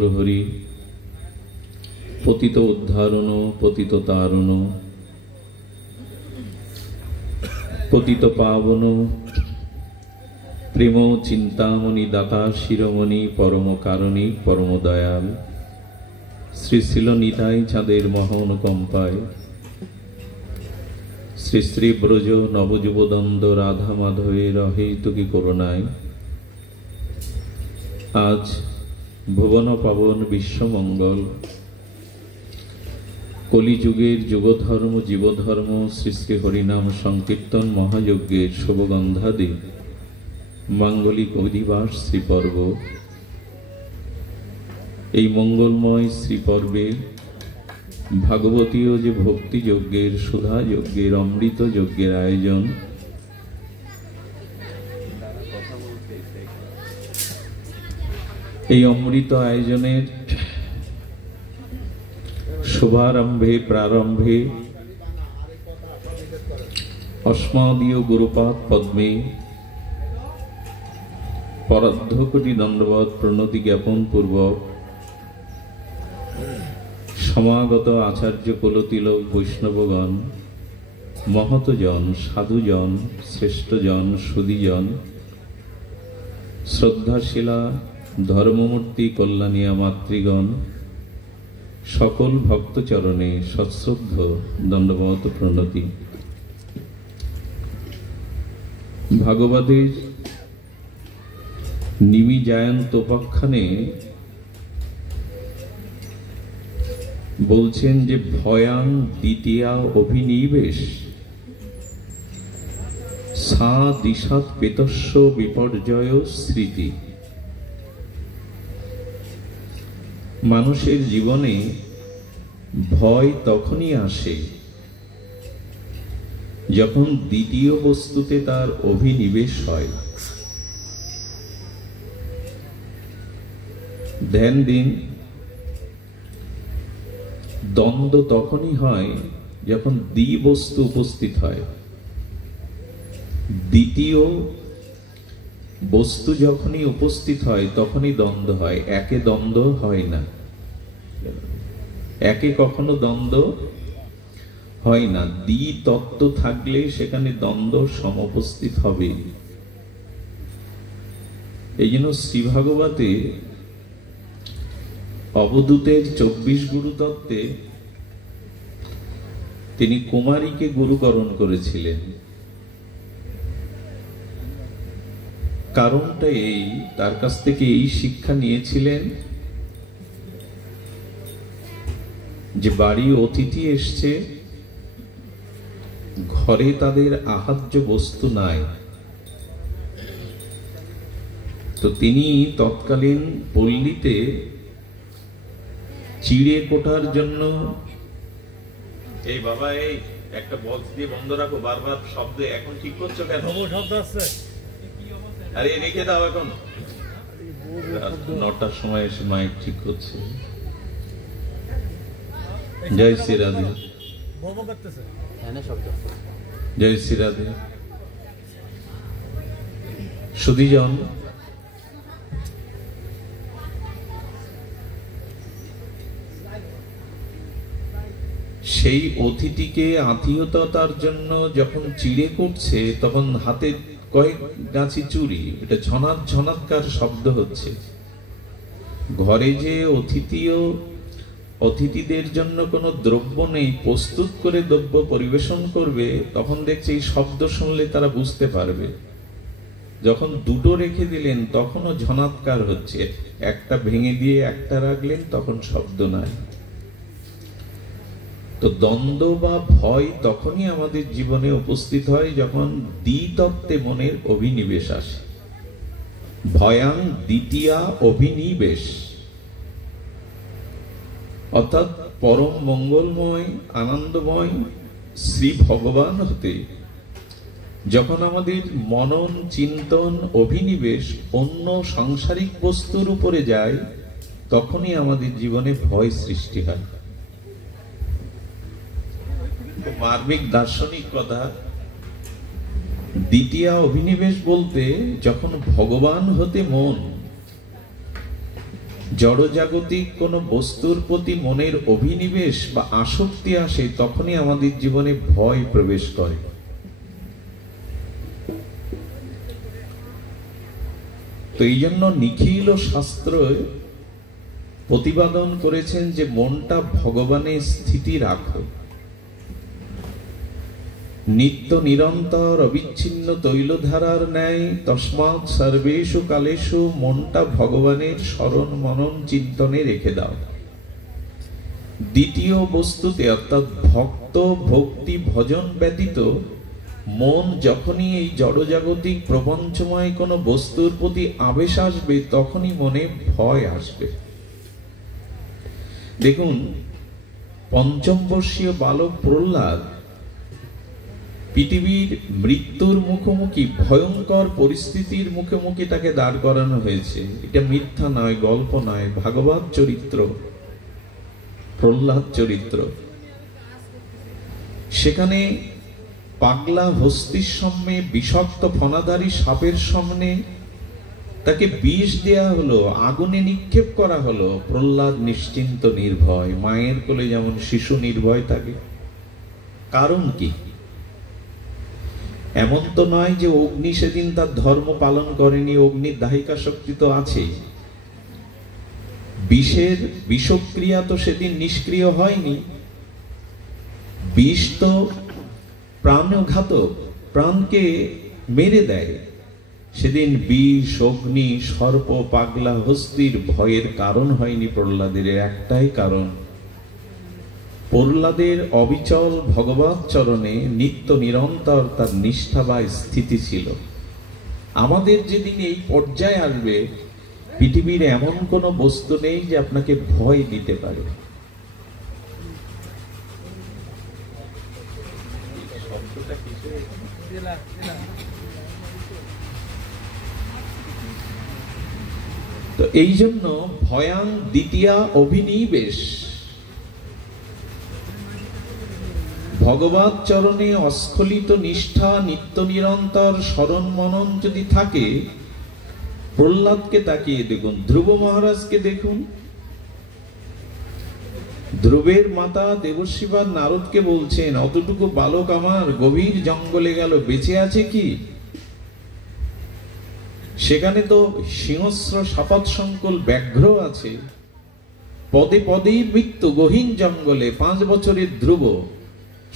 প্রহরী পতিত উদ্ধারণ পতিত তারণ পতিত পাবন প্রেম চিন্তামণি দাতা শিরোমণি পরম কারণী পরম দয়াল শ্রী শ্রীল নিতাই চাঁদের মহানুকম্পায় শ্রী শ্রী ব্রজ নবযুবদ্বন্দ্ব রাধা মাধবের অহেতুকী করুণায় আজ ভুবন পাবন বিশ্বমঙ্গল কলিযুগের যুগধর্ম জীবধর্ম শ্রী শ্রী হরিনাম সংকীর্তন মহাযজ্ঞের শুভগন্ধাদি মাঙ্গলিক অধিবাস শ্রীপর্ব। এই মঙ্গলময় শ্রীপর্বে ভাগবতীয় যে ভক্তিযজ্ঞের সুধা যজ্ঞের অমৃত যজ্ঞের আয়োজন, এই অমৃত আয়োজনের শুভারম্ভে প্রারম্ভে অস্মাদীয় গুরুপাদ পদ্মে পরাধ্যকটি দণ্ডবৎ প্রণতি জ্ঞাপন পূর্বক সমাগত আচার্য কুলতিলক বৈষ্ণবগণ, মহতজন, সাধুজন, শ্রেষ্ঠজন, সুধীজন, শ্রদ্ধাশীলা ধর্মমূর্তি কল্যাণিয়া মাতৃগণ, সকল ভক্তচরণে সশ্রদ্ধ দণ্ডবত প্রণতি। ভাগবতের নিমি জায়ন্ত উপাখ্যানে বলছেন যে ভয়াং দ্বিতীয়া অভিনিবেশ সা দিশাৎ পেতস্য বিপর্যয় স্মৃতি। মানুষের জীবনে ভয় তখনই আসে যখন দ্বিতীয় বস্তুতে তার অভিনিবেশ হয়। ধ্যান দিন, দ্বন্দ্ব তখনই হয় যখন দ্বি বস্তু উপস্থিত হয়। দ্বিতীয় বস্তু যখনই উপস্থিত হয় তখনই দ্বন্দ্ব হয়, একে দ্বন্দ্ব হয় না। একে কখনো দ্বন্দ্ব হয় না। দ্বি তত্ত্ব থাকলে সেখানে দ্বন্দ্ব সমুপস্থিত হবে। এই জন্য শ্রী ভাগবতে অবধূতের 24 গুরু তত্ত্বে তিনি কুমারীকে গুরুকরণ করেছিলেন। কারণটা এই, তার কাছ থেকে এই শিক্ষা নিয়েছিলেন যে বাড়ি অতিথি এসছে, ঘরে তাদের আহার্য বস্তু নাই, তো তিনি তৎকালীন পল্লীতে চিড়ে কোটার জন্য, এই বাবা এই একটা বক্স দিয়ে বন্ধ রাখো, বারবার শব্দ এখন ঠিক করছো কেন? শব্দ আছে, আরে রেখে দাও, এখন 9টার সময় এসে মাইক ঠিক করছে। জয় শ্রী রাধে, জয় শ্রী রাধে। সুধীজন, সেই অতিথিকে আত্মীয়তার জন্য যখন চিড়ে করছে তখন হাতে কয়েক গাছি চুরি, এটা ঝনাত ঝনাৎকার শব্দ হচ্ছে। ঘরে যে অতিথিদের জন্য কোনো দ্রব্য নেই, প্রস্তুত করে দ্রব্য পরিবেশন করবে, তখন দেখছে এই শব্দ শুনলে তারা বুঝতে পারবে। যখন দুটো রেখে দিলেন তখনও ঝনাৎকার হচ্ছে, একটা ভেঙে দিয়ে একটা রাখলেন তখন শব্দ নাই। তো দ্বন্দ্ব বা ভয় তখনই আমাদের জীবনে উপস্থিত হয় যখন দ্বিতত্ত্বে মনের অভিনিবেশ আসে। ভয়াং দ্বিতীয়া অভিনিবেশ, অর্থাৎ পরম মঙ্গলময় আনন্দময় শ্রী ভগবান হতে যখন আমাদের মনন চিন্তন অভিনিবেশ অন্য সাংসারিক বস্তুর উপরে যায়, তখনই আমাদের জীবনে ভয় সৃষ্টি হয়। মার্মিক দার্শনিক কথা, দ্বিতীয় অভিনিবেশ বলতে যখন ভগবান হতে মন জড়জাগতিক কোন বস্তুর প্রতি মনের অভিনিবেশ বা আসক্তি আসে, তখনই আমাদের জীবনে ভয় প্রবেশ করে। তো এই জন্য নিখিল শাস্ত্র প্রতিপাদন করেছেন যে মনটা ভগবানের স্থিতি রাখো, নিত্য নিরন্তর অবিচ্ছিন্ন তৈলধারার ন্যায় তস্মাৎ সর্বেষু কালেষু মনটা ভগবানের স্মরণ মনন চিন্তনে রেখে দাও। দ্বিতীয় বস্তুতে অর্থাৎ ভক্ত ভক্তি ভজন ব্যতীত মন যখনই এই জড়জাগতিক প্রপঞ্চময় কোনো বস্তুর প্রতি আবেশ আসবে, তখনই মনে ভয় আসবে। দেখুন, পঞ্চম বর্ষীয় বালক প্রহ্লাদ পৃথিবীর মৃত্যুর মুখোমুখি ভয়ঙ্কর পরিস্থিতির মুখোমুখি তাকে দাঁড় করানো হয়েছে। এটা মিথ্যা নয়, গল্প নয়, ভাগবত চরিত্র, প্রহ্লাদ চরিত্র। সেখানে পাগলা হস্তির সামনে, বিষাক্ত ফণাধারী সাপের সামনে তাকে বিষ দেয়া হলো, আগুনে নিক্ষেপ করা হলো। প্রহ্লাদ নিশ্চিন্ত নির্ভয়, মায়ের কোলে যেমন শিশু নির্ভয় থাকে। কারণ কি? এমন তো নয় যে অগ্নি সেদিন তার ধর্ম পালন করেনি, অগ্নির দাহিকা শক্তি তো আছেই। বিষের বিষক্রিয়া তো সেদিন নিষ্ক্রিয় হয়নি। বিষ তো প্রাণঘাতক, প্রাণকে মেরে দেয়। সেদিন বিষ, অগ্নি, সর্প, পাগলা হস্তির ভয়ের কারণ হয়নি প্রহ্লাদের। একটাই কারণ, প্রহ্লাদের অবিচল ভগবৎ চরণে নিত্য নিরন্তর তার নিষ্ঠা বা স্থিতি ছিল। আমাদের যেদিন এই পর্যায়ে আসবে, পৃথিবীর এমন কোন বস্তু নেই যে আপনাকে ভয় দিতে পারে। তো এই জন্য ভয়াং দ্বিতীয়া অভিনিবেশ, ভগবৎ চরণে অস্খলিত নিষ্ঠা, নিত্য নিরন্তর স্মরণ মনন যদি থাকে। প্রহ্লাদকে তাকিয়ে দেখুন, ধ্রুব মহারাজকে দেখুন। ধ্রুবের মাতা দেবশিবা নারদকে বলছেন, অতটুকু বালক আমার গভীর জঙ্গলে গেল, বেঁচে আছে কি? সেখানে তো সিংহস্র সাপাত সংকুল ব্যাঘ্র আছে, পদে পদেই মৃত্যু, গহীন জঙ্গলে। 5 বছরের ধ্রুব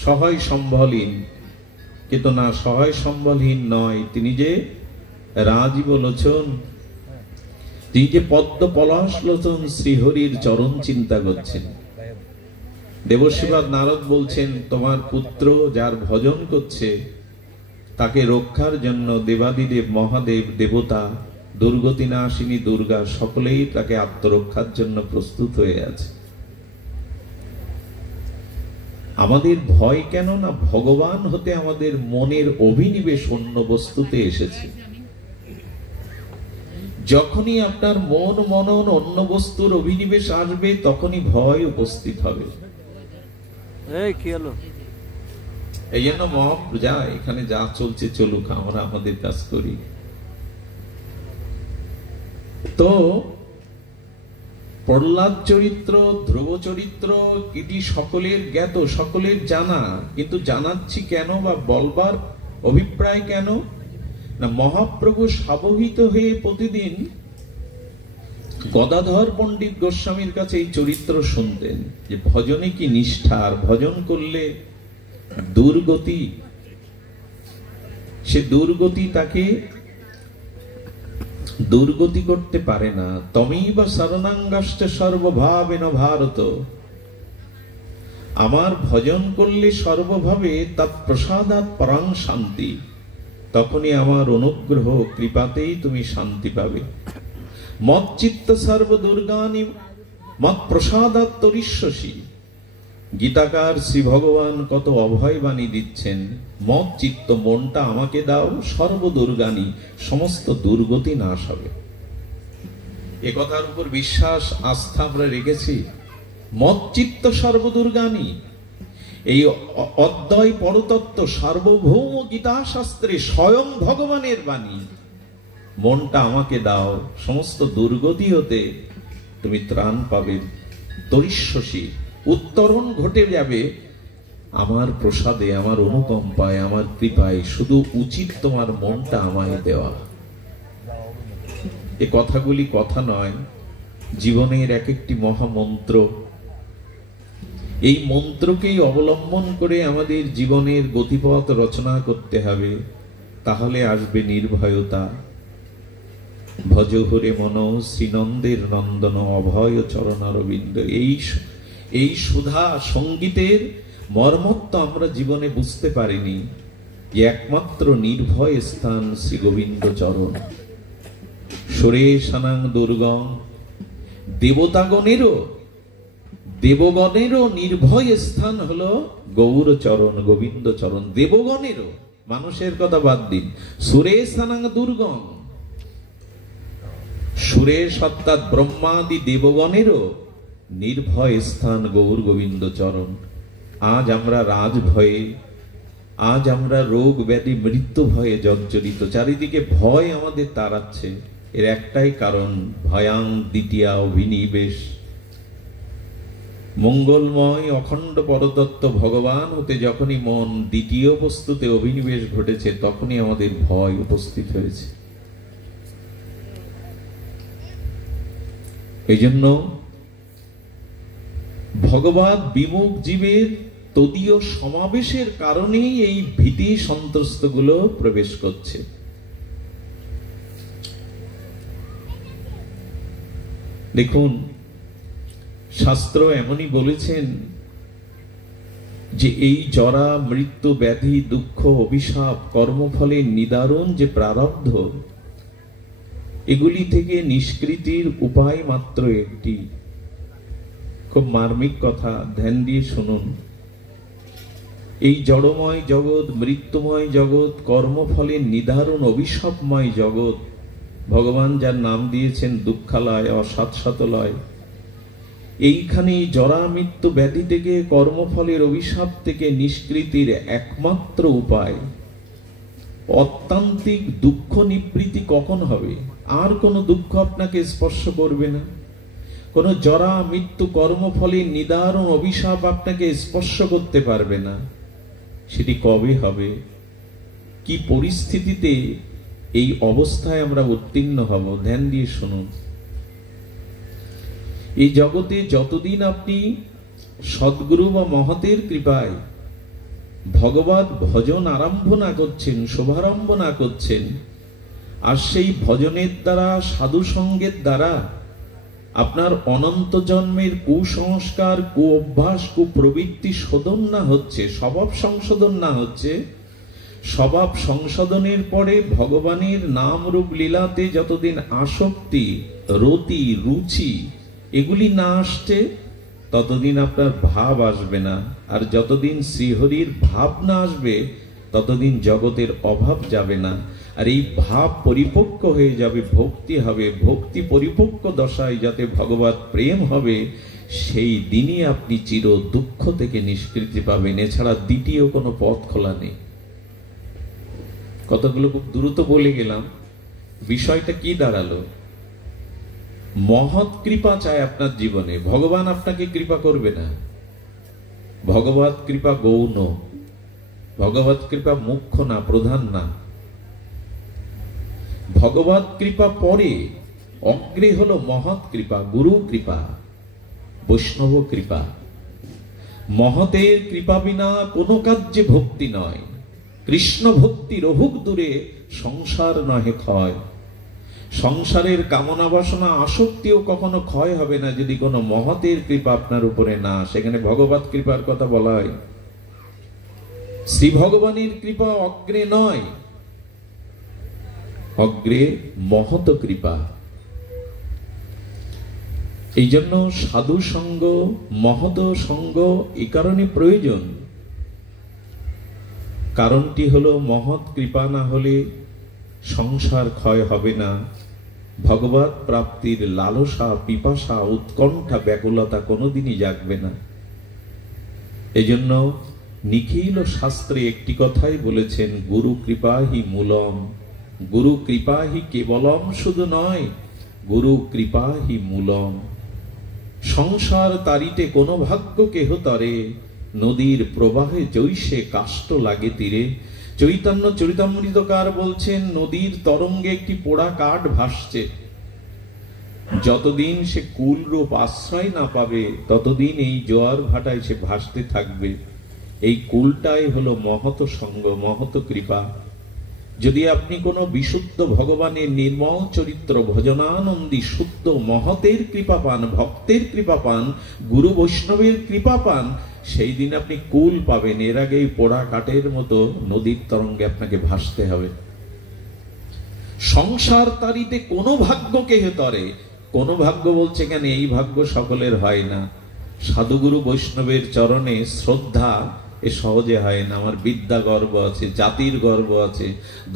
সহায় সম্বলহীন। কিন্তু না, সহায় সম্বলহীন নয়, তিনি যে রাজীব লোচন, তিনি যে পদ্ম পলাশ লোচন শ্রীহরির চরণ চিন্তা করছেন। দেবশিবাদ নারদ বলছেন, তোমার পুত্র যার ভজন করছে তাকে রক্ষার জন্য দেবাদিদেব, মহাদেব, দেবতা, দুর্গতি নাশিনী দুর্গা সকলেই তাকে আত্মরক্ষার জন্য প্রস্তুত হয়ে আছে। আমাদের ভয় কেন না? ভগবান হতে আমাদের মনের অভিনিবেশ অন্য বস্তুতে এসেছে। যখনই আপনার মন মনন অন্য বস্তুর অভিনিবেশ আসবে, তখনই ভয় উপস্থিত হবে। এই জন্য মহাপ্রজা, এখানে যা চলছে চলুক, আমরা আমাদের কাজ করি। তো প্রহ্লাদ চরিত্র, ধ্রুব চরিত্র এটি সকলের জ্ঞাত, সকলের জানা। কিন্তু জানাচ্ছি কেন বা বলবার অভিপ্রায় কেন না? মহাপ্রভু সাবহিত হয়ে প্রতিদিন গদাধর পণ্ডিত গোস্বামীর কাছে এই চরিত্র শুনতেন, যে ভজনে কি নিষ্ঠা, আর ভজন করলে দুর্গতি। সে দুর্গতি তাকে দুর্গতি করতে পারে না। তমেব শরণাঙ্গশ্চ সর্বভাবেন ভারত, আমার ভজন করলে সর্বভাবে তৎ প্রসাদাৎ পরাং শান্তি, তখনই আমার অনুগ্রহ কৃপাতেই তুমি শান্তি পাবে। মৎ চিত্ত সর্ব দুর্গানি মৎ প্রসাদাৎ তরিষ্যসি। গীতাকার শ্রী ভগবান কত অভয়বাণী দিচ্ছেন, মৎ চিত্ত, মনটা আমাকে দাও, সর্বদুর্গানি, সমস্ত দুর্গতি নাশ হবে। এ কথার উপর বিশ্বাস আস্থা আমরা রেখেছি। মৎ চিত্ত সর্বদুর্গানি, এই অদ্বয় পরতত্ত্ব সার্বভৌম গীতা শাস্ত্রে স্বয়ং ভগবানের বাণী। মনটা আমাকে দাও, সমস্ত দুর্গতি হতে তুমি ত্রাণ পাবে, তরিষ্যসি উত্তরণ ঘটে যাবে আমার প্রসাদে, আমার অনুকম্পায়, আমার কৃপায়। শুধু উচিত তোমার মনটা আমায় দেওয়া। এ কথাগুলি কথা নয়, জীবনের এক একটি মহামন্ত্র। এই মন্ত্রকেই অবলম্বন করে আমাদের জীবনের গতিপথ রচনা করতে হবে, তাহলে আসবে নির্ভয়তা। ভজ হরে মন শ্রীনন্দের নন্দন অভয় চরণারবিন্দ। এই সুধা সঙ্গীতের মর্মত্ব আমরা জীবনে বুঝতে পারিনি, যে একমাত্র নির্ভয় স্থান শ্রী গোবিন্দ চরণ। সুরেশানাং দুর্গম, দেবগণেরও নির্ভয় স্থান হলো গৌর চরণ, গোবিন্দ চরণ। দেবগণেরও, মানুষের কথা বাদ দিন। সুরেশানাং দুর্গম, সুরেশ অর্থাৎ ব্রহ্মাদি দেবগণেরও নির্ভয় স্থান গৌর গোবিন্দ চরণ। আজ আমরা রাজ ভয়ে, আজ আমরা রোগ ব্যাধি মৃত্যু ভয়ে জর্জরিত, চারিদিকে ভয় আমাদের তাড়াচ্ছে। এর একটাই কারণ, ভয়াং দ্বিতীয়া অভিনিবেশ। মঙ্গলময় অখণ্ড পরতত্ত্ব ভগবান হতে যখনই মন দ্বিতীয় বস্তুতে অভিনিবেশ ঘটেছে, তখনই আমাদের ভয় উপস্থিত হয়েছে। এই জন্য ভগবৎ বিমুখ জীবের তদীয় সমাবেশের কারণেই এই ভীতি সন্ত্রস্ত গুলো প্রবেশ করছে। দেখুন, শাস্ত্র এমনই বলেছেন যে এই জরা মৃত্যু ব্যাধি দুঃখ অভিশাপ কর্মফলের নিদারুণ যে প্রারব্ধ, এগুলি থেকে নিষ্কৃতির উপায় মাত্র একটি। খুব মার্মিক কথা, ধ্যান দিয়ে শুনুন। এই জড়ময় জগৎ, মৃত্যুময় জগৎ, কর্মফলের নিদারুণ অভিশাপময় জগৎ, ভগবান যার নাম দিয়েছেন দুঃখালয়, অসাৎসাতলয়, এইখানে জরা মৃত্যু ব্যাধি থেকে, কর্মফলের অভিশাপ থেকে নিষ্কৃতির একমাত্র উপায়, অত্যান্তিক দুঃখ নিবৃত্তি কখন হবে? আর কোনো দুঃখ আপনাকে স্পর্শ করবে না, কোনো জরা মৃত্যু কর্মফলের নিদারুণ অভিশাপ আপনাকে স্পর্শ করতে পারবে না। সেটি কবে হবে? কি পরিস্থিতিতে এই অবস্থায় আমরা উত্তীর্ণ হব? ধ্যান দিয়ে শুনুন। এই জগতে যতদিন আপনি সদ্গুরু বা মহতের কৃপায় ভগবৎ ভজন আরম্ভ না করছেন, শুভারম্ভ না করছেন, আর সেই ভজনের দ্বারা, সাধু সঙ্গের দ্বারা আপনার অনন্ত জন্মের কুসংস্কার, কু অভ্যাস, কুপ্রবৃত্তি শোধন না হচ্ছে, স্বভাব সংশোধন না হচ্ছে, স্বভাব সংশোধনের পরে ভগবানের নাম রূপ লীলাতে যতদিন আসক্তি, রতি, রুচি এগুলি না আসছে, ততদিন আপনার ভাব আসবে না। আর যতদিন শ্রীহরির ভাব না আসবে, ততদিন জগতের অভাব যাবে না। আর এই ভাব পরিপক্ক হয়ে যাবে, ভক্তি হবে। ভক্তি পরিপক্ক দশায় যাতে ভগবৎ প্রেম হবে, সেই দিনই আপনি চির দুঃখ থেকে নিষ্কৃতি পাবেন। এছাড়া দ্বিতীয় কোনো পথ খোলা নেই। কতগুলো খুব দ্রুত বলে গেলাম। বিষয়টা কি দাঁড়ালো? মহৎ কৃপা চায় আপনার জীবনে, ভগবান আপনাকে কৃপা করবে না। ভগবৎ কৃপা গৌণ, ভগবৎ কৃপা মুখ্য না, প্রধান না। ভগবৎ কৃপা পরে, অগ্রে হলো মহৎ কৃপা, গুরু কৃপা, বৈষ্ণব কৃপা। মহতের কৃপা বিনা কোনো কার্যে ভক্তি নয়। কৃষ্ণ ভক্তি রহুক দূরে, সংসার নহে ক্ষয়। সংসারের কামনা বাসনা আসক্তিও কখনো ক্ষয় হবে না যদি কোনো মহতের কৃপা আপনার উপরে না। সেখানে ভগবৎ কৃপার কথা বলা হয়। শ্রী ভগবানের কৃপা অগ্রে নয়, অগ্রে মহৎ কৃপা। এই জন্য সাধু সঙ্গ, মহৎ সঙ্গ এই কারণে প্রয়োজন। কারণটি হলো, মহৎ কৃপা না হলে সংসার ক্ষয় হবে না, ভগবৎ প্রাপ্তির লালসা, পিপাসা, উৎকণ্ঠা, ব্যাকুলতা কোনোদিনই জাগবে না। এজন্য নিখিল শাস্ত্রে একটি কথাই বলেছেন, গুরু কৃপাহি মূলম। গুরু কৃপাহি কেবলম শুধু নয়, গুরু কৃপাহি মূলম। সংসার তারিতে কোন ভাগ্য কেহ তরে, নদীর প্রবাহে জৈসে কাষ্ট লাগে তীরে। চৈতন্য চরিতামৃতকার বলছেন, নদীর তরঙ্গে একটি পোড়া কাঠ ভাসছে। যতদিন সে কুল রূপ আশ্রয় না পাবে, ততদিন এই জোয়ার ভাটায় সে ভাসতে থাকবে। এই কুলটাই হলো মহৎ সঙ্গ, মহৎ কৃপা। যদি আপনি কোনো বিশুদ্ধ ভগবানের নির্মল চরিত্র, ভজনানন্দী শুদ্ধ মহতের কৃপা পান, ভক্তের কৃপা পান, গুরু বৈষ্ণবের কৃপা পান, সেই দিন আপনি কুল পাবেন। এর আগে এই পোড়া কাঠের মতো নদীর তরঙ্গে আপনাকে ভাসতে হবে। সংসার তারিতে কোনো ভাগ্য কেহে তরে, কোন ভাগ্য বলছে কেন? এই ভাগ্য সকলের হয় না। সাধুগুরু বৈষ্ণবের চরণে শ্রদ্ধা এ সহজে হয় না। আমার বিদ্যা গর্ব আছে, জাতির গর্ব আছে,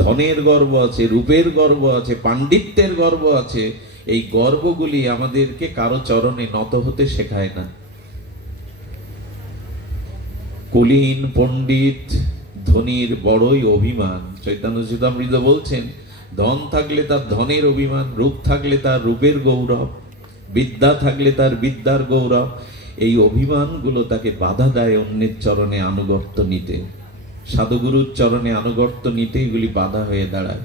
ধনের গর্ব আছে, রূপের গর্ব আছে, পাণ্ডিত্যের গর্ব আছে। এই গর্বগুলি আমাদেরকে কারো চরণে নত হতে শেখায় না। কুলীন পণ্ডিত ধনীর বড়ই অভিমান। চৈতন্য চরিতামৃত বলছেন, ধন থাকলে তার ধনের অভিমান, রূপ থাকলে তার রূপের গৌরব, বিদ্যা থাকলে তার বিদ্যার গৌরব। এই অভিমানগুলো তাকে বাধা দেয় অন্যের চরণে আনুগত্য নিতে। সাধুগুরুর চরণে আনুগত্য নিতে এগুলি বাধা হয়ে দাঁড়ায়।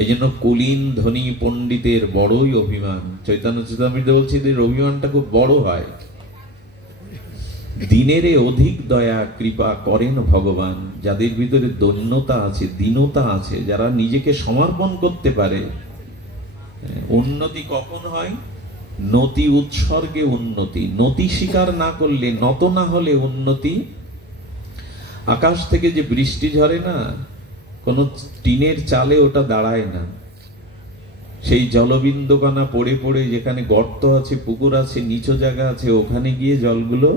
এই জন্য কুলীন ধনী পণ্ডিতের বড়ই অভিমান। চৈতন্য চরিতামৃত বলছে, এদের অভিমানটা খুব বড় হয়। দিনের অধিক দয়া কৃপা করেন ভগবান। যাদের ভিতরে দৈন্যতা আছে, দীনতা আছে, যারা নিজেকে সমর্পণ করতে পারে। উন্নতি কখন হয়? নতি উৎসর্গে উন্নতি। নতি স্বীকার না করলে, নত না হলে উন্নতি। আকাশ থেকে যে বৃষ্টি ঝরে না, কোন টিনের চালে ওটা দাঁড়ায় না। সেই জলবিন্দুকণা পড়ে পড়ে যেখানে গর্ত আছে, পুকুর আছে, নিচু জায়গা আছে, ওখানে গিয়ে জলগুলো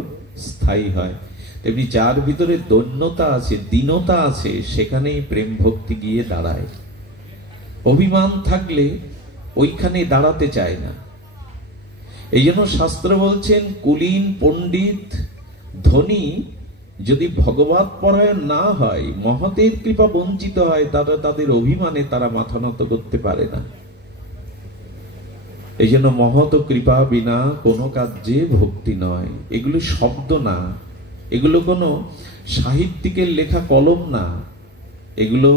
স্থায়ী হয়। তেমনি যার ভিতরে দৈন্যতা আছে, দীনতা আছে, সেখানেই প্রেম ভক্তি গিয়ে দাঁড়ায়। অভিমান থাকলে ওইখানে দাঁড়াতে চায় না। এই জন্য শাস্ত্র বলছেন, কুলীন পণ্ডিত ধনী যদি ভগবৎ পরায়ণ না হয়, মহতের কৃপা বঞ্চিত হয়, তারা তাদের অভিমানে তারা মাথা নত করতে পারে না। এই জন্য মহৎ কৃপা বিনা কোনো কার্যে ভক্তি নয়। এগুলো শব্দ না, এগুলো কোনো সাহিত্যিকের লেখা কলম না। এগুলো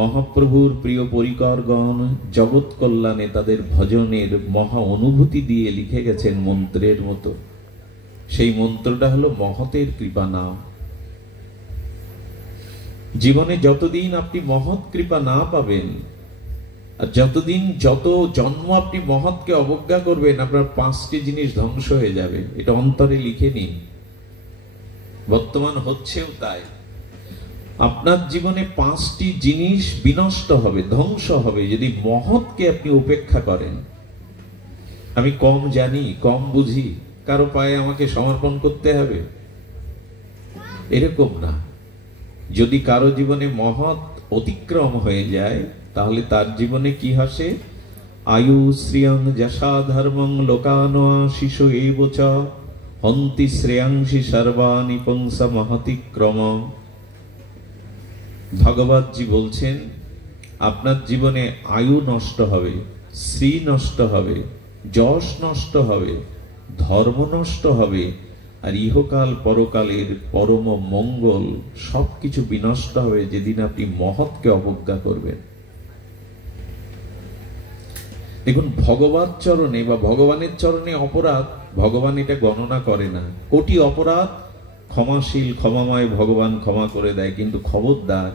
মহাপ্রভুর প্রিয় পরিকরগণ জগৎ কল্যাণে তাদের ভজনের মহা অনুভূতি দিয়ে লিখে গেছেন মন্ত্রের মতো। সেই মন্ত্রটা হলো মহতের কৃপা নাও। জীবনে যতদিন আপনি মহৎ কৃপা না পাবেন, আর যতদিন যত জন্ম আপনি মহৎকে অবজ্ঞা করবেন, আপনার 5টি জিনিস ধ্বংস হয়ে যাবে। এটা অন্তরে লিখে নিন। বর্তমান হচ্ছেও তাই। আপনার জীবনে 5টি জিনিস বিনষ্ট হবে, ধ্বংস হবে, যদি মহৎকে আপনি উপেক্ষা করেন। আমি কম জানি, কম বুঝি, কারো পায়ে আমাকে সমর্পণ করতে হবে, এরকম না। যদি কারো জীবনে মহৎ অতিক্রম হয়ে যায়, তাহলে তার জীবনে কি হাসে? আয়ু শ্রিয়ং যশা ধর্মং লোকানাশিষ এব চ হন্তি শ্রেয়াংসি সর্বাণি পংস মহতিক্রম। ভগবতজি বলছেন, আপনার জীবনে আয়ু নষ্ট হবে, শ্রী নষ্ট হবে, যশ নষ্ট হবে, ধর্ম নষ্ট হবে, আর ইহকাল পরকালের পরম মঙ্গল সবকিছু বিনষ্ট হবে যেদিন আপনি মহৎকে অবজ্ঞা করবেন। দেখুন, ভগবত চরণে বা ভগবানের চরণে অপরাধ, ভগবান এটা গণনা করে না। কোটি অপরাধ ক্ষমাশীল, ক্ষমাময় ভগবান ক্ষমা করে দেয়। কিন্তু খবরদার,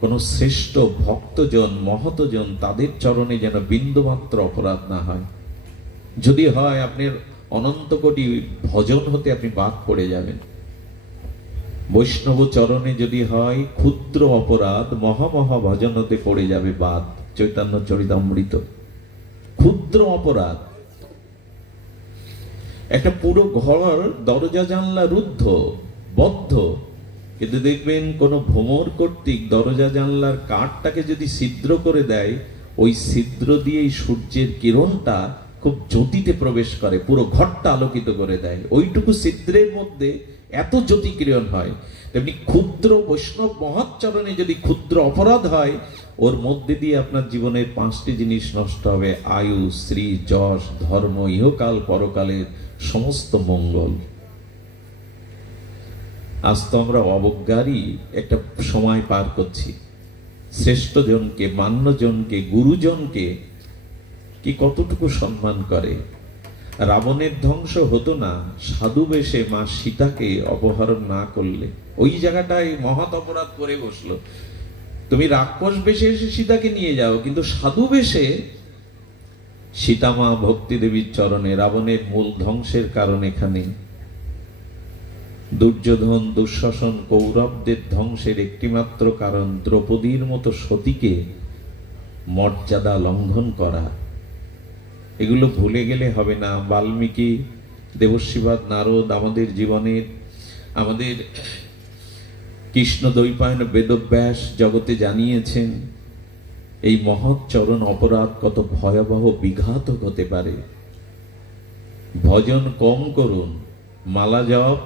কোন শ্রেষ্ঠ ভক্তজন, মহতজন, তাদের চরণে যেন বিন্দুমাত্র অপরাধ না হয়। যদি হয়, আপনার অনন্ত কোটি ভজন হতে আপনি বাদ পড়ে যাবেন। বৈষ্ণব চরণে যদি হয় ক্ষুদ্র অপরাধ, মহামহা ভজন হতে পড়ে যাবে বাদ। চৈতন্য চরিতামৃত। ক্ষুদ্র অপরাধ, একটা পুরো ঘর দরজা জানলা রুদ্ধ, বদ্ধ, কিন্তু দেখবেন কোন ভ্রমর কর্তৃক দরজা জানলার কাঠটাকে যদি ছিদ্র করে দেয়, ওই ছিদ্র দিয়েই সূর্যের কিরণটা খুব জ্যোতিতে প্রবেশ করে, পুরো ঘরটা আলোকিত করে দেয়। ওইটুকু ছিদ্রের মধ্যে এত জ্যোতি কিরণ হয়। তেমনি ক্ষুদ্র বৈষ্ণব মহৎ চরণে যদি ক্ষুদ্র অপরাধ হয়, ওর মধ্যে দিয়ে আপনার জীবনের 5টি জিনিস নষ্ট হবে: আয়ু, শ্রী, যশ, ধর্ম, ইহকাল পরকালের সমস্ত মঙ্গল। আজ তো আমরা অবজ্ঞারই একটা সময় পার করছি। শ্রেষ্ঠ জনকে, মান্যজনকে, গুরুজনকে কি কতটুকু সম্মান করে। রাবণের ধ্বংস হতো না সাধু বেশে মা সীতাকে অপহরণ না করলে। ওই জায়গাটায় মহৎ অপরাধ করে বসলো। তুমি রাক্ষস বেশে এসে সীতাকে নিয়ে যাও, কিন্তু সাধু বেশে সীতামা ভক্তি দেবীর চরণে। রাবণের মূল ধ্বংসের কারণ এখানে। দুর্যোধন, দুঃশাসন, কৌরবদের ধ্বংসের একটিমাত্র কারণ দ্রৌপদীর মতো সতীকে মর্যাদা লঙ্ঘন করা। এগুলো ভুলে গেলে হবে না। বাল্মীকি, দেবশ্রীবাদ, নারদ আমাদের জীবনের, আমাদের কৃষ্ণ দ্বৈপায়ন, বেদব্যাস জগতে জানিয়েছেন এই মহৎ চরণ অপরাধ কত ভয়াবহ বিঘাতক হতে পারে। ভজন কম করুন, মালা জপ,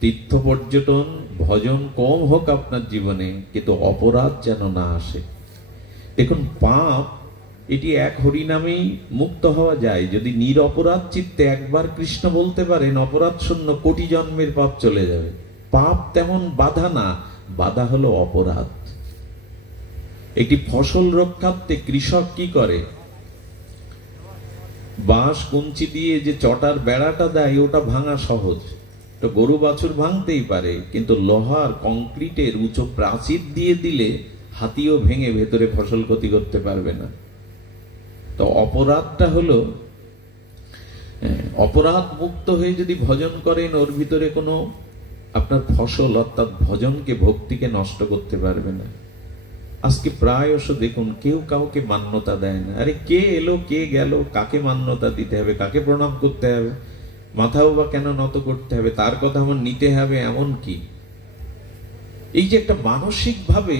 তীর্থ পর্যটন, ভজন কম হোক আপনার জীবনে, কিন্তু অপরাধ যেন না আসে। দেখুন, পাপ এটি এক হরিনামেই মুক্ত হওয়া যায়। যদি নিরপরাধ চিত্তে একবার কৃষ্ণ বলতে পারেন, অপরাধ শূন্য কোটি জন্মের পাপ চলে যাবে। পাপ তেমন বাধা না, বাধা হলো অপরাধ। একটি ফসল রক্ষার্থে কৃষক কি করে? বাঁশ কঞ্চি দিয়ে যে চটার বেড়াটা দেয়, ওটা ভাঙা সহজ, তো গরু বাছুর ভাঙতেই পারে। কিন্তু লোহার, কংক্রিটের উঁচু প্রাচীর দিয়ে দিলে হাতিও ভেঙে ভেতরে ফসল ক্ষতি করতে পারবে না। তো অপরাধটা হলো, অপরাধ মুক্ত হয়ে যদি ভজন করেন, ওর ভিতরে কোনো আপনার ফসল অর্থাৎ ভজনকে, ভক্তিকে নষ্ট করতে পারবে না। আজকে প্রায়শ দেখুন কেউ কাউকে মান্যতা দেয় না। আরে কে এলো, কে গেল, কাকে মান্যতা দিতে হবে, কাকে প্রণাম করতে হবে, মাথাও বা কেন নত করতে হবে, তার কথা আমার নিতে হবে, এমন কি? এই যে একটা মানসিক ভাবে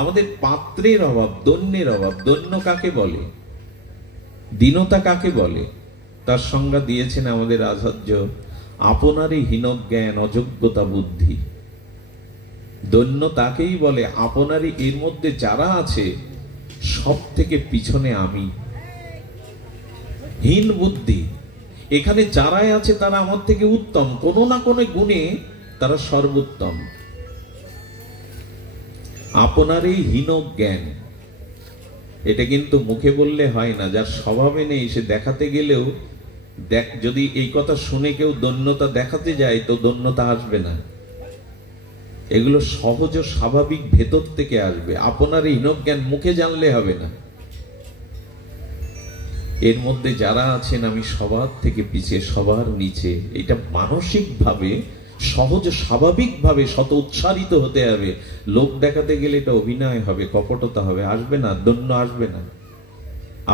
আমাদের পাত্রের অভাব, দৈন্যের অভাব। দৈন্য কাকে বলে? দীনতা কাকে বলে? তার সংজ্ঞা দিয়েছেন আমাদের আচার্য, আপনারই হীনজ্ঞান, অযোগ্যতা বুদ্ধি। দৈন্য তাকেই বলে আপনারই, এর মধ্যে যারা আছে সব থেকে পিছনে আমি। হীন বুদ্ধি, এখানে যারাই আছে তারা আমার থেকে উত্তম, কোনো না কোনো গুণে তারা সর্বোত্তম। আপনারই হীনজ্ঞান, এটা কিন্তু মুখে বললে হয় না। যার স্বভাবে নেই, সে দেখাতে গেলেও যদি এই কথা শুনে কেউ দৈন্যতা দেখাতে যায়, তো দৈন্যতা আসবে না। এগুলো সহজ ও স্বাভাবিক ভেতর থেকে আসবে। আপনার হীনজ্ঞান মুখে জানলে হবে না। এর মধ্যে যারা আছেন আমি সবার থেকে পিছিয়ে, সবার নিচে, এটা মানসিক ভাবে সহজ স্বাভাবিক ভাবে শত উৎসারিত হতে হবে। লোক দেখাতে গেলে এটা অভিনয় হবে, কপটতা হবে, আসবে না, দৈন্য আসবে না।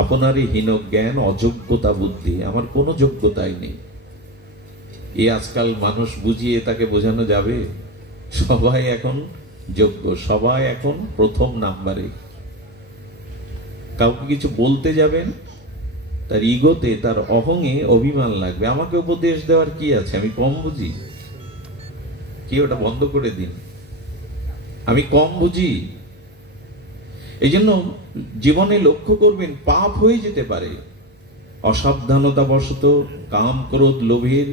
আপনারই হীনজ্ঞান, অযোগ্যতা বুদ্ধি, আমার কোনো যোগ্যতাই নেই। এই আজকাল মানুষ বুঝিয়ে তাকে বোঝানো যাবে? সবাই এখন যোগ্য, সবাই এখন প্রথম নাম্বারে। কাউকে কিছু বলতে যাবেন, তার ইগোতে, তার অহংয়ে অভিমান লাগবে। আমাকে উপদেশ দেওয়ার কি আছে, আমি কম বুঝি? কি ওটা বন্ধ করে দিন, আমি কম বুঝি? এই জন্য জীবনে লক্ষ্য করবেন, পাপ হয়ে যেতে পারে। অসাবধানতা বশত কাম, ক্রোধ, লোভের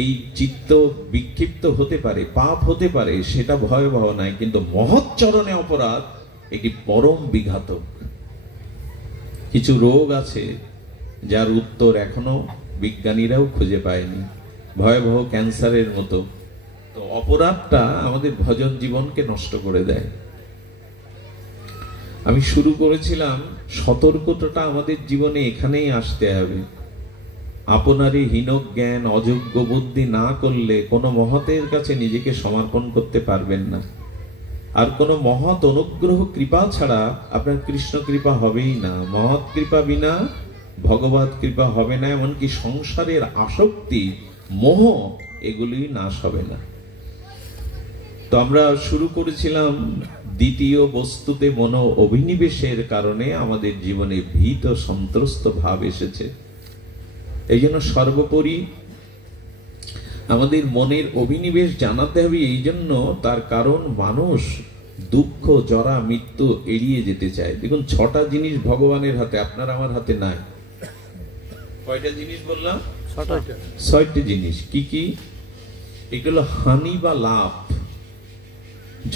এই চিত্ত বিক্ষিপ্ত হতে পারে, পাপ হতে পারে, সেটা ভয়াবহ নয়। কিন্তু মহৎ চরণে অপরাধ একটি পরম বিঘাতক। কিছু রোগ আছে যার উত্তর এখনো বিজ্ঞানীরাও খুঁজে পায়নি, ভয়াবহ ক্যান্সারের মতো। তো অপরাধটা আমাদের ভজন জীবনকে নষ্ট করে দেয়। আমি শুরু করেছিলাম, সতর্কতাটা আমাদের জীবনে এখানেই আসতে হবে। আপনারই হীনজ্ঞান, অযোগ্য বুদ্ধি না করলে কোনো মহতের কাছে নিজেকে সমর্পণ করতে পারবেন না। আর কোনো মহৎ অনুগ্রহ, কৃপা ছাড়া আপনার কৃষ্ণ কৃপা হবেই না। মহৎ কৃপা বিনা ভগবত কৃপা হবে না। এমনকি সংসারের আসক্তি, মোহ, এগুলি নাশ হবে না। তো আমরা শুরু করেছিলাম, দ্বিতীয় বস্তুতে মনো অভিনিবেশের কারণে আমাদের জীবনে ভীত সন্ত্রস্ত ভাব এসেছে। এই জন্য সর্বোপরি আমাদের মনের অভিনিবেশ জানাতে হবে। এই জন্য তার কারণ মানুষ দুঃখ, জরা, মৃত্যু এড়িয়ে যেতে চায়। দেখুন 6টা জিনিস ভগবানের হাতে, আপনার আমার হাতে নাই। কয়টা জিনিস বললাম? 6টি জিনিস। কি কি? এগুলো হানি বা লাভ,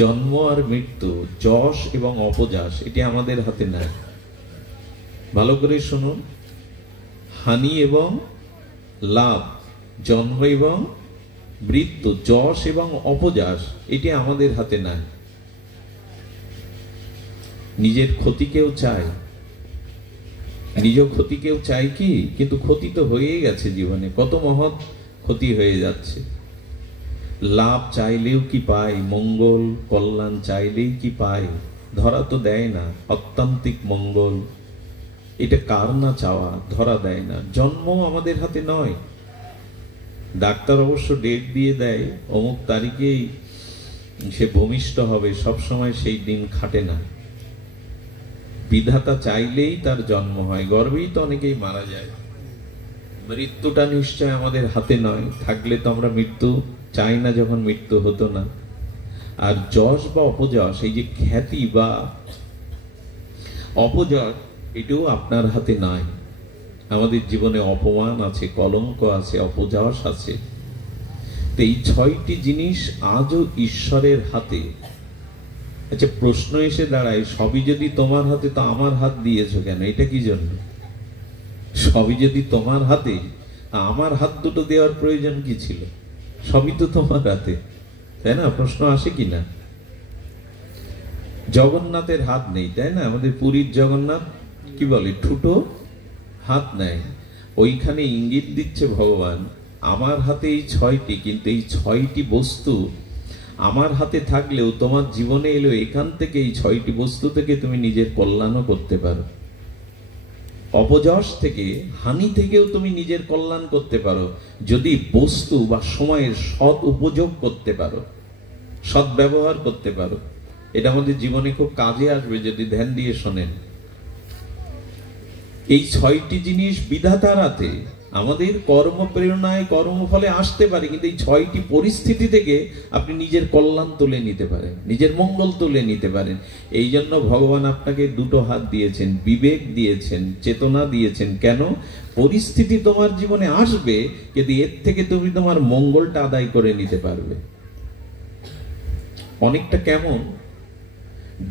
জন্ম আর মৃত্যু, যশ এবং অপযশ, এটি আমাদের হাতে নাই। ভালো করে শুনুন, হানি এবং লাভ, জন্ম এবং মৃত্যু, যশ এবং অপযশ, এটি আমাদের হাতে নাই। নিজের ক্ষতি কেউ চায়? নিজ ক্ষতি কেউ চায় কি? কিন্তু ক্ষতি তো হয়েই গেছে জীবনে, কত মহৎ ক্ষতি হয়ে যাচ্ছে। লাভ চাইলেও কি পায়? মঙ্গল কল্যাণ চাইলেই কি পায়? ধরা তো দেয় না। অত্যান্তিক মঙ্গল, এটা কার না চাওয়া, ধরা দেয় না। জন্ম আমাদের হাতে নয়। ডাক্তার অবশ্য ডেট দিয়ে দেয়, অমুক তারিখেই সে ভূমিষ্ঠ হবে, সব সময় সেই দিন খাটে না। বিধাতা চাইলেই তার জন্ম হয়। গর্ভেই তো অনেকেই মারা যায়। মৃত্যুটা নিশ্চয় আমাদের হাতে নয়, থাকলে তো আমরা মৃত্যু চাই না, যখন মৃত্যু হতো না। আর যশ বা অপযশ, এই যে খ্যাতি বা অপযশ, এটাও আপনার হাতে নাই। আমাদের জীবনে অপমান আছে, কলঙ্ক আছে, অপযশ আছে। তো এই 6টি জিনিস আজও ঈশ্বরের হাতে। আচ্ছা, প্রশ্ন এসে দাঁড়ায়, সবই যদি তোমার হাতে তো আমার হাত দিয়েছো কেন? এটা কি জন্য? সবই যদি তোমার হাতে, আমার হাত দুটো দেওয়ার প্রয়োজন কি ছিল? সবই তো তোমার হাতে, তাই না? প্রশ্ন আসে কিনা? জগন্নাথের হাত নেই, তাই না? আমাদের পুরীর জগন্নাথ কি বলে, ঠুটো হাত নেয়। ওইখানে ইঙ্গিত দিচ্ছে ভগবান, আমার হাতে এই 6টি, কিন্তু এই 6টি বস্তু আমার হাতে থাকলেও তোমার জীবনে এলো এখান থেকে, এই 6টি বস্তু থেকে তুমি নিজের কল্যাণও করতে পারো। অপযশ থেকে, হানি থেকেও তুমি নিজের কল্যাণ করতে পারো, যদি বস্তু বা সময়ের সৎ উপযোগ করতে পারো, সৎ ব্যবহার করতে পারো। এটা আমাদের জীবনে খুব কাজে আসবে যদি ধ্যান দিয়ে শোনেন। এই 6টি জিনিস বিধাতার হাতে। আমাদের কর্ম প্রেরণায়, কর্মফলে আসতে পারে, কিন্তু এই 6টি পরিস্থিতি থেকে আপনি নিজের কল্যাণ তুলে নিতে পারেন, নিজের মঙ্গল তুলে নিতে পারেন। এই জন্য ভগবান আপনাকে দুটো হাত দিয়েছেন, বিবেক দিয়েছেন, চেতনা দিয়েছেন। কেন? পরিস্থিতি তোমার জীবনে আসবে, কিন্তু এর থেকে তুমি তোমার মঙ্গলটা আদায় করে নিতে পারবে। অনেকটা কেমন,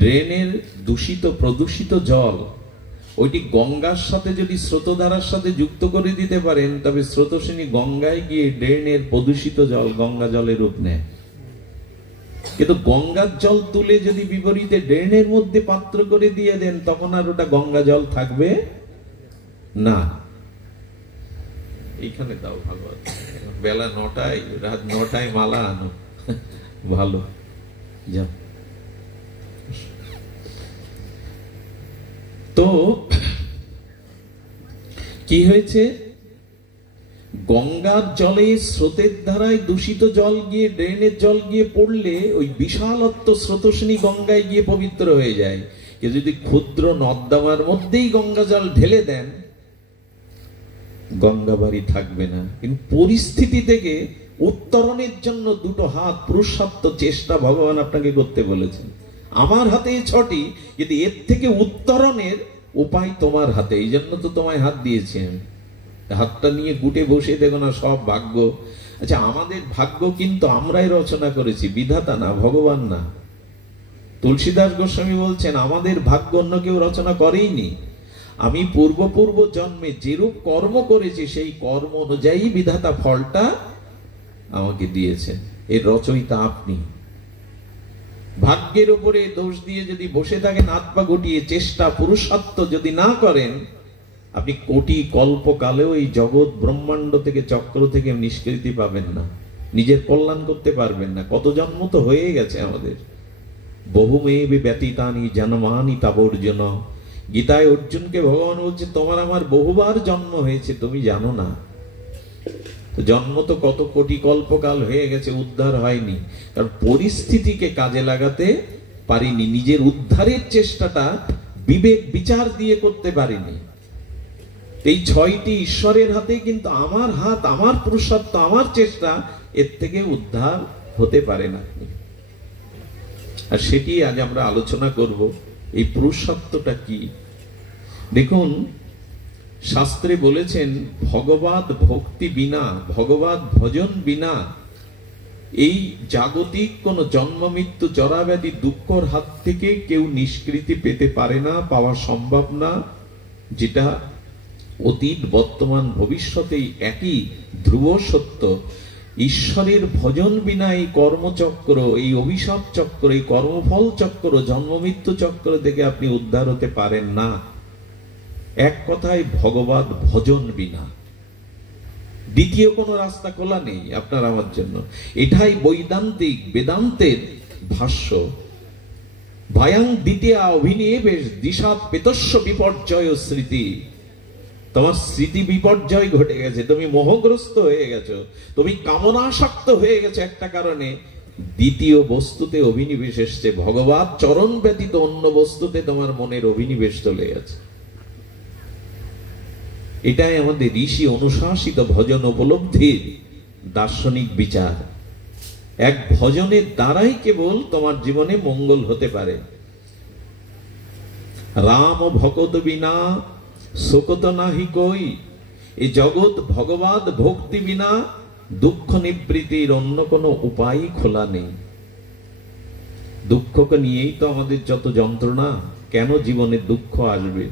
ড্রেনের দূষিত প্রদূষিত জল, ওইটি গঙ্গার সাথে যদি স্রোতধারার সাথে যুক্ত করে দিতে পারেন, তবে স্রোতস্বিনী গঙ্গায় গিয়ে ড্রেনের প্রদূষিত জল গঙ্গা জলের রূপ নেয়। কিন্তু গঙ্গার জল তুলে যদি বিপরীতে ড্রেনের মধ্যে পাত্র করে দিয়ে দেন, তখন আর ওটা গঙ্গা জল থাকবে না। এইখানে দাও, ভালো আছে। বেলা 9টায়, রাত 9টায় মালা আনো, ভালো। যাও। তো কি হয়েছে, গঙ্গার জলে স্রোতের ধারায় দূষিত জল গিয়ে, ড্রেনের জল গিয়ে পড়লে ওই বিশালত্ব স্রোতস্বিনী গঙ্গায় গিয়ে পবিত্র হয়ে যায়। কেউ যদি ক্ষুদ্র নর্দমার মধ্যেই গঙ্গা জল ঢেলে দেন, গঙ্গা বাড়ি থাকবে না। কিন্তু পরিস্থিতি থেকে উত্তরণের জন্য দুটো হাত, পুরুষার্থ, চেষ্টা ভগবান আপনাকে করতে বলেছেন। আমার হাতে 6টি, কিন্তু এর থেকে উত্তরণের উপায় তোমার হাতে। এই জন্য তো তোমায় হাত দিয়েছেন। হাতটা নিয়ে গুটে বসে দেখো না, সব ভাগ্য। আচ্ছা, আমাদের ভাগ্য কিন্তু আমরাই রচনা করেছি, বিধাতা না, ভগবান না। তুলসীদাস গোস্বামী বলছেন, আমাদের ভাগ্য অন্য কেউ রচনা করেইনি। আমি পূর্ব জন্মে যেরূপ কর্ম করেছি, সেই কর্ম অনুযায়ী বিধাতা ফলটা আমাকে দিয়েছেন। এর রচয়িতা আপনি। ভাগ্যের উপরে দোষ দিয়ে যদি বসে থাকেন, হাত পা গুটিয়ে, চেষ্টা পুরুষার্থ যদি না করেন, আপনি কোটি কল্পকালেও এই জগৎ ব্রহ্মাণ্ড থেকে, চক্র থেকে নিষ্কৃতি পাবেন না, নিজের কল্যাণ করতে পারবেন না। কত জন্ম তো হয়ে গেছে আমাদের। বহুমেবি ব্যতীতানি জন্মানি তাবর্জুন। গীতায় অর্জুনকে ভগবান বলছে, তোমার আমার বহুবার জন্ম হয়েছে, তুমি জানো না। জন্ম তো কত কোটি কল্পকাল হয়ে গেছে, উদ্ধার হয়নি, কারণ পরিস্থিতিকে কাজে লাগাতে পারিনি। নিজের উদ্ধারের চেষ্টাটা বিবেক বিচার দিয়ে করতে পারিনি। এই 6টি ঈশ্বরের হাতে, কিন্তু আমার হাত, আমার পুরুষার্থ, আমার চেষ্টা, এর থেকে উদ্ধার হতে পারে না। আর সেটি আজ আমরা আলোচনা করব। এই পুরুষার্থটা কি? দেখুন, শাস্ত্রে বলেছেন ভগবত ভক্তি বিনা, ভগবত ভজন বিনা এই জাগতিক কোন জন্ম মৃত্যু জরাব্যাধি দুঃখর হাত থেকে কেউ নিষ্কৃতি পেতে পারে না, পাওয়া সম্ভব না। যেটা অতীত, বর্তমান, ভবিষ্যতেই একই ধ্রুব সত্য। ঈশ্বরের ভজন বিনা এই কর্মচক্র, এই অভিশাপ চক্র, এই কর্মফল চক্র, জন্ম মৃত্যু চক্র থেকে আপনি উদ্ধার হতে পারেন না। এক কথায় ভগবত ভজন বিনা দ্বিতীয় কোন রাস্তা খোলা নেই আপনার আমার জন্য। এটাই বৈদান্তিক বেদান্তের ভাষ্য। ভয়াং দ্বিতীয় অভিনিবেশ দিশাত পেতস্য বিপর্যয় স্মৃতি। তোমার স্মৃতি বিপর্যয় ঘটে গেছে, তুমি মোহগ্রস্ত হয়ে গেছো, তুমি কামনাসক্ত হয়ে গেছো একটা কারণে। দ্বিতীয় বস্তুতে অভিনিবেশ এসছে, ভগবত চরণ ব্যতীত অন্য বস্তুতে তোমার মনের অভিনিবেশ চলে গেছে। এটাই আমাদের ঋষি অনুশাসিত ভজন উপলব্ধির দার্শনিক বিচার। এক ভজনের দ্বারাই কেবল তোমার জীবনে মঙ্গল হতে পারে। রাম ভকত বিনা শোকত নাহি কই। এই জগৎ ভগবত ভক্তি বিনা দুঃখ নিবৃত্তির অন্য কোনো উপায় খোলা নেই। দুঃখকে নিয়েই তো আমাদের যত যন্ত্রণা। কেন জীবনে দুঃখ আসবে?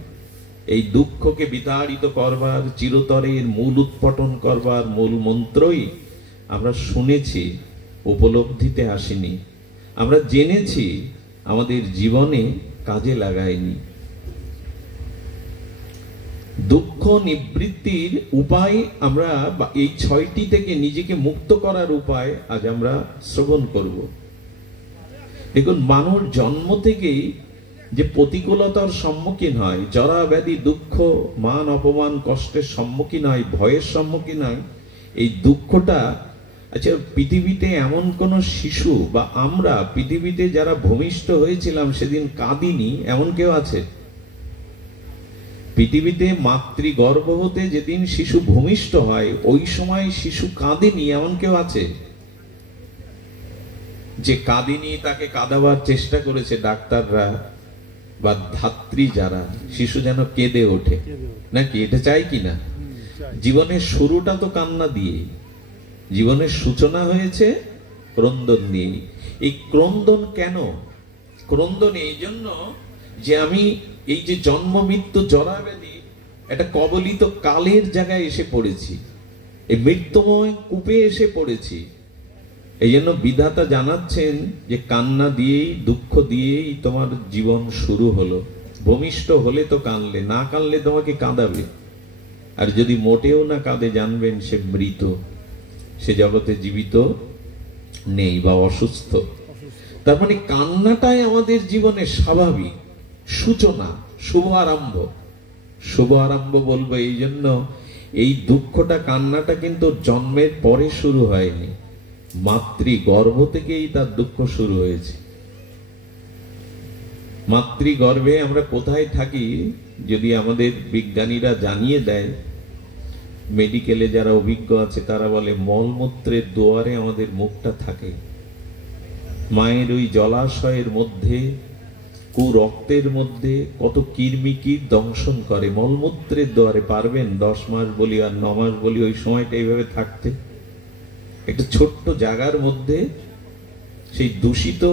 এই দুঃখকে বিতাড়িত করবার, চিরতরের মূল উৎপটন করবার মূল মন্ত্রই আমরা শুনেছি, উপলব্ধিতে আসেনি। আমরা জেনেছি, আমাদের জীবনে কাজে লাগাইনি। দুঃখ নিবৃত্তির উপায় আমরা, এই 6টি থেকে নিজেকে মুক্ত করার উপায় আজ আমরা শ্রবণ করব। দেখুন, মানুষ জন্ম থেকেই যে প্রতিকূলতার সম্মুখীন হয়, জরা ব্যাধি দুঃখ, মান অপমান, কষ্টের সম্মুখীন হয়, ভয়ের সম্মুখীন হয়, এই দুঃখটা, আচ্ছা পৃথিবীতে এমন কোন শিশু বা আমরা পৃথিবীতে যারা ভূমিষ্ঠ হয়েছিলাম সেদিন কাঁদিনি এমন কেউ আছে? পৃথিবীতে মাতৃগর্ভ হতে যেদিন শিশু ভূমিষ্ঠ হয় ওই সময় শিশু কাঁদেনি এমন কেউ আছে? যে কাঁদিনি তাকে কাঁদাবার চেষ্টা করেছে ডাক্তাররা বা ধাত্রী যারা, শিশু যেন কেঁদে ওঠে, নাকি এটা চাই কিনা? জীবনের শুরুটা তো কান্না দিয়ে, জীবনের সূচনা হয়েছে ক্রন্দন দিয়ে। এই ক্রন্দন কেন? ক্রন্দন এই জন্য যে আমি এই যে জন্ম মৃত্যু জরাব্যাধি একটা কবলিত কালের জায়গায় এসে পড়েছি, এই মৃত্যুময় কূপে এসে পড়েছি। এই জন্য বিধাতা জানাচ্ছেন যে কান্না দিয়েই, দুঃখ দিয়েই তোমার জীবন শুরু হলো। ভূমিষ্ঠ হলে তো কাঁদলে, না কাঁদলে তোমাকে কাঁদাবে। আর যদি মোটেও না কাঁদে, জানবেন সে মৃত, সে জগতে জীবিত নেই বা অসুস্থ। তার মানে কান্নাটাই আমাদের জীবনের স্বাভাবিক সূচনা, শুভ আরম্ভ। শুভ আরম্ভ বলবো এই জন্য, এই দুঃখটা, কান্নাটা কিন্তু জন্মের পরে শুরু হয়নি, মাতৃগর্ভ থেকেই তার দুঃখ শুরু হয়েছে। মাতৃগর্ভে আমরা কোথায় থাকি যদি আমাদের বিজ্ঞানীরা জানিয়ে দেয়, মেডিকেলে যারা অভিজ্ঞ আছে তারা বলে মলমূত্রের দুয়ারে আমাদের মুখটা থাকে। মায়ের ওই জলাশয়ের মধ্যে, কুরক্তের মধ্যে কত কৃমিকীট দংশন করে। মলমূত্রের দুয়ারে পারবেন 10 মাস বলি আর 9 মাস বলি ওই সময়টা এইভাবে থাকতে? একটা ছোট্ট জায়গার মধ্যে সেই দূষিত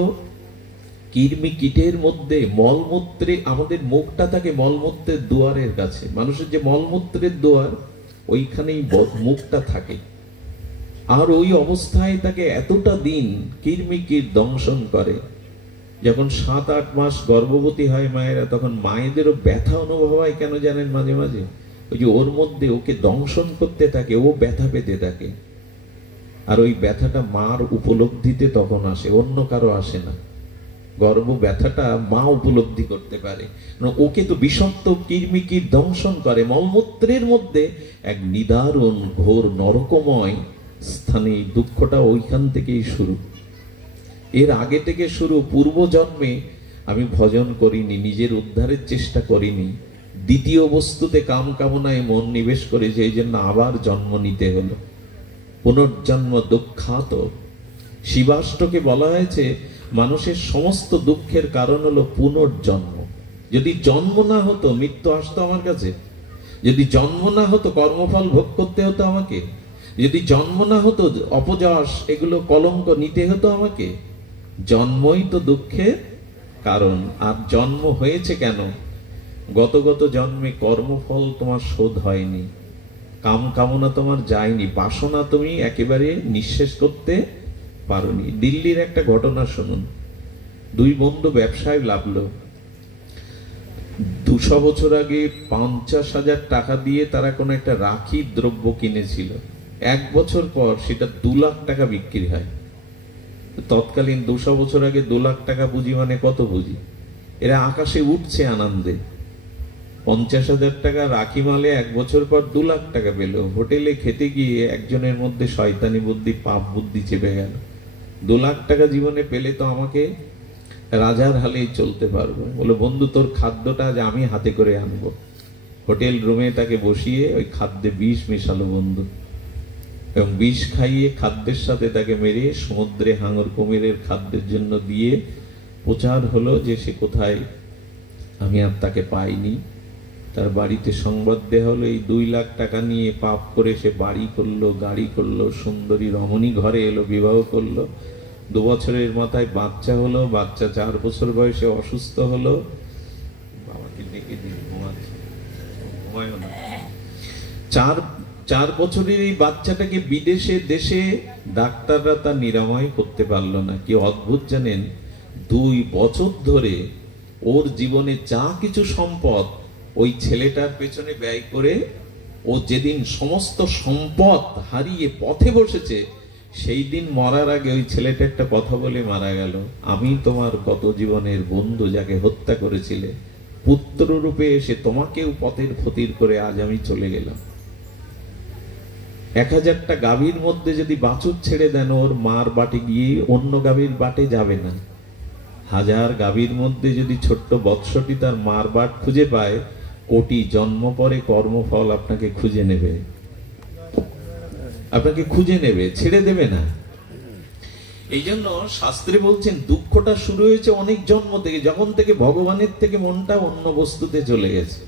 কৃমিকীটের মধ্যে মলমূত্রে আমাদের মুখটা থাকে মলমূত্রের দুয়ারের কাছে। মানুষের যে মলমূত্রের দুয়ার ওইখানেই মুখটা থাকে। আর ওই অবস্থায় তাকে এতটা দিন কৃমিকীট দংশন করে। যখন 7-8 মাস গর্ভবতী হয় মায়েরা, তখন মায়েদেরও ব্যথা অনুভব হয়। কেন জানেন? মাঝে মাঝে ওই যে ওর মধ্যে ওকে দংশন করতে থাকে, ও ব্যথা পেতে থাকে। আর ওই ব্যথাটা মার উপলব্ধিতে তখন আসে, অন্য কারো আসে না। গর্ভ ব্যথাটা মা উপলব্ধি করতে পারে, ওকে তো বিষাক্ত কৃমিকীট দংশন করে। মলমূত্রের মধ্যে এক নিদারুণ ঘোর নরকময় স্থানে দুঃখটা ওইখান থেকেই শুরু। এর আগে থেকে শুরু। পূর্ব জন্মে আমি ভজন করিনি, নিজের উদ্ধারের চেষ্টা করিনি, দ্বিতীয় বস্তুতে কাম কামনায় মন নিবেশ করেছে, এই জন্য আবার জন্ম নিতে হলো। পুনর্জন্ম দুঃখাত। শিবাষ্টকে বলা হয়েছে মানুষের সমস্ত দুঃখের কারণ হলো পুনর্জন্ম। যদি জন্ম না হতো মৃত্যু আসতো আমার কাছে, যদি জন্ম না হতো কর্মফল ভোগ করতে হতো আমাকে, যদি জন্ম না হতো অপযশ এগুলো কলঙ্ক নিতে হতো আমাকে। জন্মই তো দুঃখের কারণ। আর জন্ম হয়েছে কেন? গত গত জন্মে কর্মফল তোমার শোধ হয়নি, কাম কামনা তোমার যায়নি, বাসনা তুমি একেবারে নিঃশেষ করতে পারোনি। দিল্লির একটা ঘটনা শুনুন। দুই বন্ধু ব্যবসায় লাগলো। 200 বছর আগে 50,000 টাকা দিয়ে তারা কোনো একটা রাখি দ্রব্য কিনেছিল। 1 বছর পর সেটা 2 লাখ টাকা বিক্রি হয়। তৎকালীন 200 বছর আগে 2 লাখ টাকা পুঁজি মানে কত পুঁজি? এরা আকাশে উঠছে আনন্দে। 50,000 টাকা রাখি মালে 1 বছর পর 2 লাখ টাকা পেল। হোটেলে খেতে গিয়ে একজনের মধ্যে শয়তানি বুদ্ধি, পাপ বুদ্ধি চেপে গেল। 2 লাখ টাকা জীবনে পেলে তো আমাকে রাজার হালেই চলতে পারবো। বলে, বন্ধু তোর খাদ্যটা আজ আমি হাতে করে আনবো। হোটেল রুমে তাকে বসিয়ে ওই খাদ্যে বিষ মেশালো বন্ধু, এবং বিষ খাইয়ে খাদ্যের সাথে তাকে মেরে সমুদ্রে হাঙর কুমিরের খাদ্যের জন্য দিয়ে প্রচার হলো যে সে কোথায়, আমি আর তাকে পাইনি। তার বাড়িতে সংবাদ দেওয়া হলো এই 2 লাখ টাকা নিয়ে পাপ করে সে বাড়ি করলো, গাড়ি করলো, সুন্দরী রমণী ঘরে এলো, বিবাহ করলো। 2 বছরের মাথায় বাচ্চা হলো। বাচ্চা 4 বছর বয়সে অসুস্থ হলো। বাবাকে ডেকে দিয়ে ঘুমায় না। 4 বছরের এই বাচ্চাটাকে বিদেশে দেশে ডাক্তাররা তা নিরাময় করতে পারলো না। কি অদ্ভুত জানেন, 2 বছর ধরে ওর জীবনে যা কিছু সম্পদ ওই ছেলেটার পেছনে ব্যয় করে ও যেদিন সমস্ত সম্পদ হারিয়ে পথে বসেছে, সেই দিন মরার আগে ওই ছেলেটা একটা কথা বলে মারা গেল, আমি তোমার গত জীবনের বন্ধু যাকে হত্যা করেছিলে, পুত্র রূপে এসে তোমাকেও পথের ফতির করে আজ আমি চলে গেলাম। 1000টা গাভীর মধ্যে যদি বাছুর ছেড়ে দেন, ওর মার বাটে গিয়ে অন্য গাভীর বাটে যাবে না। 1000 গাভীর মধ্যে যদি ছোট্ট বৎসটি তার মার বাট খুঁজে পায়, কোটি জন্ম পরে কর্মফল আপনাকে খুঁজে নেবে, আপনাকে খুঁজে নেবে, ছেড়ে দেবে না। এই জন্য শাস্ত্রে বলছেন দুঃখটা শুরু হয়েছে অনেক জন্ম থেকে, যখন থেকে ভগবানের থেকে মনটা অন্য বস্তুতে চলে গেছে।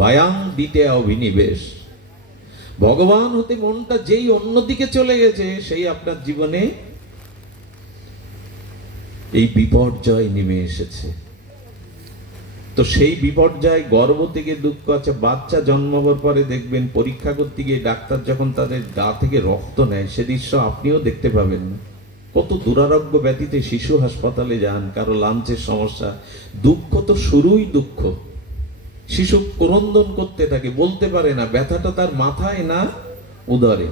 ভয়াং দিতে অভিনিবেশ। ভগবান হতে মনটা যেই অন্যদিকে চলে গেছে, সেই আপনার জীবনে এই বিপর্যয় নেমে এসেছে। তো সেই বিপর্যয়, গর্ভ থেকে দুঃখ আছে। বাচ্চা জন্মাবার পরে দেখবেন পরীক্ষা করতে গিয়ে ডাক্তার যখন তাদের গা থেকে রক্ত নেয়, সে দৃশ্য আপনিও দেখতে পাবেন না। কত দুরারোগ্য ব্যতীতে শিশু হাসপাতালে যান, কারো লাঞ্চের সমস্যা। দুঃখ তো শুরুই দুঃখ। শিশু ক্রন্দন করতে থাকে, বলতে পারে না, ব্যথাটা তার মাথায় না উদরে।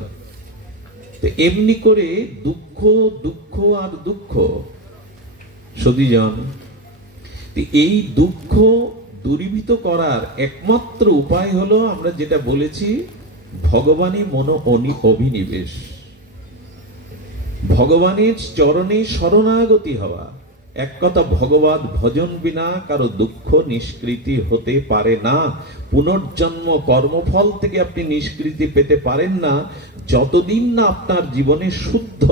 তো এমনি করে দুঃখ দুঃখ আর দুঃখ। সদীজন, এই দুঃখ দূরীভূত করার একমাত্র উপায় হলো আমরা যেটা বলেছি, ভগবানে মন অভিনিবেশ, ভগবানের চরণে শরণাগতি হওয়া। এক কথা, ভগবত ভজন বিনা কারো দুঃখ নিষ্কৃতি হতে পারে না। পুনর্জন্ম কর্মফল থেকে আপনি নিষ্কৃতি পেতে পারেন না যতদিন না আপনার জীবনে শুদ্ধ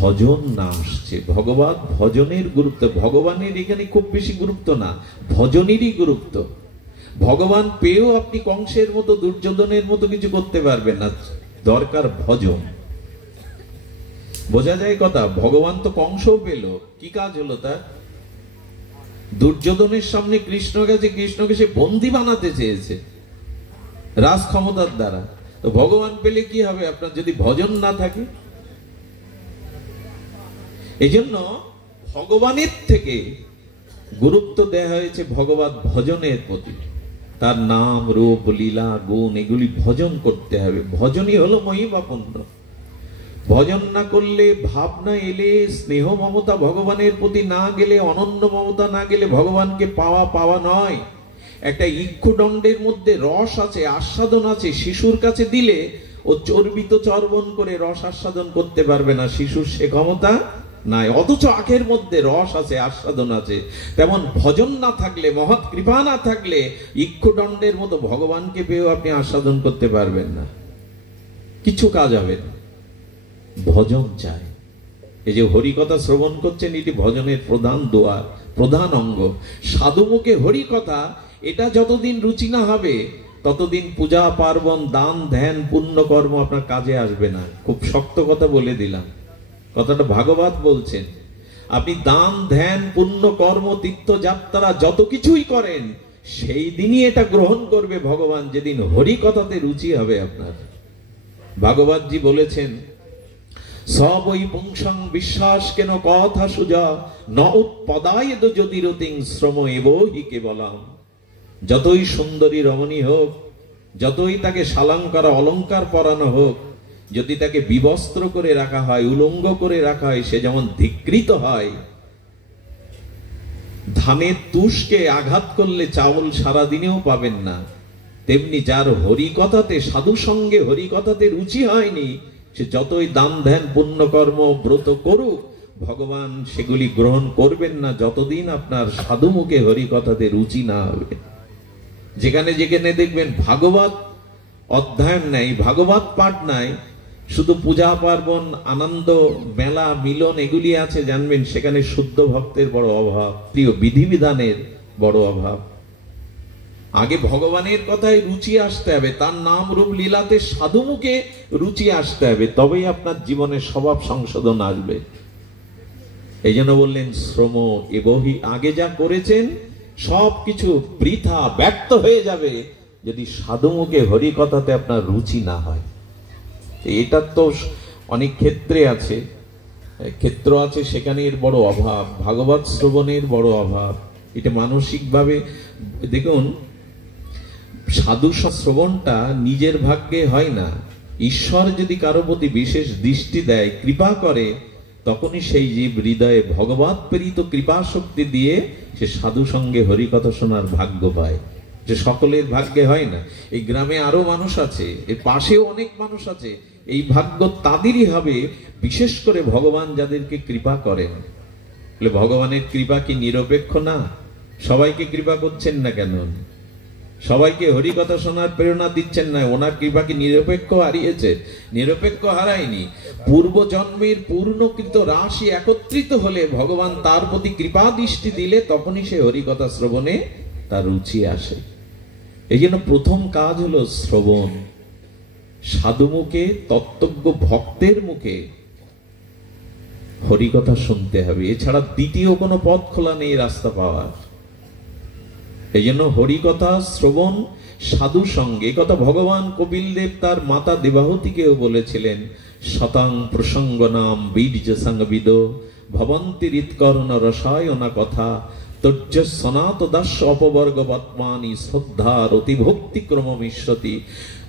ভজন না আসছে। ভগবত ভজনের গুরুত্ব, ভগবানের এখানে খুব বেশি গুরুত্ব না, ভজনেরই গুরুত্ব। ভগবান পেয়েও আপনি কংসের মতো দুর্যোধনের মতো কিছু করতে পারবেন না, দরকার ভজন। বোঝা যায় কথা? ভগবান তো কংসও পেল, কি কাজ হলো তার? দুর্যোধনের সামনে কৃষ্ণ গেছে, কৃষ্ণকে সে বন্দী বানাতে চেয়েছে রাজ ক্ষমতার দ্বারা। তো ভগবান পেলে কি হবে আপনার যদি ভজন না থাকে? এই জন্য ভগবানের থেকে গুরুত্ব দেওয়া হয়েছে ভগবত ভজনের প্রতি। তার নাম, রূপ, লীলা, গুণ এগুলি ভজন করতে হবে। ভজনই হলো মহিমাপূর্ণ। ভজন না করলে, ভাবনা এলে, স্নেহ মমতা ভগবানের প্রতি না গেলে, অনন্য মমতা না গেলে ভগবানকে পাওয়া পাওয়া নয়। একটা ইক্ষুদণ্ডের মধ্যে রস আছে, আস্বাদন আছে, শিশুর কাছে দিলে ও চর্বিত চর্বণ করে রস আস্বাদন করতে পারবে না, শিশুর সে ক্ষমতা নাই, অথচ আখের মধ্যে রস আছে, আস্বাদন আছে। তেমন ভজন না থাকলে, মহৎ কৃপা না থাকলে ইক্ষুদণ্ডের মতো ভগবানকে পেয়েও আপনি আস্বাদন করতে পারবেন না, কিছু কাজ হবে না। ভজন চাই। এই যে হরিকথা শ্রবণ করছেন, এটি ভজনের প্রধান দোয়ার, প্রধান অঙ্গ। সাধু মুখে হরিকথা, এটা যতদিন রুচি না হবে ততদিন পূজা পার্বণ, দান ধ্যান, পুণ্য কর্ম আপনার কাজে আসবে না। খুব শক্ত কথা বলে দিলাম, কথাটা ভাগবত বলছেন। আপনি দান ধ্যান, পুণ্য কর্ম, তীর্থযাত্রা যত কিছুই করেন, সেই দিনই এটা গ্রহণ করবে ভগবান, যেদিন হরিকথাতে রুচি হবে আপনার। ভাগবতজি বলেছেন, সবই পুংসং বিশ্বাস কেন কথা সুজা ন উৎপদায়েদ যদি রতিং শ্রম এবহি কেবলাম। যতই সুন্দরী রমণী হোক, যতই তাকে সালঙ্কার অলঙ্কার পরানো হোক, যদি তাকে বিবস্ত্র করে রাখা হয়, উলঙ্গ করে রাখা হয়, সে যেমন ধিকৃত হয়। ধানের তুষকে আঘাত করলে চাউল সারাদিনেও পাবেন না, তেমনি যার হরিকথাতে, সাধু সঙ্গে হরিকথাতে রুচি হয়নি, সে যতই দান ধ্যান পুণ্যকর্ম ব্রত করুক, ভগবান সেগুলি গ্রহণ করবেন না যতদিন আপনার সাধু মুখে হরিকথাতে রুচি না হবে। যেখানে যেখানে দেখবেন ভাগবত অধ্যয়ন নাই, ভাগবত পাঠ নাই, শুধু পূজা পার্বণ, আনন্দ মেলা মিলন এগুলি আছে, জানবেন সেখানে শুদ্ধ ভক্তের বড় অভাব, প্রিয় বিধিবিধানের বড় অভাব। আগে ভগবানের কথায় রুচি আসতে হবে, তার নাম রূপ লীলাতে সাধু মুখে রুচি আসতে হবে, তবেই আপনার জীবনে স্বভাব সংশোধন আসবে। এই জন্য বললেন শ্রম এবহি, আগে যা করেছেন সবকিছু বৃথা, ব্যর্থ হয়ে যাবে যদি সাধু মুখে হরিকথাতে আপনার রুচি না হয়। এটা তো অনেক ক্ষেত্রে আছে, ক্ষেত্র আছে সেখানে এর বড় অভাব, ভাগবত শ্রবণের বড় অভাব। এটা মানসিকভাবে দেখুন, সাধু শ্রবণটা নিজের ভাগ্যে হয় না। ঈশ্বর যদি কারো প্রতি বিশেষ দৃষ্টি দেয়, কৃপা করে, তখনই সেই জীব হৃদয়ে ভগবত প্রেরিত কৃপা শক্তি দিয়ে সে সাধু সঙ্গে হরিকথা শোনার ভাগ্য পায়, যে সকলের ভাগ্যে হয় না। এই গ্রামে আরো মানুষ আছে, এর পাশেও অনেক মানুষ আছে, এই ভাগ্য তাদেরই হবে, বিশেষ করে ভগবান যাদেরকে কৃপা করেন। ভগবানের কৃপা কি নিরপেক্ষ না? সবাইকে কৃপা করছেন না কেন? সবাইকে হরিকথা শোনার প্রেরণা দিচ্ছেন না? ওনার কৃপা কি নিরপেক্ষ হারিয়েছে? নিরপেক্ষ হারায়নি। পূর্ব জন্মের পূর্ণকৃত রাশি একত্রিত হলে ভগবান তার প্রতি কৃপা দৃষ্টি দিলে তখনই সে হরিকথা শ্রবণে তার রুচি আসে। এই জন্য প্রথম কাজ হলো শ্রবণ। সাধু মুখে, তত্ত্বজ্ঞ ভক্তের মুখে হরিকথা শুনতে হবে, এছাড়া দ্বিতীয় কোনো পথ খোলা নেই রাস্তা পাওয়ার। এই জন্য হরিকথা শ্রবণ সাধু সঙ্গে, কথা ভগবান কপিল দেব তার মাতা দেবাহুতিকেও বলেছিলেন, শতাং প্রসঙ্গ নাম বীর্য সংবিদ ভবন্তি হৃৎকর্ণ রসায়না কথা তর্য সনাত দাস অপবর্গ বত্মানি শ্রদ্ধা রতি ভক্তি ক্রম মিশ্রতি।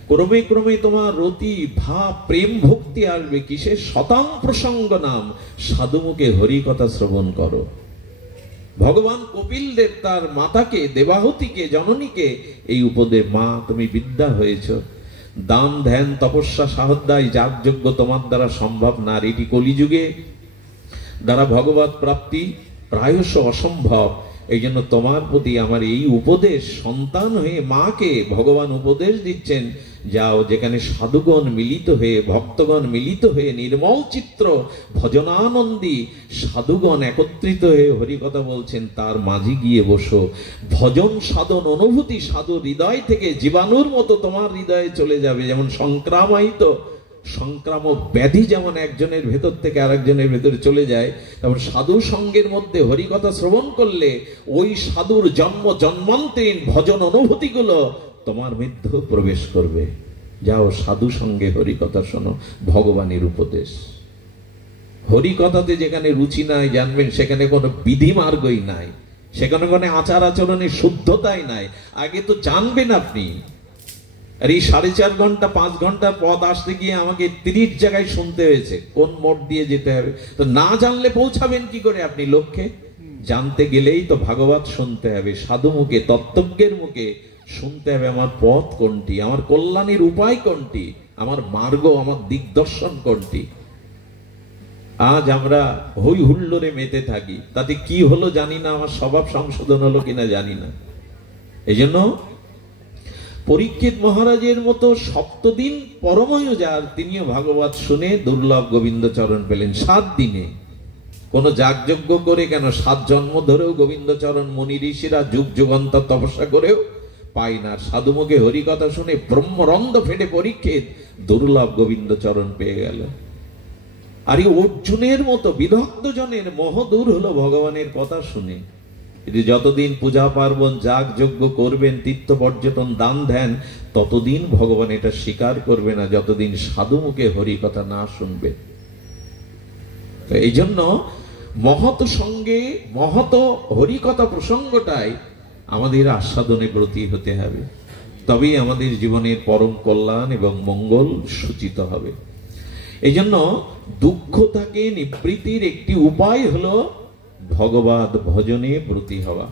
ক্রমে ক্রমে তোমার রতি ভাব প্রেম ভক্তি আসবে কিসে? শতাং প্রসঙ্গ নাম, সাধু মুখে হরিকথা শ্রবণ করো। ভগবান কপিল দেব তার মাতাকে, দেবাহুতিকে, জননীকে এই উপদেশ, মা তুমি বিদ্যা হয়েছ, দান ধ্যান তপস্যা সাহদায় যাগযজ্ঞ তোমার দ্বারা সম্ভব না, এটি কলিযুগে দ্বারা ভগবত প্রাপ্তি প্রায়শ অসম্ভব। এই জন্য তোমার প্রতি আমার এই উপদেশ, সন্তান হয়ে মাকে ভগবান উপদেশ দিচ্ছেন, যাও যেখানে সাধুগণ মিলিত হয়ে, ভক্তগণ মিলিত হয়ে, নির্মল চিত্র ভজনানন্দী সাধুগণ একত্রিত হয়ে হরিকথা বলছেন, তার মাঝে গিয়ে বসো। ভজন সাধন অনুভূতি সাধু হৃদয় থেকে জীবাণুর মতো তোমার হৃদয়ে চলে যাবে। যেমন সংক্রামক ব্যাধি যেমন একজনের ভেতর থেকে আরেকজনের ভেতরে চলে যায়, তেমন সাধু সঙ্গের মধ্যে হরিকথা শ্রবণ করলে ওই সাধুর জন্ম জন্মান্তরীণ ভজন অনুভূতিগুলো তোমার মধ্যে প্রবেশ করবে। যাও সাধু সঙ্গে হরিকথা শোনো, ভগবানের উপদেশ। হরিকথাতে যেখানে রুচি নাই, জানবেন সেখানে কোনো বিধি মার্গই নাই, সেখানে কোনো আচার আচরণের শুদ্ধতাই নাই। আগে তো জানবেন আপনি। আর এই 4.5 ঘন্টা 5 ঘন্টা পথ আসতে গিয়ে আমাকে 30 জায়গায় শুনতে হয়েছে কোন মোড় দিয়ে যেতে হবে। তো না জানলে পৌঁছাবেন কি করে আপনি লক্ষ্যে? জানতে গেলেই তো ভাগবত শুনতে হবে, সাধু মুখে, তত্ত্বজ্ঞের মুখে শুনতে হবে আমার পথ কোনটি, আমার কল্যাণের উপায় কোনটি, আমার মার্গ, আমার দিগদর্শন কোনটি। আজ আমরা হই হুল্লোড়ে মেতে থাকি, তাতে কি হলো জানি না, আমার স্বভাব সংশোধন হলো কিনা জানি না। এই জন্য পরীক্ষিত মহারাজের মতো সপ্তদিন পরময় যার, তিনিও ভাগবত শুনে দুর্লভ গোবিন্দ চরণ পেলেন 7 দিনে। কোন যাগযজ্ঞ করে কেন, 7 জন্ম ধরেও গোবিন্দ চরণ মুনি ঋষিরা যুগ যুগান্তর তপস্যা করেও পাই না। সাধুমুখে হরিকথা শুনে ব্রহ্মরন্ধ ফেটে পরীক্ষিত দুর্লভ গোবিন্দ চরণ পেয়ে গেল। আর এই অর্জুনের মতো বিদগ্ধ জনের মোহ দূর হলো ভগবানের কথা শুনে। যতদিন পূজা পার্বণ যাগ যজ্ঞ করবেন, তীর্থ পর্যটন দান ধ্যান, ততদিন ভগবান এটা স্বীকার করবে না, যতদিন সাধু মুখে হরি কথা না শুনবে। এই জন্য মহৎ সঙ্গে মহৎ হরিকথা প্রসঙ্গটাই আমাদের আস্বাদনে ব্রতী হতে হবে, তবেই আমাদের জীবনের পরম কল্যাণ এবং মঙ্গল সূচিত হবে। এই জন্য দুঃখ থেকে নিবৃত্তির একটি উপায় হলো ভগবত ভজনে ব্রতী হওয়া।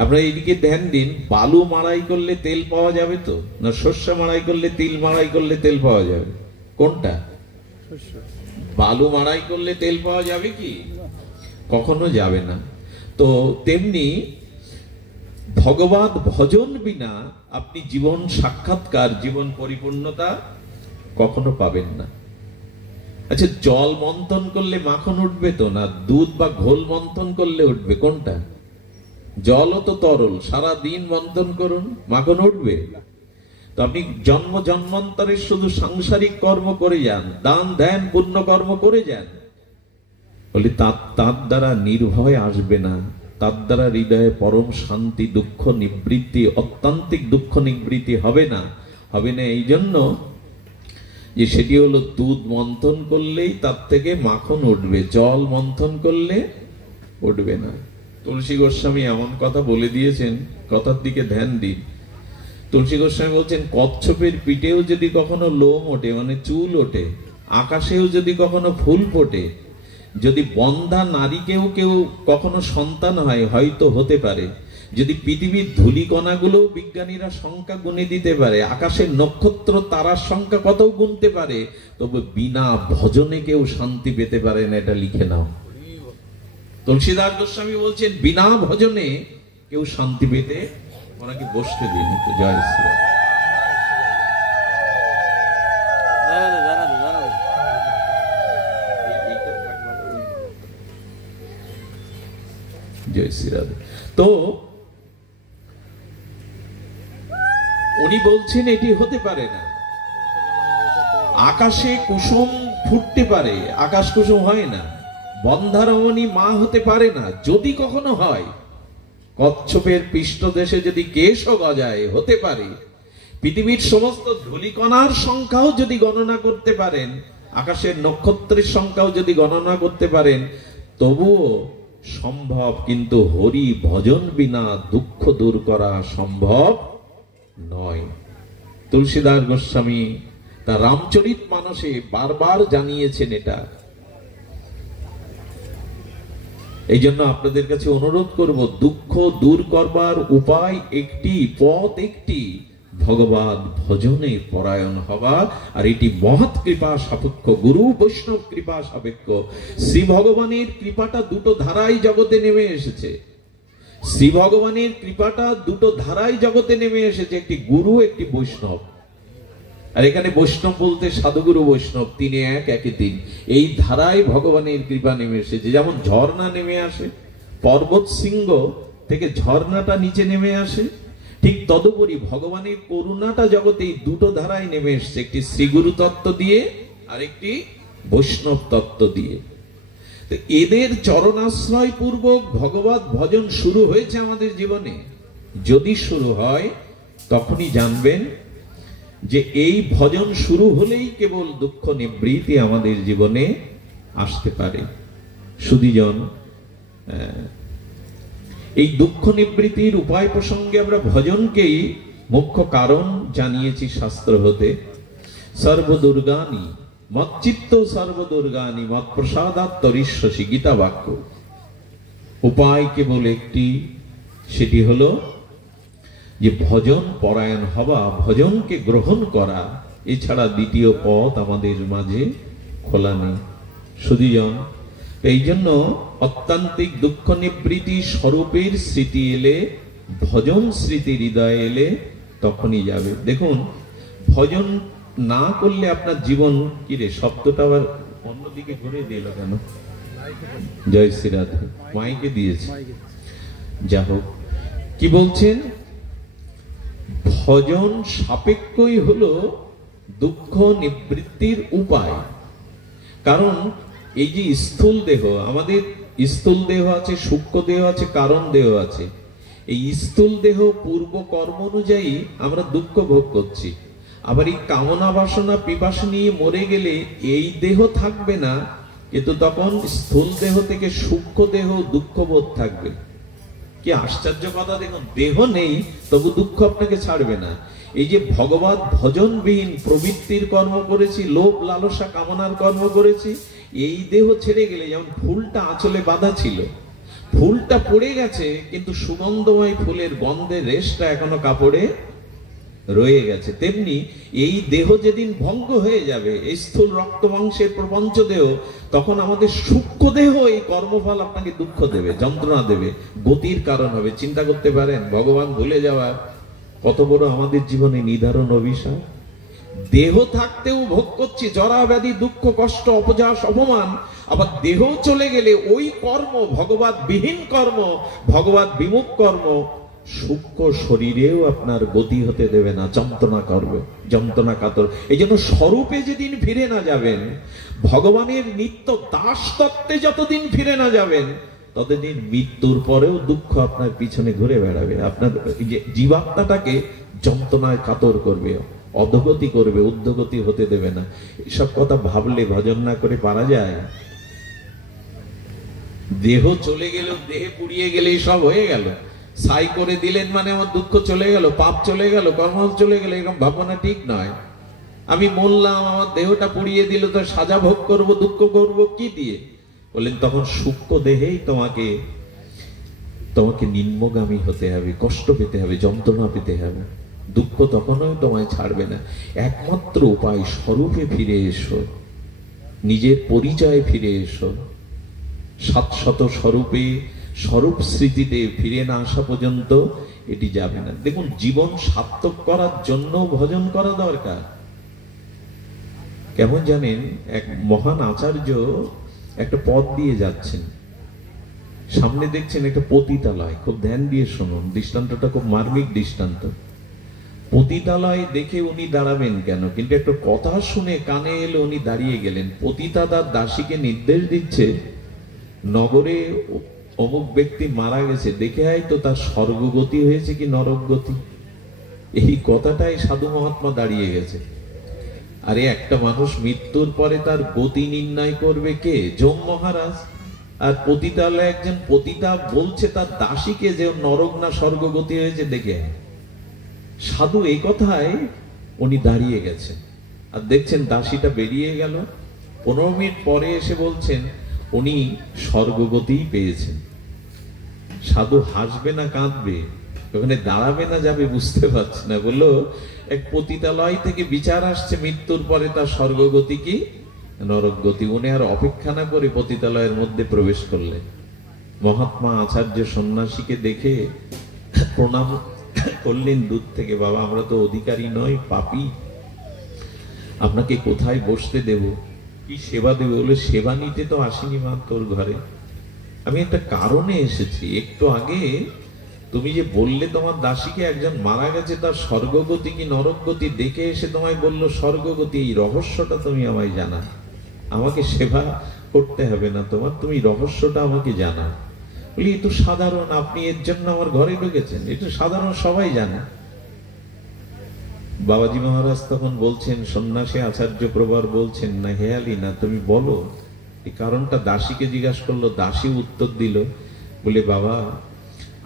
আপনারা এইদিকে ধ্যান দিন, বালু মাড়াই করলে তেল পাওয়া যাবে তো, না শস্য মাড়াই করলে, তিল মাড়াই করলে তেল পাওয়া যাবে? কোনটা? বালু মাড়াই করলে তেল পাওয়া যাবে কি? কখনো যাবে না। তো তেমনি ভগবত ভজন বিনা আপনি জীবন সাক্ষাৎকার, জীবন পরিপূর্ণতা কখনো পাবেন না। আচ্ছা, জল মন্থন করলে মাখন উঠবে তো, না দুধ বা ঘোল মন্থন করলে উঠবে? কোনটা? জলও তো তরল, সারা দিন মন্থন করুন, মাখন উঠবে? তো আপনি জন্ম জন্মান্তরের শুধু সাংসারিক কর্ম করে যান, দান ধ্যান পুণ্য কর্ম করে যান, বলে তার দ্বারা নির্ভয় আসবে না, তার দ্বারা হৃদয়ে পরম শান্তি, দুঃখ নিবৃত্তি, অত্যান্তিক দুঃখ নিবৃত্তি হবে না। এই জন্য যে সেটি হলো দুধ মন্থন করলেই তার থেকে মাখন উঠবে, জল মন্থন করলে উঠবে না। তুলসী গোস্বামী এমন কথা বলে দিয়েছেন, কথার দিকে ধ্যান দিন। তুলসী গোস্বামী বলছেন, কচ্ছপের পিঠেও যদি কখনো লোম ওঠে, মানে চুল ওঠে, আকাশেও যদি কখনো ফুল ফোটে, যদি বন্ধা নারীকেও কেউ কখনো সন্তান হয়, হয়তো হতে পারে, যদি পৃথিবীর ধূলিকণাগুলো বিজ্ঞানীরা সংখ্যা গুনে দিতে পারে, আকাশের নক্ষত্র তারার সংখ্যা কত গুনতে পারে, তবে বিনা ভজনে কেউ শান্তি পেতে পারে না, এটা লিখে নাও। তুলসীদাস গোস্বামী বলছেন, বিনা ভজনে কেউ শান্তি পেতে, ওনাকে বসতে দিন। জয় শ্রী জয় শ্রীরাধে। তো উনি বলছেন এটি হতে পারে না। আকাশে কুসুম ফুটতে পারে, আকাশ কুসুম হয় না। বন্ধারমণী মা হতে পারে না, যদি কখনো হয়। কচ্ছপের পৃষ্ঠদেশে যদি কেশও গজায়, হতে পারে। পৃথিবীর সমস্ত ধূলিকণার সংখ্যাও যদি গণনা করতে পারেন, আকাশের নক্ষত্রের সংখ্যাও যদি গণনা করতে পারেন, তবুও সম্ভব, কিন্তু হরি ভজন বিনা দুঃখ দূর করা সম্ভব নয়। তুলসীদাস গোস্বামী তার রামচরিত মানসে বারবার জানিয়েছেন এটা। এই জন্য আপনাদের কাছে অনুরোধ করব, দুঃখ দূর করবার উপায় একটি, পথ একটি, ভগবত ভজনে পরায়ণ হওয়া। আর এটি মহৎ কৃপা সাপেক্ষ, গুরু বৈষ্ণব কৃপা সাপেক্ষ। শ্রী ভগবানের কৃপাটা দুটো ধারায় জগতে নেমে এসেছে। শ্রী ভগবানের কৃপাটা দুটো ধারায় জগতে নেমে এসেছে, একটি গুরু, একটি বৈষ্ণব। আর এখানে বৈষ্ণব বলতে সাধুগুরু বৈষ্ণব, তিনি এক, একই তিন। এই ধারায় ভগবানের কৃপা নেমে এসেছে। যেমন ঝর্ণা নেমে আসে, পর্বত শৃঙ্গ থেকে ঝর্ণাটা নিচে নেমে আসে, ঠিক তদুপরি ভগবানের করুণাটা জগতে এই দুটো ধারায় নেমে এসছে, একটি শ্রীগুরু তত্ত্ব দিয়ে আর একটি বৈষ্ণব তত্ত্ব দিয়ে। তো এদের চরণাশ্রয় পূর্বক ভগবত ভজন শুরু হয়েছে আমাদের জীবনে। যদি শুরু হয়, তখনই জানবেন যে এই ভজন শুরু হলেই কেবল দুঃখ নিবৃত্তি আমাদের জীবনে আসতে পারে। সুধীজন, এই দুঃখ নিবৃত্তির উপায় প্রসঙ্গে আমরা ভজনকেই মুখ্য কারণ জানিয়েছি শাস্ত্র হতে। সর্বদুর্গানি মচ্চিত্ত সর্বদুর্গানি মৎ প্রসাদাৎ তরিষ্যসি, গীতা বাক্য। উপায় কেবল একটি, সেটি হলো যে ভজন পরায়ণ হওয়া, ভজনকে গ্রহণ করা। এছাড়া দ্বিতীয় পথ আমাদের মাঝে খোলা নেই। সুধীজন, এই জন্য অত্যান্তিক দুঃখ নিবৃত্তি স্বরূপের স্মৃতি এলে, ভজন স্মৃতি হৃদয়ে এলে তখনই যাবে। দেখুন, ভজন না করলে আপনার জীবন কিরে, শব্দটা আবার অন্যদিকে ঘুরে দিল কেন? জয় শ্রী রাধে, মাইকে দিয়েছে। যা হোক, কি বলছেন? ভজন সাপেক্ষই হলো দুঃখ নিবৃত্তির উপায়। কারণ এই যে স্থূল দেহ, আমাদের স্থূল দেহ আছে, সূক্ষ্ম দেহ আছে, কারণ দেহ আছে। এই স্থূল দেহ পূর্ব কর্ম অনুযায়ী আমরা দুঃখ ভোগ করছি। আবার এই কামনা বাসনা পিপাসা নিয়ে মরে গেলে এই দেহ থাকবে না, কিন্তু তখন স্থূল দেহ থেকে সূক্ষ্ম দেহ দুঃখ বোধ থাকবে। কি আশ্চর্য কথা! দেখুন, দেহ নেই তবু দুঃখ আপনাকে ছাড়বে না। এই যে ভগবত ভজনবিহীন প্রবৃত্তির কর্ম করেছি, লোভ লালসা কামনার কর্ম করেছি, এই দেহ ছেড়ে গেলে, যেমন ফুলটা আঁচলে বাঁধা ছিল, ফুলটা পড়ে গেছে কিন্তু সুগন্ধময় ফুলের গন্ধের রেশটা এখনো কাপড়ে রয়ে গেছে, তেমনি এই দেহ যেদিন ভঙ্গ হয়ে যাবে, এই স্থূল রক্ত মাংসের প্রপঞ্চ দেহ, তখন আমাদের সূক্ষ্ম দেহ এই কর্মফল আপনাকে দুঃখ দেবে, যন্ত্রণা দেবে, গতির কারণ হবে। চিন্তা করতে পারেন ভগবান ভুলে যাওয়া কত বড় আমাদের জীবনে নিধারণ অভিশাপ। দেহ থাকতেও ভোগ করছি জরা ব্যাধি দুঃখ কষ্ট অপযাস অপমান, আবার দেহ চলে গেলে ওই কর্ম, ভগবত বিহীন কর্ম, ভগবত বিমুখ কর্ম সূক্ষ্ম শরীরেও আপনার গতি হতে দেবে না, যন্ত্রণা করবে, যন্ত্রণা কাতর। এই জন্য স্বরূপে যেদিন ফিরে না যাবেন, ভগবানের নিত্য দাস তত্ত্বে যতদিন ফিরে না যাবেন, ততদিন মৃত্যুর পরেও দুঃখ আপনার পিছনে ঘুরে বেড়াবে, আপনার জীবাত্মাটাকে যন্ত্রণায় কাতর করবে, অধোগতি করবে, ঊর্ধ্বগতি হতে দেবে না। এসব কথা ভাবলে ভজন না করে পারা যায়? দেহ চলে গেল, দেহে পুড়িয়ে গেলে সব হয়ে গেল, ছাই করে দিলেন মানে আমার দুঃখ চলে গেল, পাপ চলে গেল, কর্ম চলে গেল, এরকম ভাবনা ঠিক নয়। আমি মরলাম, আমার দেহটা পুড়িয়ে দিল, তো সাজা ভোগ করব, দুঃখ করব কি দিয়ে? বললেন তখন সূক্ষ্ম দেহেই তোমাকে নিম্নগামী হতে হবে, কষ্ট পেতে হবে, যন্ত্রণা পেতে হবে, দুঃখ তখনও তোমায় ছাড়বে না। একমাত্র উপায় স্বরূপে ফিরে এসো, নিজের পরিচয়ে ফিরে এসো। শাশ্বত স্বরূপে, স্বরূপ স্মৃতিতে ফিরে না আসা পর্যন্ত এটি যাবে না। দেখুন, জীবন সার্থক করার জন্য ভজন করা দরকার। কেমন জানেন, এক মহান আচার্য একটা পথ দিয়ে যাচ্ছেন, সামনে দেখছেন একটা পতিতালয়। খুব ধ্যান দিয়ে শুনুন, দৃষ্টান্তটা খুব মার্মিক দৃষ্টান্ত। পতিতালয় দেখে উনি দাঁড়াবেন কেন, কিন্তু একটা কথা শুনে কানে এলে উনি দাঁড়িয়ে গেলেন। পতিতা তার দাসীকে নির্দেশ দিচ্ছে, নগরে অমুক ব্যক্তি মারা গেছে, দেখে আয় তো তার স্বর্গগতি হয়েছে কি নরকগতি। এই কথাটাই সাধু মহাত্মা দাঁড়িয়ে গেছে। আরে একটা মানুষ মৃত্যুর পরে তার গতি নির্ণয় করবে কে? যম মহারাজ। আর পতিতালয়ে একজন পতিতা বলছে তার দাসীকে যে নরক না স্বর্গগতি হয়েছে দেখে আয়। সাধু এই কথায় উনি দাঁড়িয়ে গেছেন, আর দেখছেন দাসীটা বেরিয়ে গেল। 15 মিনিট পরে এসে বলছেন উনি স্বর্গগতিই পেয়েছেন। সাধু হাসবে না কাঁদবে, ওখানে দাঁড়াবে না যাবে বুঝতে পারছে না। বললো এক পতিতালয় থেকে বিচার আসছে, মৃত্যুর পরে তার স্বর্গগতি কি নরকগতি। উনি আর অপেক্ষা না করে পতিতালয়ের মধ্যে প্রবেশ করলেন। মহাত্মা আচার্য সন্ন্যাসীকে দেখে প্রণাম করলেন দূর থেকে, বাবা আমরা তো অধিকারী নয়, পাপী, আপনাকে কোথায় বসতে দেব, কি সেবা দেবে? বলে সেবা নিতে তো আসিনি মা তোর ঘরে, আমি একটা কারণে এসেছি। একটু আগে তুমি যে বললে তোমার দাসীকে একজন মারা গেছে, তার স্বর্গগতি কি নরকগতি দেখে এসে তোমায় বললো স্বর্গগতি, এই রহস্যটা তুমি আমায় জানা। আমাকে সেবা করতে হবে না তোমার, তুমি রহস্যটা আমাকে জানা। বলি এ তো সাধারণ, আপনি এর জন্য আমার ঘরে ঢুকেছেন, এটা সাধারণ, সবাই জানে। বাবাজি মহারাজ তখন বলছেন, সন্ন্যাসী আচার্য প্রবার বলছেন, না হেয়ালি না, তুমি বলো এই কারণটা। দাসীকে জিজ্ঞাসা করলো, দাসী উত্তর দিল, বলে বাবা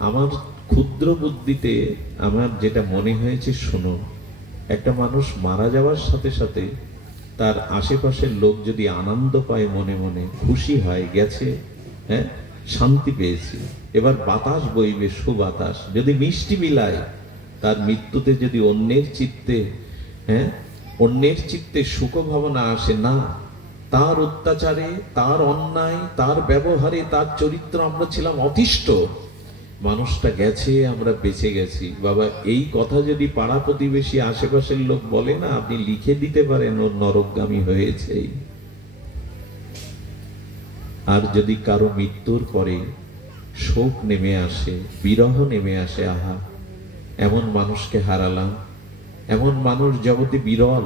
আমার ক্ষুদ্র বুদ্ধিতে আমার যেটা মনে হয়েছে শোনো, একটা মানুষ মারা যাওয়ার সাথে সাথে তার আশেপাশের লোক যদি আনন্দ পায়, মনে মনে খুশি হয়, গেছে, হ্যাঁ শান্তি পেয়েছি, এবার বাতাস বইবে সুবাতাস, যদি মিষ্টি বিলায়, তার মৃত্যুতে যদি অন্যের চিত্তে সুখ ভাবনা আসে, না তার অত্যাচারে, তার অন্যায়, তার ব্যবহারে, তার চরিত্র আমরা ছিলাম অতিষ্ঠ। মানুষটা গেছে, আমরা বেঁচে গেছি। বাবা, এই কথা যদি পাড়া প্রতিবেশী আশেপাশের লোক বলে না, আপনি লিখে দিতে পারেন ওর নরকগামী হয়েছে। আর যদি কারো মৃত্যুর পরে শোক নেমে আসে, বিরহ নেমে আসে, আহা এমন মানুষকে হারালাম, এমন মানুষ জগতে বিরল,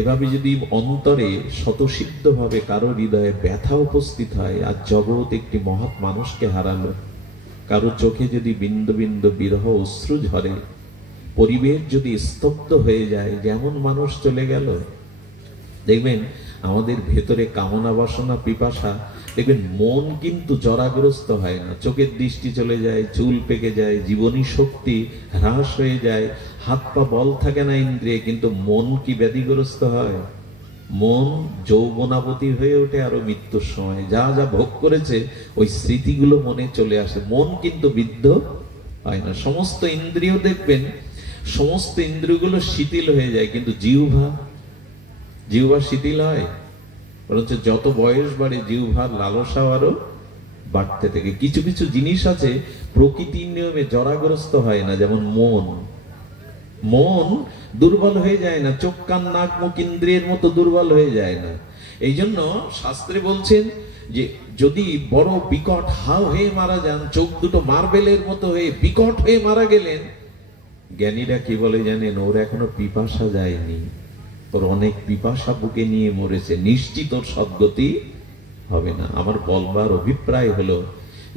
এভাবে যদি অন্তরে স্বতঃসিদ্ধ ভাবে কারো হৃদয়ে ব্যথা উপস্থিত হয়, আর জগৎ একটি মহৎ মানুষকে হারালো, কারো চোখে যদি বিন্দু বিন্দু বিরহ অশ্রু ঝরে, পরিবেশ যদি স্তব্ধ হয়ে যায়, যেমন মানুষ চলে গেল, দেখবেন আমাদের ভেতরে কামনা বাসনা পিপাসা, দেখবেন মন কিন্তু জরাগ্রস্ত হয় না। চোখের দৃষ্টি চলে যায়, চুল পেকে যায়, জীবনী শক্তি হ্রাস হয়ে যায়, হাত পা বল থাকে না ইন্দ্রিয়ে, কিন্তু মন কি ব্যাধিগ্রস্ত হয়? মন যৌবনাবতী হয়ে ওঠে আরো মৃত্যুর সময়। যা যা ভোগ করেছে ওই স্মৃতিগুলো মনে চলে আসে, মন কিন্তু বিদ্ধ হয় না। সমস্ত ইন্দ্রিয় দেখবেন, সমস্ত ইন্দ্রিয়গুলো শিথিল হয়ে যায়, কিন্তু জিহ্বা শিথিল হয়? বরঞ্চ যত বয়স বাড়ে জিহ্বার লালসা আরো বাড়তে থাকে। কিছু কিছু জিনিস আছে প্রকৃতির নিয়মে জরাগ্রস্ত হয় না, যেমন মন দুর্বল হয়ে যায় না, চোখ কান নাক মুখ ইন্দ্রিয়ের মতো দুর্বল হয়ে যায় না। এই জন্য শাস্ত্রে বলছেন যে যদি বড় বিকট হাও হয়ে মারা যান, চোখ দুটো মার্বেলের মতো হয়ে বিকট হয়ে মারা গেলেন, জ্ঞানীরা কি বলে জানেন? ওর এখনো পিপাসা যায়নি, তোর অনেক পিপাসা বুকে নিয়ে মরেছে, নিশ্চিত ওর সদ্গতি হবে না। আমার বলবার অভিপ্রায় হলো,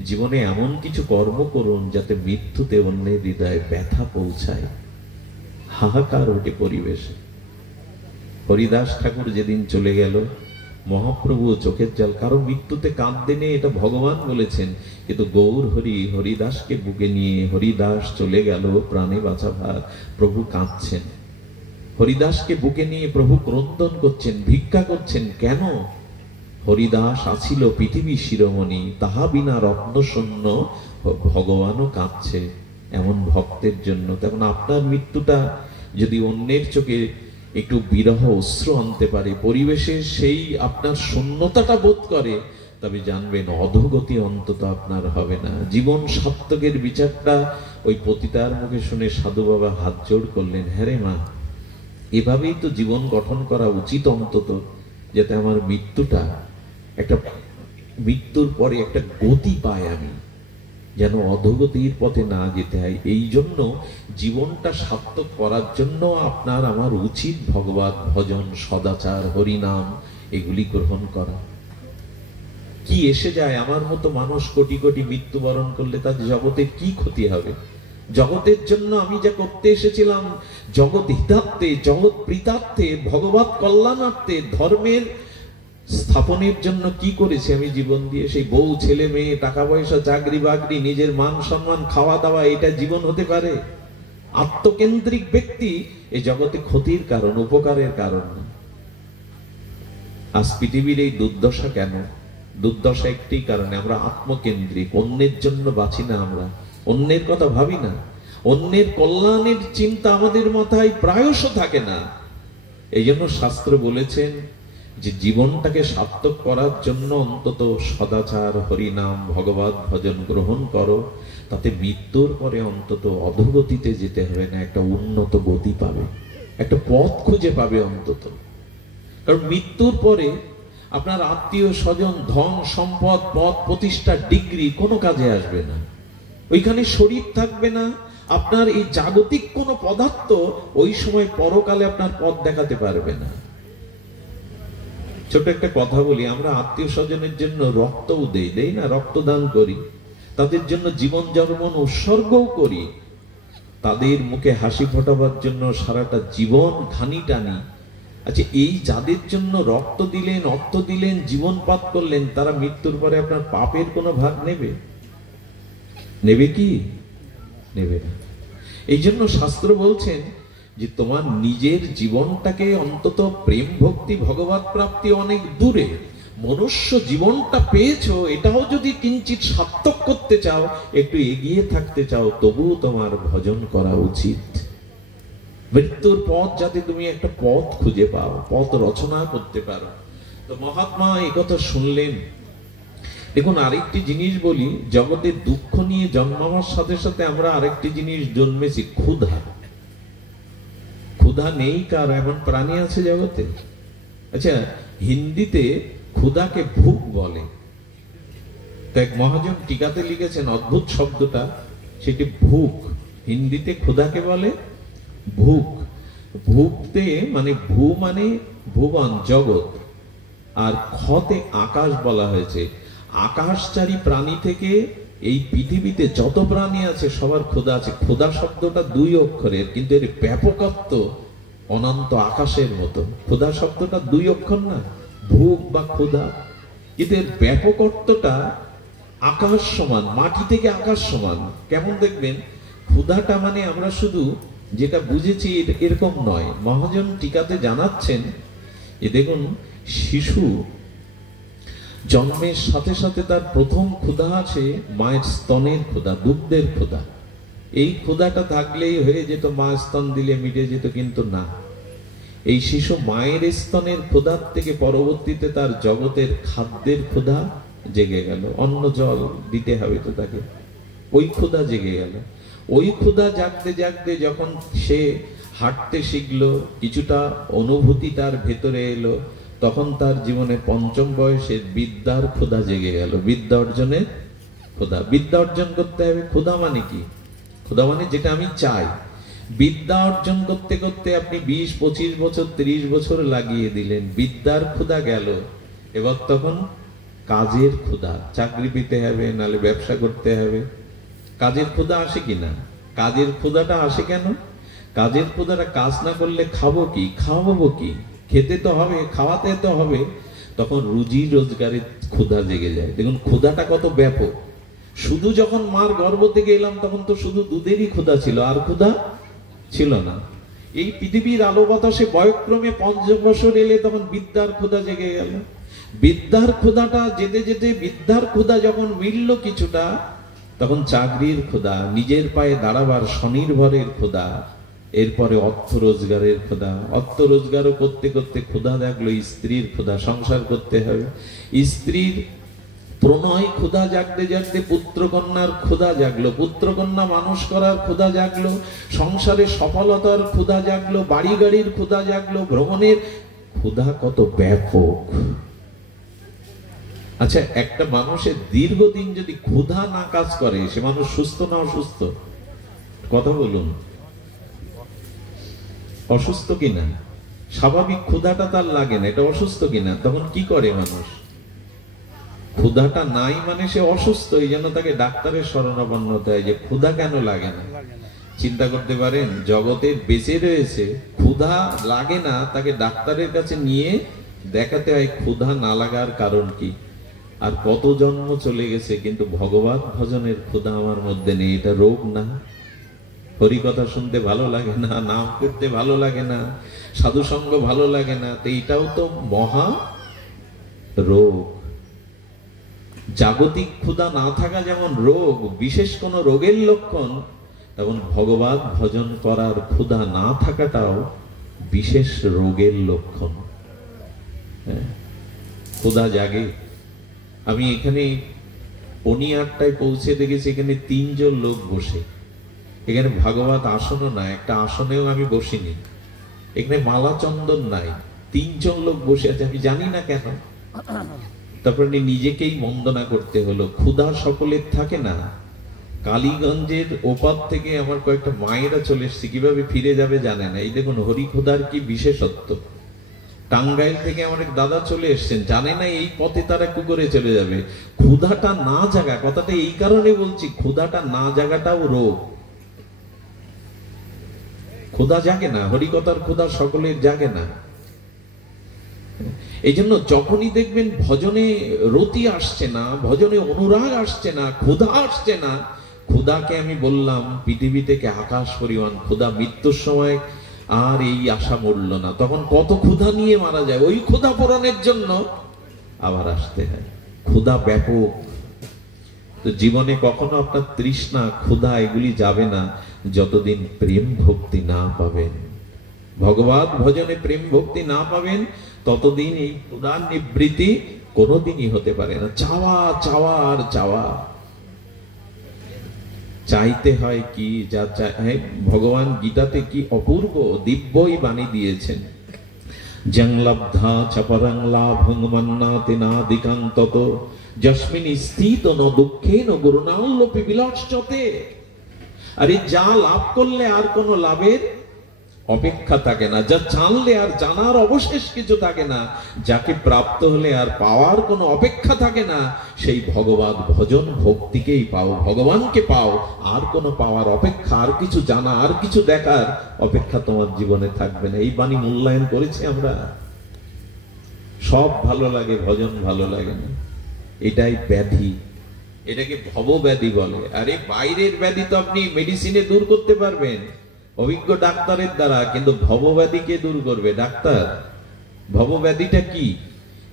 জীবনে এমন কিছু কর্ম করুন যাতে মৃত্যুতে অন্যের হৃদয়ে ব্যথা পৌঁছায়, হাহাকার ওঠে পরিবেশে। হরিদাস ঠাকুর যেদিন চলে গেল, মহাপ্রভু চোখের জল, কারো মৃত্যুতে কাঁদতেনে, এটা ভগবান বলেছেন, কিন্তু গৌর হরিদাসকে বুকে নিয়ে, হরিদাস চলে গেল প্রাণে বাঁচাবার, প্রভু কাঁদছেন। হরিদাসকে বুকে নিয়ে প্রভু ক্রন্দন করছেন, ভিক্ষা করছেন। কেন? হরিদাস আছিল পৃথিবী শিরোমণি, তাহা বিনা রত্ন শূন্য, ভগবানও কাঁদছে এমন ভক্তের জন্য। তেমন আপনার মৃত্যুটা যদি অন্যের চোখে একটু বিরহ অশ্রু আনতে পারে, পরিবেশের সেই আপনার শূন্যতাটা বোধ করে, তবে জানবেন অধোগতি অন্তত আপনার হবে না। জীবন সার্থকের বিচারটা ওই পতিতার মুখে শুনে সাধু বাবা হাত জোড় করলেন, হ্যাঁ রে মা, এভাবেই তো জীবন গঠন করা উচিত, অন্তত যাতে আমার মৃত্যুর পরে একটা গতি পায়, আমি যেন অধোগতির পথে না যেতে হয়। এই জন্য জীবনটা সার্থক করার জন্য আপনার আমার উচিত ভগবত ভজন, সদাচার, হরিনাম এগুলি গ্রহণ করা। কি এসে যায়? আমার মতো মানুষ কোটি কোটি মৃত্যুবরণ করলে তার জগতের কি ক্ষতি হবে? জগতের জন্য আমি যা করতে এসেছিলাম, জগৎ হিতার্থে, জগৎ প্রীতার্থে, ভগবত কল্যাণার্থে, ধর্মের স্থাপনের জন্য কি করেছি আমি জীবন দিয়ে? সেই বউ, ছেলে, মেয়ে, টাকা পয়সা, চাকরি বাকরি, নিজের মান সম্মান, খাওয়া দাওয়া, এটা জীবন হতে পারে? আত্মকেন্দ্রিক ব্যক্তি এই জগতে ক্ষতির কারণ, উপকারের কারণ না। আজ পৃথিবীর এই দুর্দশা কেন? দুর্দশা একটি কারণে, আমরা আত্মকেন্দ্রিক, অন্যের জন্য বাঁচি না, আমরা অন্যের কথা ভাবি না, অন্যের কল্যাণের চিন্তা আমাদের মাথায় প্রায়শ থাকে না। এই জন্য শাস্ত্র বলেছেন যে জীবনটাকে সার্থক করার জন্য অন্তত সদাচার, হরিনাম, ভগবত ভজন গ্রহণ করো, তাতে মৃত্যুর পরে অন্তত অধোগতিতে যেতে হবে না, একটা উন্নত গতি পাবে, একটা পথ খুঁজে পাবে অন্তত। কারণ মৃত্যুর পরে আপনার আত্মীয় স্বজন, ধন সম্পদ, পদ প্রতিষ্ঠা, ডিগ্রি কোনো কাজে আসবে না। ওইখানে শরীর থাকবে না, আপনার এই জাগতিক কোনো পদার্থ ওই সময় পরকালে আপনার পথ দেখাতে পারবে না। ছোট একটা কথা বলি, আমরা আত্মীয় স্বজনের জন্য রক্তও দেই না, রক্তদান করি, তাদের জন্য জীবন যৌবন উৎসর্গও করি, তাদের মুখে হাসি ফোটাবার জন্য সারাটা জীবন ঘানি টানি। আচ্ছা, এই যাদের জন্য রক্ত দিলেন, অর্থ দিলেন, জীবনপাত করলেন, তারা মৃত্যুর পরে আপনার পাপের কোনো ভাগ নেবে কি? নেবে না। এই জন্য শাস্ত্র বলছেন যে তোমার নিজের জীবনটাকে অন্তত প্রেম ভক্তি ভগবত প্রাপ্তি অনেক দূরে, মনুষ্য জীবনটা পেয়েছো, এটাও যদি কিঞ্চিত সার্থক করতে চাও, একটু এগিয়ে থাকতে চাও, তবুও তোমার ভজন করা উচিত। মৃত্যুর পথ যাতে তুমি একটা পথ খুঁজে পাও, পথ রচনা করতে পারো, তো মহাত্মা এই কথা শুনলেন। দেখুন, আরেকটি জিনিস বলি, জগতে দুঃখ নিয়ে জন্মাবার সাথে সাথে আমরা আরেকটি জিনিস জন্মেছি, ক্ষুধা। ক্ষুধা নেই কার এমন প্রাণী আছে জগতে? আচ্ছা, হিন্দিতে ক্ষুধাকে ভুক বলে। তো এক মহাজন টিকাতে লিখেছেন অদ্ভুত শব্দটা, সেটি ভুক। হিন্দিতে ক্ষুধাকে বলে ভুক। ভুকতে মানে ভূ মানে ভুবন, জগৎ, আর খতে আকাশ বলা হয়েছে। আকাশচারী প্রাণী থেকে এই পৃথিবীতে যত প্রাণী আছে সবার ক্ষুধা আছে। ক্ষুধা শব্দটা 2 অক্ষরের, কিন্তু এর ব্যাপকত্ব অনন্ত আকাশের মতো। ক্ষুধা শব্দটা 2 অক্ষর না, ভুক বা ক্ষুধা, কিন্তু এর ব্যাপক অর্থটা আকাশ সমান, মাটি থেকে আকাশ সমান। কেমন দেখবেন, ক্ষুধাটা মানে আমরা শুধু যেটা বুঝেছি এরকম নয়। মহাজন টিকাতে জানাচ্ছেন, এ দেখুন, শিশু জন্মের সাথে সাথে তার প্রথম ক্ষুধা আছে মায়ের স্তনের ক্ষুধা, দুগ্ধের ক্ষুধা। এই ক্ষুধাটা থাকলেই হয়ে যেত, মা স্তন দিলে মিটে যেত, কিন্তু না। এই শিশু মায়ের স্তনের ক্ষুধার থেকে পরবর্তীতে তার জগতের খাদ্যের ক্ষুধা জেগে গেল। অন্ন জল দিতে হবে তো তাকে, ওই ক্ষুধা জেগে গেল। ওই ক্ষুধা জাগতে জাগতে যখন সে হাঁটতে শিখলো, কিছুটা অনুভূতি তার ভেতরে এলো, তখন তার জীবনে 5ম বয়সে বিদ্যার ক্ষুধা জেগে গেল। বিদ্যা অর্জনের ক্ষুধা। বিদ্যা অর্জন করতে হবে। ক্ষুধা মানে কি? ক্ষুধা মানে যেটা আমি চাই। বিদ্যা অর্জন করতে করতে আপনি 20, 25 বছর, 30 বছর লাগিয়ে দিলেন, বিদ্যার ক্ষুধা গেল। এবার তখন কাজের ক্ষুধা, চাকরি পেতে হবে, নালে ব্যবসা করতে হবে। কাজের ক্ষুধা আসে কিনা? কাজের ক্ষুধাটা আসে কেন? কাজের ক্ষুধাটা, কাজ না করলে খাবো কি, খাওয়াবো কি, খেতে তো হবে, খাওয়াতে তো হবে। তখন রুজি রোজগারের ক্ষুধা জেগে যায়। দেখুন ক্ষুধাটা কত ব্যাপক। শুধু যখন মার গর্ভ থেকে এলাম তখন তো শুধু দুধেরই ক্ষুধা ছিল, আর ক্ষুধা ছিল না। এই পৃথিবীর আলো বাতাসে বয়ক্রমে 5 বছর এলে তখন বিদ্যার ক্ষুধা জেগে গেল। বিদ্যার ক্ষুধাটা যেতে যেতে, বিদ্যার ক্ষুধা যখন মিলল কিছুটা, তখন চাকরির ক্ষুধা, নিজের পায়ে দাঁড়াবার স্বনির্ভরের ক্ষুধা, এরপরে অর্থ রোজগারের ক্ষুধা। অর্থ রোজগারও করতে করতে ক্ষুধা জাগলো স্ত্রীর ক্ষুধা, সংসার করতে হবে। স্ত্রীর প্রণয় ক্ষুধা জাগতে জাগতে পুত্রকন্যার ক্ষুধা জাগলো, পুত্রকন্যা মানুষ করার ক্ষুধা জাগলো, সংসারে সফলতার ক্ষুধা জাগলো, বাড়ি গাড়ির ক্ষুধা জাগলো, ভ্রমণের ক্ষুধা। কত ব্যাপক। আচ্ছা, একটা মানুষের দীর্ঘদিন যদি ক্ষুধা না কাজ করে, সে মানুষ সুস্থ না অসুস্থ? কথা বলুন, অসুস্থ কিনা? স্বাভাবিক ক্ষুধাটা তার লাগে না, এটা অসুস্থ কিনা? তখন কি করে মানুষ? ক্ষুধাটা নাই মানে সে অসুস্থ। এই জন্য তাকে ডাক্তারের শরণাপন্ন হতে হয় যে ক্ষুধা কেন লাগে না। চিন্তা করতে পারেন, জগতে বেঁচে রয়েছে, ক্ষুধা লাগে না, তাকে ডাক্তারের কাছে নিয়ে দেখাতে হয় ক্ষুধা না লাগার কারণ কি। আর কত জন্ম চলে গেছে, কিন্তু ভগবত ভজনের ক্ষুধা আমার মধ্যে নেই। এটা রোগ না? হরি কথা শুনতে ভালো লাগে না, নাম করতে ভালো লাগে না, সাধু সঙ্গ ভালো লাগে না, তো এটাও তো মহা রোগ। জাগতিক ক্ষুধা না থাকা যেমন রোগ, বিশেষ কোন রোগের লক্ষণ, তেমন ভগবত ভজন করার ক্ষুধা না থাকাটাও বিশেষ রোগের লক্ষণ। ক্ষুধা জাগে। আমি এখানে 8:30 পৌঁছে দেখেছি, এখানে 3 জন লোক বসে। এখানে ভাগবত আসনও নাই, একটা আসনেও আমি বসিনি। এখানে মালা চন্দন নাই, 3 জন লোক বসে আছে। আমি জানি না কেন। তারপরে নিজেকেই বন্দনা করতে হলো। ক্ষুধা সকলের থাকে না। কালীগঞ্জের ওপার থেকে আমার কয়েকটা মায়েরা চলে এসছে, কিভাবে ফিরে যাবে জানে না। এই দেখুন হরি ক্ষুধার কি বিশেষত্ব। টাঙ্গাইল থেকে আমার এক দাদা চলে এসছেন, জানে না এই পথে তারা কি করে চলে যাবে। ক্ষুধাটা না জাগা, কথাটা এই কারণে বলছি, ক্ষুধাটা না জাগাটাও রোগ। ক্ষুধা জাগে না, হরিকথার ক্ষুধা সকলের জাগে না। এই জন্য যখনই দেখবেন ভজনে রতি আসছে না, ভজনে অনুরাগ আসছে না, ক্ষুধা আসছে না, ক্ষুধাকে আমি বললাম পৃথিবী থেকে আকাশ পরিমাণ ক্ষুধা। মৃত্যুর সময় আর এই আশা মরল না, তখন কত ক্ষুধা নিয়ে মারা যায়। ওই ক্ষুধা পূরণের জন্য আবার আসতে হয়। ক্ষুধা ব্যাপক। তো জীবনে কখনো আপনার তৃষ্ণা, ক্ষুধা এগুলি যাবে না যতদিন প্রেম ভক্তি না পাবেন। ভগবত ভজনে প্রেম ভক্তি না পাবেন ততদিন এই ক্ষুধার নিবৃত্তি কোনোদিনই হতে পারে না। চাওয়া চাওয়া আর চাওয়া, চাইতে হয় কি, যা চাই ভগবান গীতাতে কি অপূর্ব দিব্যই বাণী দিয়েছেন। জংলব্ধা চপরং লাভং মন্নাতি নাদিকাং তত যস্মিন স্থিত ন দুঃখেন গুরুণাল্লোপি বিলাসচতে। আরে যা লাভ করলে আর কোনো লাভের অপেক্ষা থাকে না, যা জানলে আর জানার অবশেষ কিছু থাকে না, যাকে প্রাপ্ত হলে আর পাওয়ার কোনো অপেক্ষা থাকে না, সেই ভগবত ভজন ভক্তিকেই পাও, ভগবানকে পাও। আর কোনো পাওয়ার অপেক্ষা, আর কিছু জানা, আর কিছু দেখার অপেক্ষা তোমার জীবনে থাকবে না। এই বাণী মূল্যায়ন করেছি আমরা। সব ভালো লাগে, ভজন ভালো লাগে না, এটাই ব্যাধি, এটাকে ভবব্যাধি বলে। আরে বাইরের ব্যাধি তো আপনি মেডিসিনে দূর করতে পারবেন অভিজ্ঞ ডাক্তারের দ্বারা, কিন্তু ভবব্যাধি কে দূর করবে? ডাক্তার। ভবব্যাধিটা কি?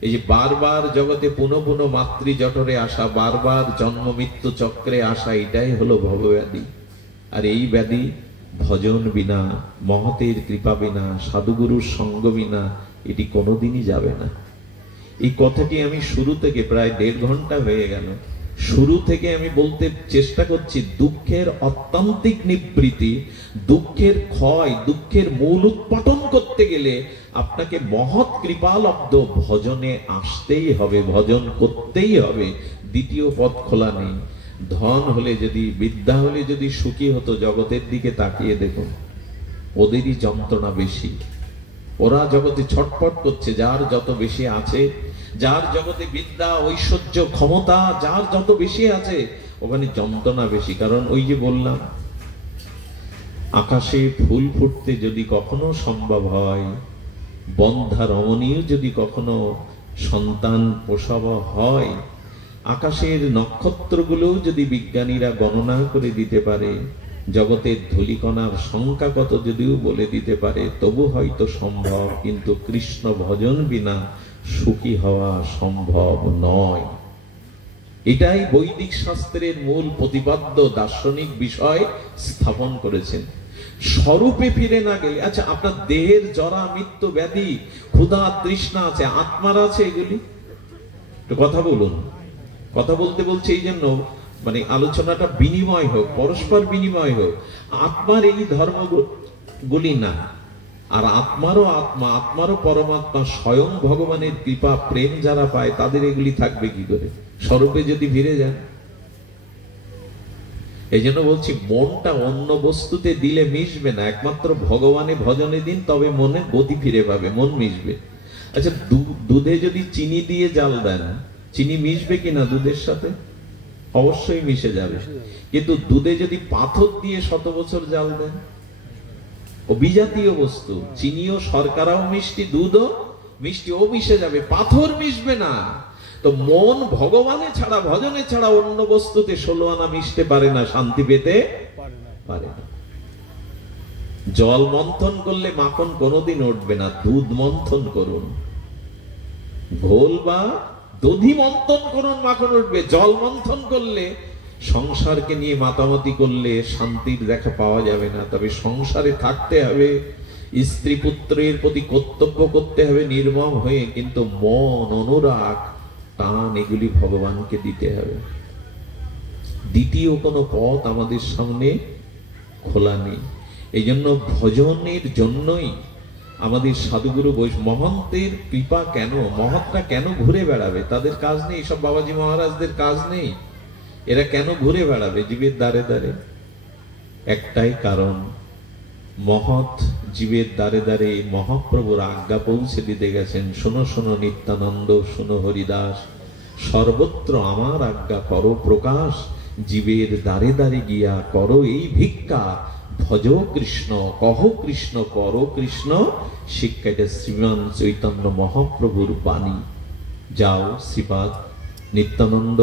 এই যে বারবার জগতে পুনঃ পুনঃ মাতৃ জঠরে আসা, বারবার জন্ম মৃত্যু চক্রে আসা, এটাই হলো ভবব্যাধি। আর এই ব্যাধি ভজন বিনা, মহতের কৃপা বিনা, সাধুগুরুর সঙ্গ বিনা এটি কোনোদিনই যাবে না। এই কথাটি আমি শুরু থেকে, প্রায় 1.5 ঘন্টা হয়ে গেল, শুরু থেকে আমি বলতে চেষ্টা করছি, দুঃখের অত্যন্তিক নিবৃত্তি, দুঃখের ক্ষয়, দুঃখের মূল উৎপাটন করতে গেলে আপনাকে মহৎ কৃপালব্ধ ভজনে আসতেই হবে, ভজন করতেই হবে। দ্বিতীয় পথ খোলা নেই। ধন হলে যদি, বিদ্যা হলে যদি সুখী হতো, জগতের দিকে তাকিয়ে দেখুন, ওদেরই যন্ত্রণা বেশি। ওরা জগতে ছটফট করছে, যার যত বেশি আছে, যার জগতে বিদ্যা ঐশ্বর্য ক্ষমতা যার যত বেশি আছে, ওখানে যন্ত্রণা বেশি। কারণ ওই যে বললাম, আকাশে ফুল ফুটতে যদি কখনো সম্ভব হয়, বন্ধা রমণীয় যদি কখনো সন্তান প্রসব হয়, আকাশের নক্ষত্রগুলো যদি বিজ্ঞানীরা গণনা করে দিতে পারে, জগতের ধূলিকণার সংখ্যা কত যদিও বলে দিতে পারে, তবু হয়তো সম্ভব, কিন্তু কৃষ্ণ ভজন বিনা সুখী হওয়া সম্ভব নয়। এটাই বৈদিক শাস্ত্রের মূল প্রতিপাদ্য দার্শনিক বিষয় স্থাপন করেছেন। স্বরূপে ফিরে না গেলে, আচ্ছা আপনার দেহের জরা মৃত্যু ব্যাধি ক্ষুধা তৃষ্ণা আছে, আত্মার আছে এগুলি? কথা বলুন। কথা বলতে বলছে এই জন্য, মানে আলোচনাটা বিনিময় হোক, পরস্পর বিনিময় হোক। আত্মার এই ধর্মগুলি না, আর আত্মারও আত্মা, আত্মারও পরমাত্মা, স্বয়ং ভগবানের কৃপা প্রেম যারা পায়, তাদের এগুলি থাকবে কি করে? স্বরূপে যদি ফিরে যান। এই জন্য বলছি, মনটা অন্য বস্তুতে দিলে মিশবে না, একমাত্র ভগবানে ভজনে দিন, তবে মনে গতি ফিরে পাবে, মন মিশবে। আচ্ছা, দুধে যদি চিনি দিয়ে জাল দেন, চিনি মিশবে কিনা দুধের সাথে? অবশ্যই মিশে যাবে। কিন্তু দুধে যদি পাথর দিয়ে 100 বছর জাল দেন, ও বিজাতীয় বস্তু, চিনিও শর্করাও মিষ্টি, দুধও মিষ্টি, ও মিশে যাবে, পাথর মিশবে না। তো মন ভগবানে ছাড়া, ভজনে ছাড়া অন্য বস্তুতে 16 আনা মিশতে পারে না, শান্তি পেতে পারে না। জল মন্থন করলে মাখন কোনোদিন উঠবে না, দুধ মন্থন করুন, ঘোল বা দধি মন্থন করুন, মাখন উঠবে। জল মন্থন করলে, সংসারকে নিয়ে মাতামাতি করলে শান্তির দেখা পাওয়া যাবে না। তবে সংসারে থাকতে হবে, স্ত্রী পুত্রের প্রতি কর্তব্য করতে হবে নির্মম হয়ে, কিন্তু মন, অনুরাগ, টান, এগুলি ভগবানকে দিতে হবে। দ্বিতীয় কোনো পথ আমাদের সামনে খোলা নেই। এই জন্য ভজনের জন্যই আমাদের সাধুগুরু মহন্তের কৃপা কেন, মহৎরা কেন ঘুরে বেড়াবে? তাদের কাজ নেই, সব বাবাজি মহারাজদের কাজ নেই, এরা কেন ঘুরে বেড়াবে জীবের দ্বারে দ্বারে? একটাই কারণ, মহৎ জীবের দ্বারে দ্বারে মহাপ্রভুর আজ্ঞা পৌঁছে দিতে গেছেন। শোনো শোনো নিত্যানন্দ, শোনো হরিদাস, সর্বত্র আমার আজ্ঞা করো প্রকাশ, জীবের দ্বারে দ্বারে গিয়া করো এই ভিক্ষা, ভজ কৃষ্ণ, কহ কৃষ্ণ, করো কৃষ্ণ শিক্ষা। এটা শ্রীমান চৈতন্য মহাপ্রভুর বাণী। যাও শ্রীপাদ নিত্যানন্দ,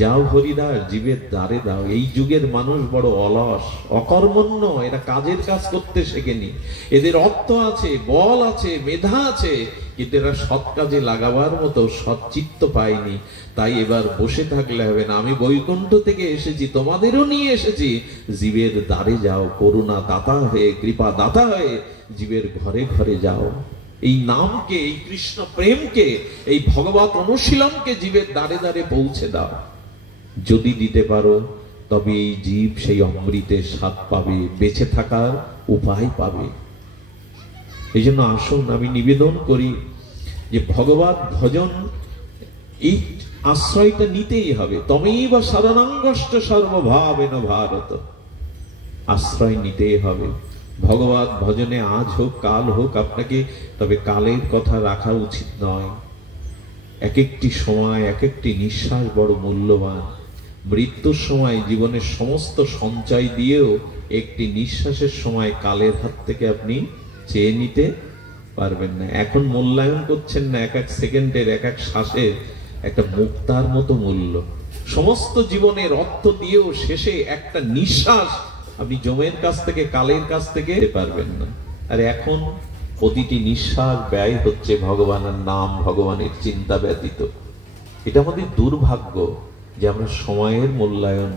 যাও হরিদাস, জীবের দ্বারে দাও। এই যুগের মানুষ বড় অলস, অকর্মণ্য, এরা কাজের কাজ করতে শেখেনি। এদের অর্থ আছে, বল আছে, মেধা আছে, কিন্তু এরা সৎ কাজে লাগাবার মতো সৎচিত্ত পায়নি। তাই এবার বসে থাকলে হবে না, আমি বৈকুণ্ঠ থেকে এসেছি, তোমাদেরও নিয়ে এসেছি। জীবের দ্বারে যাও, করুণা দাতা হয়ে, কৃপা দাতা হয়ে জীবের ঘরে ঘরে যাও। এই নামকে, এই কৃষ্ণ প্রেমকে, এই ভগবত অনুশীলনকে জীবের দ্বারে দ্বারে পৌঁছে দাও। যদি দিতে পারো তবে এই জীব সেই অমৃতের স্বাদ পাবে, বেঁচে থাকার উপায় পাবে। এই জন্য আসুন, আমি নিবেদন করি যে ভগবত ভজন এই আশ্রয়টা নিতেই হবে। তমেব শরণাঙ্গশ্চ সর্বভাবেন ভারত, আশ্রয় নিতেই হবে ভগবত ভজনে। আজ হোক কাল হোক আপনাকে, তবে কালের কথা রাখা উচিত নয়। এক একটি সময়, এক একটি নিঃশ্বাস বড় মূল্যবান। মৃত্যুর সময় জীবনের সমস্ত সঞ্চয় দিয়েও একটি নিঃশ্বাসের সময় কালের হাত থেকে আপনি চেয়ে নিতে পারবেন না। এখন মূল্যায়ন করছেন না এক এক সেকেন্ডের, এক এক শ্বাসের একটা মুক্তার মতো মূল্য। সমস্ত জীবনের অর্থ দিয়েও শেষে একটা নিঃশ্বাস আপনি জমের কাছ থেকে, কালের কাছ থেকে পারবেন না। আর এখন প্রতিটি নিঃশ্বাস ব্যয় হচ্ছে ভগবানের নাম, ভগবানের চিন্তা ব্যতীত। এটা আমাদের দুর্ভাগ্য যে আমরা সময়ের মূল্যায়ন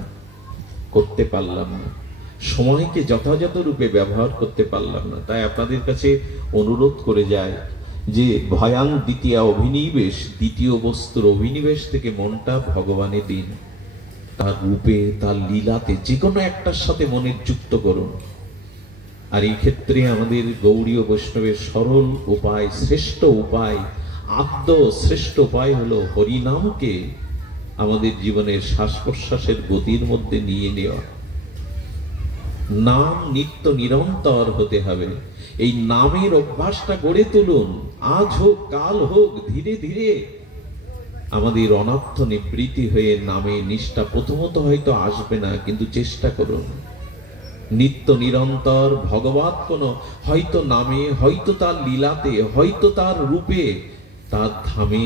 করতে পারলাম না, সময়কে যথাযথ রূপে ব্যবহার করতে পারলাম না। তাই আপনাদের কাছে অনুরোধ করে যায় যে ভয়াং দ্বিতীয় অভিনিবেশ, দ্বিতীয় বস্তুর অভিনিবেশ থেকে মনটা ভগবানে দিন। তার রূপে, তার লীলাতে যে কোনো একটার সাথে মনের যুক্ত করুন। আর এই ক্ষেত্রে আমাদের গৌড়ীয় বৈষ্ণবের সরল উপায়, শ্রেষ্ঠ উপায়, আদ্য শ্রেষ্ঠ উপায় হলো হরিনামকে আমাদের জীবনের শ্বাস প্রশ্বাসের গতির মধ্যে নিয়ে নেওয়া। নাম নিত্য নিরন্তর হতে হবে। এই নামের অভ্যাসটা গড়ে তুলুন। আজ হোক কাল হোক, ধীরে ধীরে আমাদের অনাত্ম নিবৃত্তি হয়ে নামে নিষ্ঠা প্রথমত হয়তো আসবে না, কিন্তু চেষ্টা করুন নিত্য নিরন্তর ভগবত কোন হয়তো নামে, হয়তো তার লীলাতে, হয়তো তার রূপে, তার ধামে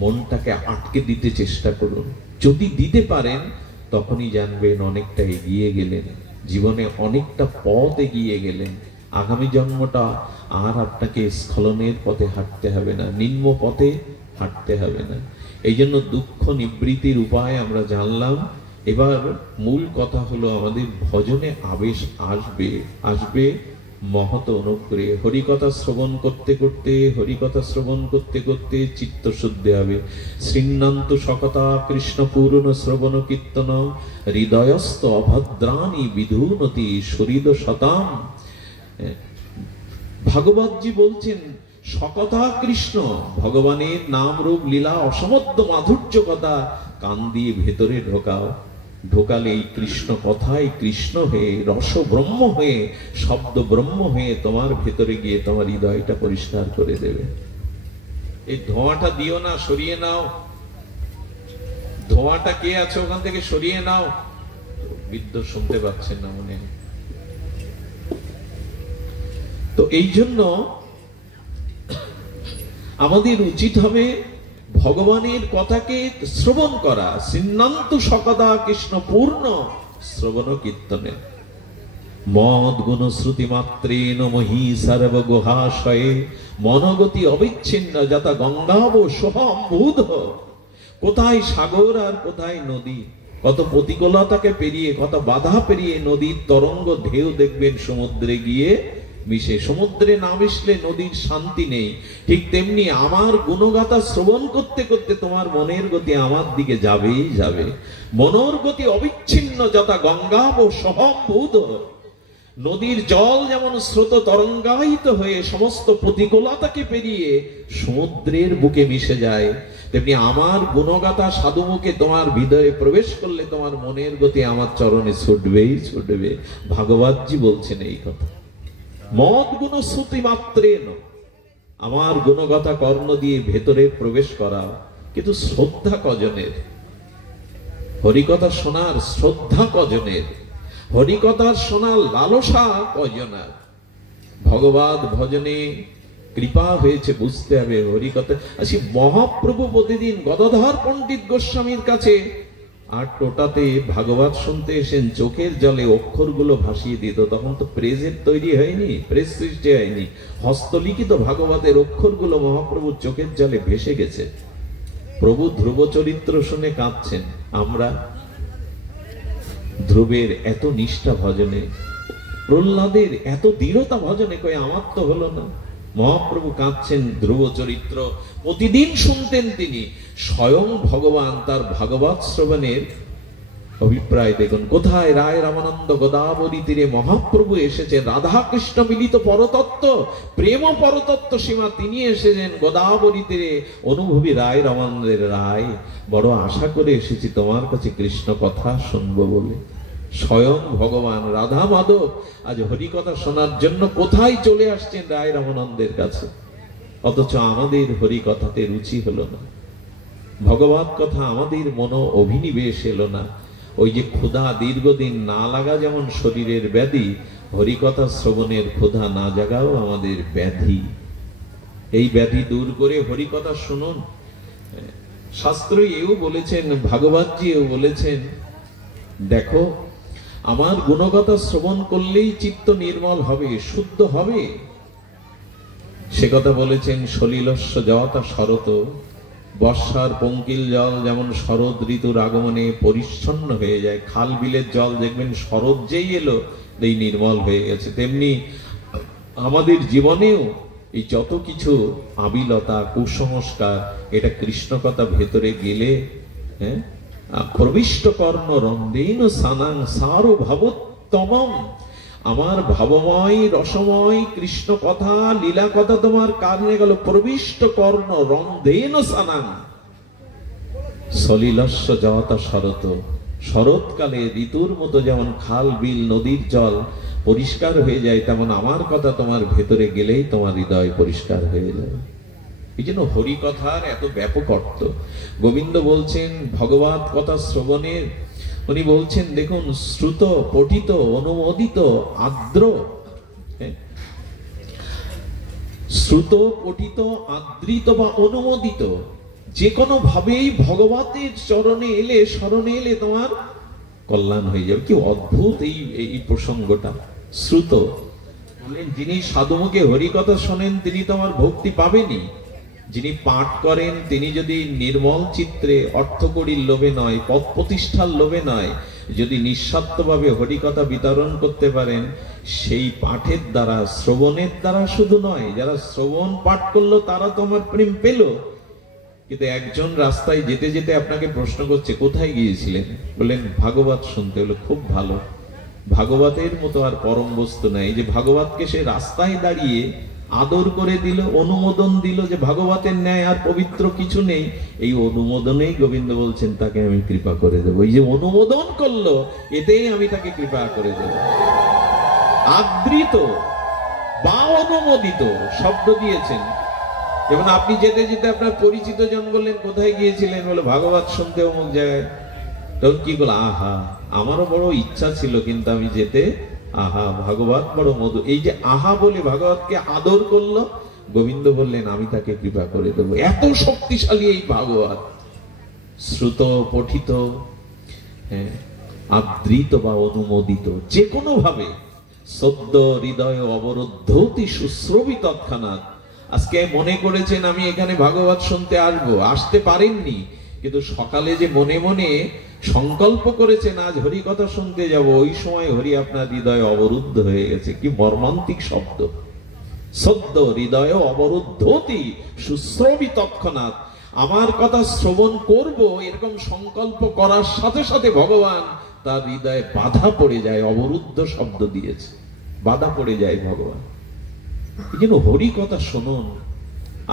মনটাকে আটকে দিতে চেষ্টা করুন। যদি দিতে পারেন তখনই জানবেন অনেকটা এগিয়ে গেলেন, জীবনে অনেকটা পথ এগিয়ে গেলেন। আগামী জন্মটা আর আপনাকে স্খলনের পথে হাঁটতে হবে না, নিম্ন পথে হাঁটতে হবে না। এই জন্য দুঃখ নিবৃত্তির উপায় আমরা জানলাম। এবার মূল কথা হলো আমাদের ভজনে আবেশ আসবে মহৎ অনুগ্রহে। হরিকথা শ্রবণ করতে করতে, হরিকথা শ্রবণ করতে করতে চিত্ত শুদ্ধি হবে। শৃণ্বন্তু সকথা কৃষ্ণ পূর্ণ শ্রবণ কীর্তন, হৃদয়স্থ অভদ্রাণি বিধুনতি শরীর শতাম। ভাগবতজি বলছেন সকথা কৃষ্ণ, ভগবানের নাম রূপ লীলা অসমধ্য মাধুর্য কথা কান দিয়ে ভেতরে ঢোকাও। ঢোকালে এই কৃষ্ণ কথাই কৃষ্ণ হয়ে, রস ব্রহ্ম হয়ে, শব্দ ব্রহ্ম হয়ে তোমার ভেতরে গিয়ে তোমার হৃদয়টা পরিষ্কার করে দেবে। এই ধোঁয়াটা দিও না, সরিয়ে নাও। ধোঁয়াটা কে আছে ওখান থেকে সরিয়ে নাও। বৃদ্ধ শুনতে পাচ্ছেন না মনে। তো এই জন্য আমাদের উচিত হবে ভগবানের কথাকে শ্রবণ করা। সিন্নান্ত সকদা কৃষ্ণ পূর্ণ শ্রবণ কীর্তনে মদ গুণ শ্রুতি মাত্রেন মহি সর্ব গুহাশয়ে মনগতি অবিচ্ছিন্ন যথা গঙ্গাব সোহম্ভূত। কোথায় সাগর আর কোথায় নদী, কত প্রতিকূলতাকে পেরিয়ে, কত বাধা পেরিয়ে নদীর তরঙ্গ ঢেউ দেখবেন সমুদ্রে গিয়ে মিশে। সমুদ্রে না মিশলে নদীর শান্তি নেই। ঠিক তেমনি আমার গুণগাথা শ্রবণ করতে করতে তোমার মনের গতি আমার দিকে যাবেই যাবে। মনোর গতি অবিচ্ছিন্ন যথা গঙ্গাব সোহম্ভূত। নদীর জল যেমন স্রোত তরঙ্গায়িত হয়ে সমস্ত প্রতিকূলতাকে পেরিয়ে সমুদ্রের বুকে মিশে যায়, তেমনি আমার গুণগাথা সাধুমুখে তোমার হৃদয়ে প্রবেশ করলে তোমার মনের গতি আমার চরণে ছুটবেই ছুটবে। ভাগবতজি বলছেন এই কথা। মদ গুণ শ্রুতি মাত্রেন, আমার গুণগাথা কর্ণ দিয়ে ভেতরে প্রবেশ করা। কিন্তু শ্রদ্ধা কজনের? হরিকথা শোনার শ্রদ্ধা কজনের? হরিকথার শোনার লালসা কজনের? ভগবত ভজনে কৃপা হয়েছে বুঝতে হবে হরিকথা। আচ্ছা, মহাপ্রভু প্রতিদিন গদাধর পণ্ডিত গোস্বামীর কাছে আর টোটাতে ভাগবত শুনতে এসেন, চোখের জলে অক্ষরগুলো ভাসিয়ে দিত। তখন তো প্রেসের তৈরি হয়নি, প্রেস সৃষ্টি হয়নি। হস্তলিখিত ভাগবতের অক্ষরগুলো মহাপ্রভুর চোখের জলে ভেসে গেছে। প্রভু ধ্রুব চরিত্র শুনে কাঁদছেন। আমরা ধ্রুবের এত নিষ্ঠা ভজনে, প্রহ্লাদের এত দৃঢ়তা ভজনে, কই আমার তো হলো না। মহাপ্রভু কাঁদছেন, ধ্রুব চরিত্র প্রতিদিন শুনতেন তিনি। স্বয়ং ভগবান তার ভাগবত শ্রবণের অভিপ্রায় দেখুন। কোথায়? রায় রামানন্দ গোদাবরী তীরে মহাপ্রভু এসেছেন। রাধা কৃষ্ণ মিলিত পরতত্ত্ব, প্রেম পরতত্ত্ব সীমা তিনি এসেছেন গোদাবরী তীরে। অনুভবী রায় রামানন্দের রায়, বড় আশা করে এসেছি তোমার কাছে কৃষ্ণ কথা শুনবো বলে। স্বয়ং ভগবান রাধা মাধব আজ হরিকথা শোনার জন্য কোথায় চলে আসছেন? রায় রামানন্দের কাছে। অথচ আমাদের হরিকথাতে রুচি হলো না, ভগবত কথা আমাদের মন অভিনিবেশ এলো না। ওই যে ক্ষুধা দীর্ঘদিন না লাগা যেমন শরীরের ব্যাধি, হরিকথা শ্রবণের ক্ষুধা না জাগাও আমাদের ব্যাধি। এই ব্যাধি দূর করে হরিকথা শুনুন। শাস্ত্র এও বলেছেন, ভাগবতজি এও বলেছেন, দেখো আমার গুণকথা শ্রবণ করলেই চিত্ত নির্মল হবে, শুদ্ধ হবে। সে কথা বলেছেন সলিলস্য যথা শরত, বর্ষার পঙ্কিল জল যেমন শরৎ ঋতুর আগমনে পরিচ্ছন্ন হয়ে যায়, খাল বিলের জল দেখবেন শরৎ যেই এলো এই নির্মল হয়ে গেছে, তেমনি আমাদের জীবনেও এই যত কিছু আবিলতা কুসংস্কার, এটা কৃষ্ণ কথা ভেতরে গেলে প্রবিষ্ট কর্ণ রন্দেন সানাং সারো ভাবোত্তমম। আমার ভাবময় রসময় কৃষ্ণ কথা লীলা কথা তোমার কারণে গেল প্রবিষ্ট কর্ণ রন্দেন সানাং। সলিলস্য যথা শরত, শরৎকালে ঋতুর মতো যেমন খাল বিল নদীর জল পরিষ্কার হয়ে যায়, তেমন আমার কথা তোমার ভেতরে গেলেই তোমার হৃদয় পরিষ্কার হয়ে যায়। এই জন্য হরিকথার এত ব্যাপক অর্থ। গোবিন্দ বলছেন ভগবত কথা শ্রবণের, উনি বলছেন দেখুন, শ্রুত পঠিত অনুমোদিত আদ্র, শ্রুত পঠিত আদৃত বা অনুমোদিত, যে কোনো ভাবেই ভগবতের চরণে এলে শরণে এলে তোমার কল্যাণ হয়ে যাবে। কি অদ্ভুত এই প্রসঙ্গটা। শ্রুত বলেন, যিনি সাধুমুখে হরিকথা শোনেন তিনি তো আমার ভক্তি পাবেনই। যিনি পাঠ করেন তিনি যদি নির্মল চিত্রে অর্থকড়ির লোভে নয়, পদ প্রতিষ্ঠার লোভে নয়, যদি নিঃস্বার্থভাবে হরিকথা বিতরণ করতে পারেন, সেই পাঠের দ্বারা শ্রবণের দ্বারা শুধু নয়, যারা শ্রবণ পাঠ করলো তারা তো আমার প্রেম পেল। কিন্তু একজন রাস্তায় যেতে যেতে আপনাকে প্রশ্ন করছে কোথায় গিয়েছিলেন, বললেন ভাগবত শুনতে। হলো খুব ভালো, ভাগবতের মতো আর পরম বস্তু নাই। যে ভাগবতকে সে রাস্তায় দাঁড়িয়ে আদর করে দিল, অনুমোদন দিল যে ভাগবতের ন্যায় আর পবিত্র কিছু নেই, এই অনুমোদনেই গোবিন্দ বলছেন তাকে আমি কৃপা করে দেব। এই যে অনুমোদন করলো এতেই আমি তাকে কৃপা করে দেব। আদৃত বা অনুমোদিত শব্দ দিয়েছেন। যেমন আপনি যেতে যেতে আপনার পরিচিত জন বললেন কোথায় গিয়েছিলেন, বলে ভাগবত শুনতে অমুক জায়গায়। তখন কি বলে, আহা আমারও বড় ইচ্ছা ছিল কিন্তু আমি যেতে, আহা ভাগবত বড় মধু। এই যে আহা বলে ভাগবতকে আদর করলো, গোবিন্দ বললেন আমি তাকে কৃপা করে দেবো। এত শক্তিশালী এই ভাগবত। শ্রুত পঠিত আদৃত বা অনুমোদিত, যে কোনো ভাবে সদ্য হৃদয় অবরুদ্ধতি শুশ্রবি তৎক্ষণাৎ। আজকে মনে করেছেন আমি এখানে ভাগবত শুনতে আসবো, আসতে পারেননি, কিন্তু সকালে যে মনে মনে সংকল্প করেছেন আজ হরি কথা শুনতে যাব, ওই সময় হরি আপনার হৃদয়ে অবরুদ্ধ হয়ে গেছে। কি মর্মান্তিক শব্দ। সদ্য হৃদয় অবরুদ্ধতি শুশ্রবি তৎক্ষণাৎ। আমার কথা শ্রবণ করব এরকম সংকল্প করার সাথে সাথে ভগবান তার হৃদয়ে বাধা পড়ে যায়। অবরুদ্ধ শব্দ দিয়েছে, বাধা পড়ে যায় ভগবান। এই জন্য হরি কথা শুনুন।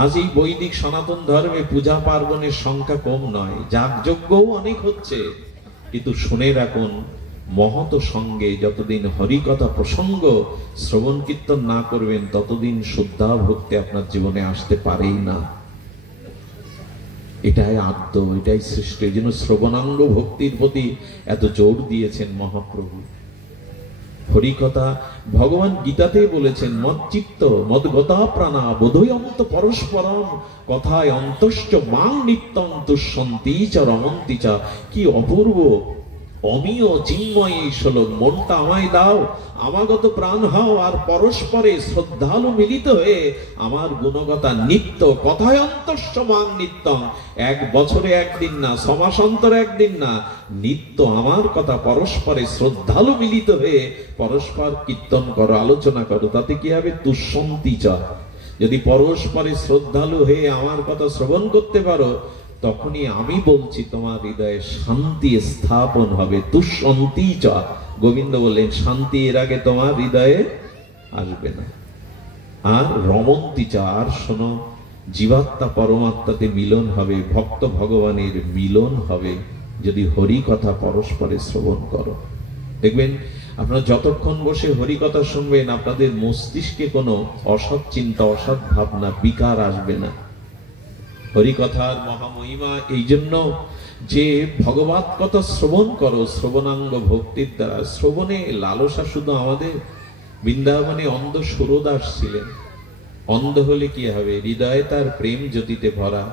আজ এই বৈদিক সনাতন ধর্মে পূজা পার্বণের সংখ্যা কম নয়, যাগযজ্ঞও অনেক হচ্ছে, কিন্তু শুনে রাখুন মহৎ সঙ্গে যতদিন হরি কথা প্রসঙ্গ শ্রবণ কীর্তন না করবেন ততদিন শুদ্ধা ভক্তি আপনার জীবনে আসতে পারেই না। এটাই আদ্য, এটাই সৃষ্টি। এই জন্য শ্রবণাঙ্গ ভক্তির প্রতি এত জোর দিয়েছেন মহাপ্রভু। হরিকথা ভগবান গীতাতে বলেছেন, মদ চিত্ত মদ গতা প্রাণা বোধয়ন্ত পরস্পরম কথায় অন্তশ্চ মাং নিত্যং তুষ্যন্তি চ রমন্তি চ। কি অপূর্ব অমীয় চিন্ময় এই শ্লোক। মনটা আমায় দাও, আমাগত প্রাণ হও, আর পরস্পরে শ্রদ্ধালু মিলিত হয়ে আমার গুণগতা নিত্য কথায় অন্তশ্চ মাং নিত্যং। এক বছরে একদিন না, ছমাস অন্তর একদিন না, নিত্য আমার কথা পরস্পরে শ্রদ্ধালু মিলিত হয়ে পরস্পর কীর্তন করো, আলোচনা করো। তাতে কি হবে? তুষ্যন্তি চ, যদি পরস্পরে শ্রদ্ধালু হয়ে আমার কথা শ্রবণ করতে পারো, তখনই আমি বলছি তোমার হৃদয়ে শান্তি স্থাপন হবে। তুষন্তি চ, গোবিন্দ বললেন শান্তি এর আগে তোমার হৃদয়ে আসবে না। আর রমন্তি চ, আর শোনো, জীবাত্মা পরমাত্মাতে মিলন হবে, ভক্ত ভগবানের মিলন হবে যদি হরি কথা পরস্পরে শ্রবণ করো। দেখবেন আপনারা যতক্ষণ বসে হরি কথা শুনবেন, আপনাদের মস্তিষ্কে কোনো অসৎ চিন্তা, অসৎ ভাবনা, বিকার আসবে না। হরি কথার মহামহিমা এই জন্য যে ভগবত কথা শ্রবণ করো, শ্রবণাঙ্গ ভক্তির দ্বারা। শ্রবণে লালসা শুধু আমাদের, বৃন্দাবনে অন্ধ সুরদাস ছিলেন। অন্ধ হলে কি হবে? হৃদয়ে তার প্রেম জ্যোতিতে ভরা।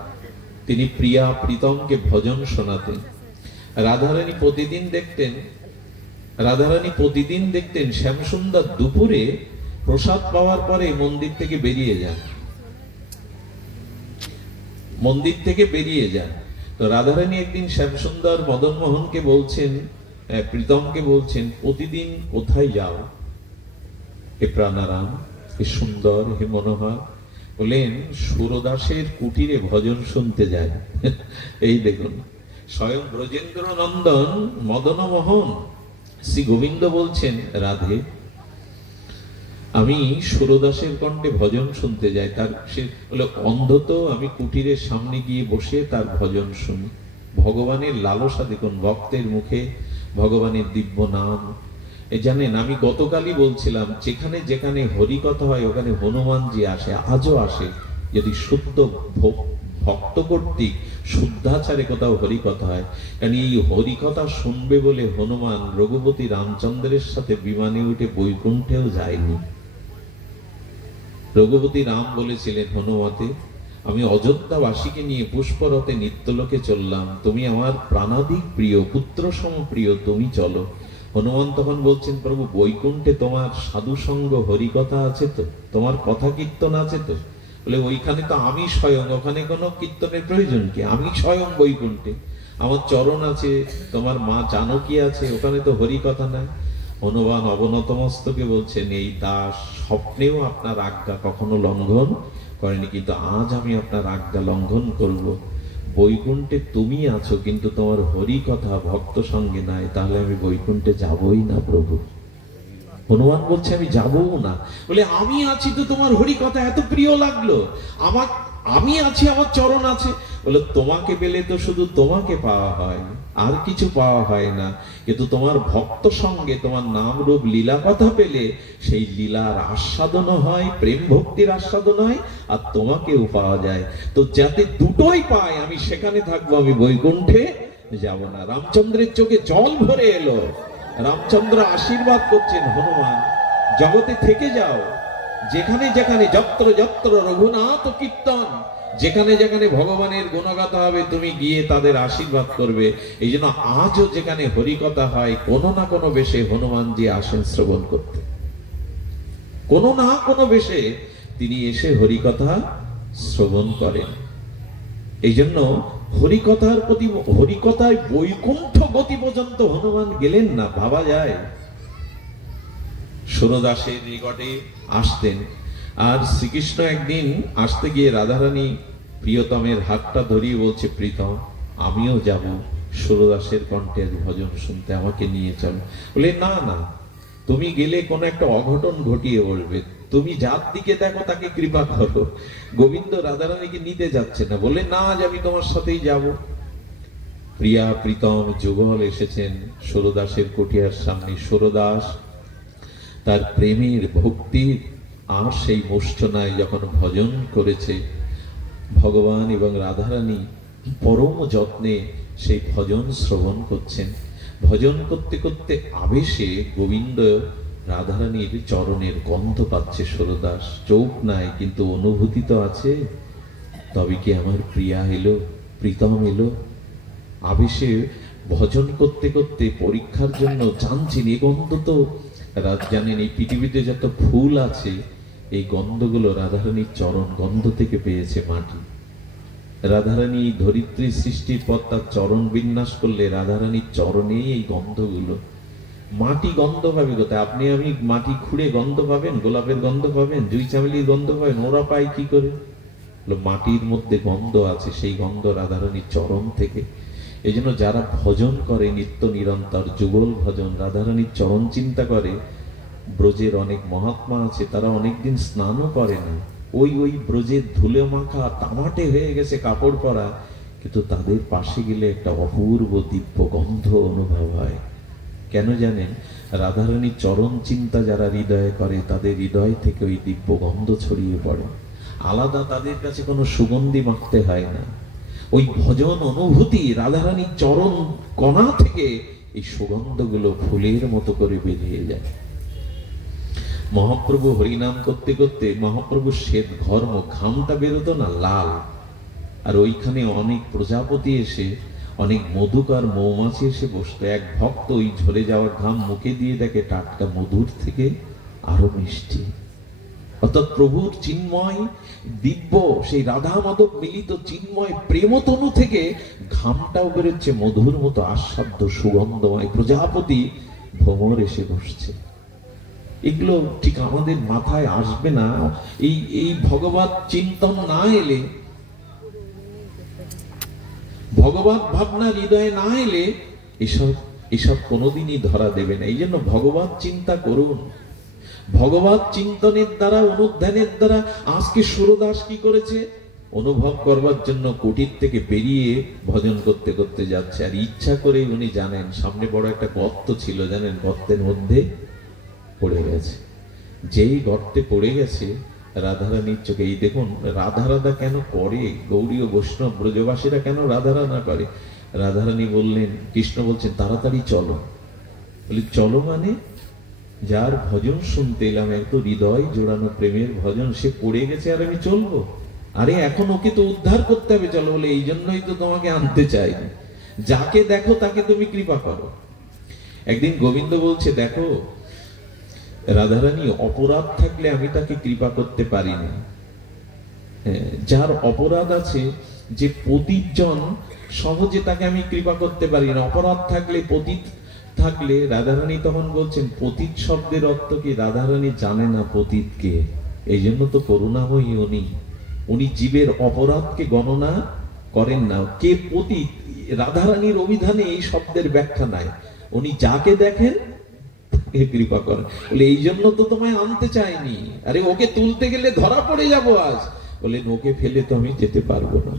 তিনি প্রিয়া প্রীতমকে ভজন শোনাতেন। রাধারানী প্রতিদিন দেখতেন শ্যামসুন্দর দুপুরে প্রসাদ পাওয়ার পরে মন্দির থেকে বেরিয়ে যান। তো রাধারানী একদিন শ্যামসুন্দর মদন মোহনকে বলছেন, প্রীতমকে বলছেন, প্রতিদিন কোথায় যাও হে প্রাণারাম, হে সুন্দর, হে মনোহর? বলেন সুরদাসের কুটিরে ভজন শুনতে যায়। এই দেখুন, স্বয়ং ব্রজেন্দ্র নন্দন মদন মোহন শ্রী গোবিন্দ বলছেন, রাধে আমি সুরদাসের কণ্ঠে ভজন শুনতে যাই। তার সে বলে, অন্ধ তো আমি কুটিরের সামনে গিয়ে বসে তার ভজন শুনি। ভগবানের লালসা দেখুন, ভক্তের মুখে ভগবানের দিব্য নাম। জানেন, আমি গতকালই বলছিলাম, যেখানে যেখানে হরি কথা হয় ওখানে হনুমানজি আসে, আজও আসে। যদি শুদ্ধ ভক্ত কর্তৃক শুদ্ধাচারে কোথাও হরি কথা হয়, কারণ এই হরি কথা শুনবে বলে হনুমান রঘুপতি রামচন্দ্রের সাথে বিমানে উঠে বৈকুণ্ঠেও যায়নি। রঘুপতি রাম বলেছিলেন হনুমতে, আমি অযোধ্যাবাসীকে নিয়ে পুষ্পরথে নিত্যলোকে চললাম, তুমি আমার প্রাণাধিক প্রিয়, পুত্র সম প্রিয়, তুমি চলো। হনুমান তখন বলছেন, প্রভু বৈকুণ্ঠে তোমার সাধু সঙ্গ হরিকথা আছে তো, তোমার কথা কীর্তন আছে তো? বলে, ওইখানে তো আমি স্বয়ং, ওখানে কোনো কীর্তনের প্রয়োজন কি? আমি স্বয়ং বৈকুণ্ঠে, আমার চরণ আছে, তোমার মা জানকী আছে, ওখানে তো হরিকথা নাই। হনুমান অবনত মস্তকে বলছেন, এই দাস স্বপ্নেও আপনার আজ্ঞা কখনো লঙ্ঘন করেনি, কিন্তু আজ আমি আপনার আজ্ঞা লঙ্ঘন করব। বৈকুণ্ঠে তুমি আছো, কিন্তু তোমার হরি কথা ভক্ত সঙ্গে নাই, তাহলে আমি বৈকুণ্ঠে যাবই না প্রভু। হনুমান বলছে, আমি যাবও না। বলে, আমি আছি তো, তোমার হরি কথা এত প্রিয় লাগলো, আমি আছি, আমার চরণ আছে। বলে, তোমাকে পেলে তো শুধু তোমাকে পাওয়া হয়, আর কিছু পাওয়া হয় না, কিন্তু তোমার ভক্ত সঙ্গে তোমার নাম রূপ লীলা কথা পেলে সেই লীলার আস্বাদন হয়, প্রেম ভক্তির আস্বাদন হয়, আর তোমাকেও পাওয়া যায়। তো যাতে দুটোই পায়, আমি সেখানে থাকবো, আমি বৈকুণ্ঠে যাব না। রামচন্দ্রের চোখে জল ভরে এলো। রামচন্দ্র আশীর্বাদ করছেন, হনুমান জগতে থেকে যাও, যেখানে যেখানে যত্র যত্র রঘুনাথ কীর্তন, যেখানে যেখানে ভগবানের গুণগাথা হবে তুমি গিয়ে তাদের আশীর্বাদ করবে। এই জন্য আজও যেখানে হরিকথা হয়, কোনো না কোনো বেশে হনুমানজি আসেন শ্রবণ করতে, কোনো না কোনো বেশে তিনি এসে হরিকথা শ্রবণ করেন। এই জন্য হরিকথার প্রতি, হরিকথায় বৈকুণ্ঠ গতি পর্যন্ত হনুমান গেলেন না, ভাবা যায়। সুরদাসের নিকটে আসতেন, আর শ্রীকৃষ্ণ একদিন আসতে গিয়ে রাধারানী প্রিয়তমের হাতটা ধরিয়ে বলছে, প্রীতম আমিও যাব সুরদাসের কণ্ঠের ভজন শুনতে, আমাকে নিয়ে চল। বলে, না না, তুমি গেলে কোনো একটা অঘটন ঘটিয়ে বলবে, তুমি যার দিকে দেখো তাকে কৃপা করো। গোবিন্দ রাধারানীকে নিতে যাচ্ছে না। বলে, না, আজ আমি তোমার সাথেই যাব। প্রিয়া প্রীতম যুগল এসেছেন সুরদাসের কুটিয়ার সামনে। সুরদাস তার প্রেমের ভক্তির আর সেই মূর্ছনায় যখন ভজন করেছে, ভগবান এবং রাধারানী পরম যত্নে সেই ভজন শ্রবণ করছেন। ভজন করতে করতে আবেশে গোবিন্দ রাধারানীর চরণের গন্ধ পাচ্ছে। সুরদাস চোখ নাই, কিন্তু অনুভূতি তো আছে। তবে কি আমার প্রিয়া এলো, প্রীতম এলো। আবেশে ভজন করতে করতে পরীক্ষার জন্য জানছেন, এই গন্ধ তো জানেন, এই পৃথিবীতে যত ফুল আছে এই গন্ধগুলো রাধারানীর চরণ গন্ধ থেকে পেয়েছে মাটি। রাধারানী ধরিত্রী সৃষ্টির পর তার চরণ বিন্যাস করলে রাধারানীর চরণেই এই গন্ধগুলো। মাটি গন্ধ পাবে কোথায়? আপনি আমি মাটি খুঁড়ে গন্ধ পাবেন? গোলাপের গন্ধ পাবেন? জুই চামেলির গন্ধ পাবেন? ওরা পায় কি করে? মাটির মধ্যে গন্ধ আছে, সেই গন্ধ রাধারানীর চরণ থেকে। এই জন্য যারা ভজন করে নিত্য নিরন্তর যুগল ভজন, রাধারানীর চরণ চিন্তা করে, ব্রজের অনেক মহাত্মা আছে, তারা অনেকদিন স্নানও করে না, ওই ব্রজের ধুলে মাখা তামাটে হয়ে গেছে কাপড় পরা, কিন্তু তাদের পাশে গেলে একটা অপূর্ব দিব্য গন্ধ অনুভব হয়। কেন জানেন? রাধারানীর চরণ চিন্তা যারা হৃদয়ে করে, তাদের হৃদয় থেকে ওই দিব্য গন্ধ ছড়িয়ে পড়ে। আলাদা তাদের কাছে কোনো সুগন্ধি মাখতে হয় না, ওই ভজন অনুভূতি রাধারানীর চরণ কণা থেকে এই সুগন্ধগুলো ফুলের মতো করে বেরিয়ে যায়। মহাপ্রভু হরিনাম করতে করতে মহাপ্রভুর শ্বেত ঘর্ম, ঘামটা বেরোতো না লাল, আর ওইখানে অনেক প্রজাপতি এসে, অনেক মধুকার মৌমাছি এসে বসতো। এক ভক্ত ওই ঝরে যাওয়ার ঘাম মুখে দিয়ে দেখে টাটকা মধুর থেকে আরো মিষ্টি। অর্থাৎ প্রভুর চিন্ময় দিব্য সেই রাধা মাধব মিলিত চিন্ময় প্রেমতনু থেকে ঘামটাও বেরোচ্ছে মধুর মতো আস্বাদ্য সুগন্ধময়। প্রজাপতি ভ্রমর এসে বসছে। এগুলো ঠিক আমাদের মাথায় আসবে না। এই ভগবত চিন্তন না এলে, ভগবত ভাবনা হৃদয়ে না এলে এসব কোনোদিনই ধরা দেবে না। এই জন্য ভগবত চিন্তা করুন। ভগবত চিন্তনের দ্বারা, অনুধ্যানের দ্বারা আজকে সুরদাস কি করেছে? অনুভব করবার জন্য কুটির থেকে বেরিয়ে ভজন করতে করতে যাচ্ছে, আর ইচ্ছা করে উনি জানেন সামনে বড় একটা গর্ত ছিল, জানেন, গর্তের মধ্যে পড়ে গেছে। যেই গর্তে পড়ে গেছে, রাধারানীর চোখে, এই দেখুন রাধা রাধা কেন করে গৌড়ী ও বৈষ্ণব ব্রজবাসীরা, কেন রাধা রাধা করে? রাধারানী বললেন, কৃষ্ণ বলছেন তাড়াতাড়ি চলো। বলি চলো মানে? যার ভজন শুনতে এলাম, এত হৃদয় জোড়ানো প্রেমের ভজন, সে পড়ে গেছে আর আমি চলবো? আরে এখন ওকে তো উদ্ধার করতে হবে, চলো। বলে এই জন্যই তো তোমাকে আনতে চাই, যাকে দেখো তাকে তুমি কৃপা করো। একদিন গোবিন্দ বলছে, দেখো রাধারানী অপরাধ থাকলে আমি তাকে কৃপা করতে পারি না। যার অপরাধ আছে, যে পতিত জন, সহজে তাকে আমি কৃপা করতে পারি না। অপরাধ থাকলে, পতিত থাকলে, রাধারানী তখন বলছেন পতিত শব্দের অর্থ কি? রাধারানী জানে না পতিত কে, এই জন্য তো করুণাময়ী উনি জীবের অপরাধকে গণনা করেন না। কে পতিত, রাধারানীর অভিধানে এই শব্দের ব্যাখ্যা নাই। উনি যাকে দেখেন কৃপা করেন। বলে এই জন্য তো তোমায় আনতে চাইনি। আরে ওকে তুলতে গেলে ধরা পড়ে যাবো আজ। বলে ওকে ফেলে তো আমি যেতে পারবো না।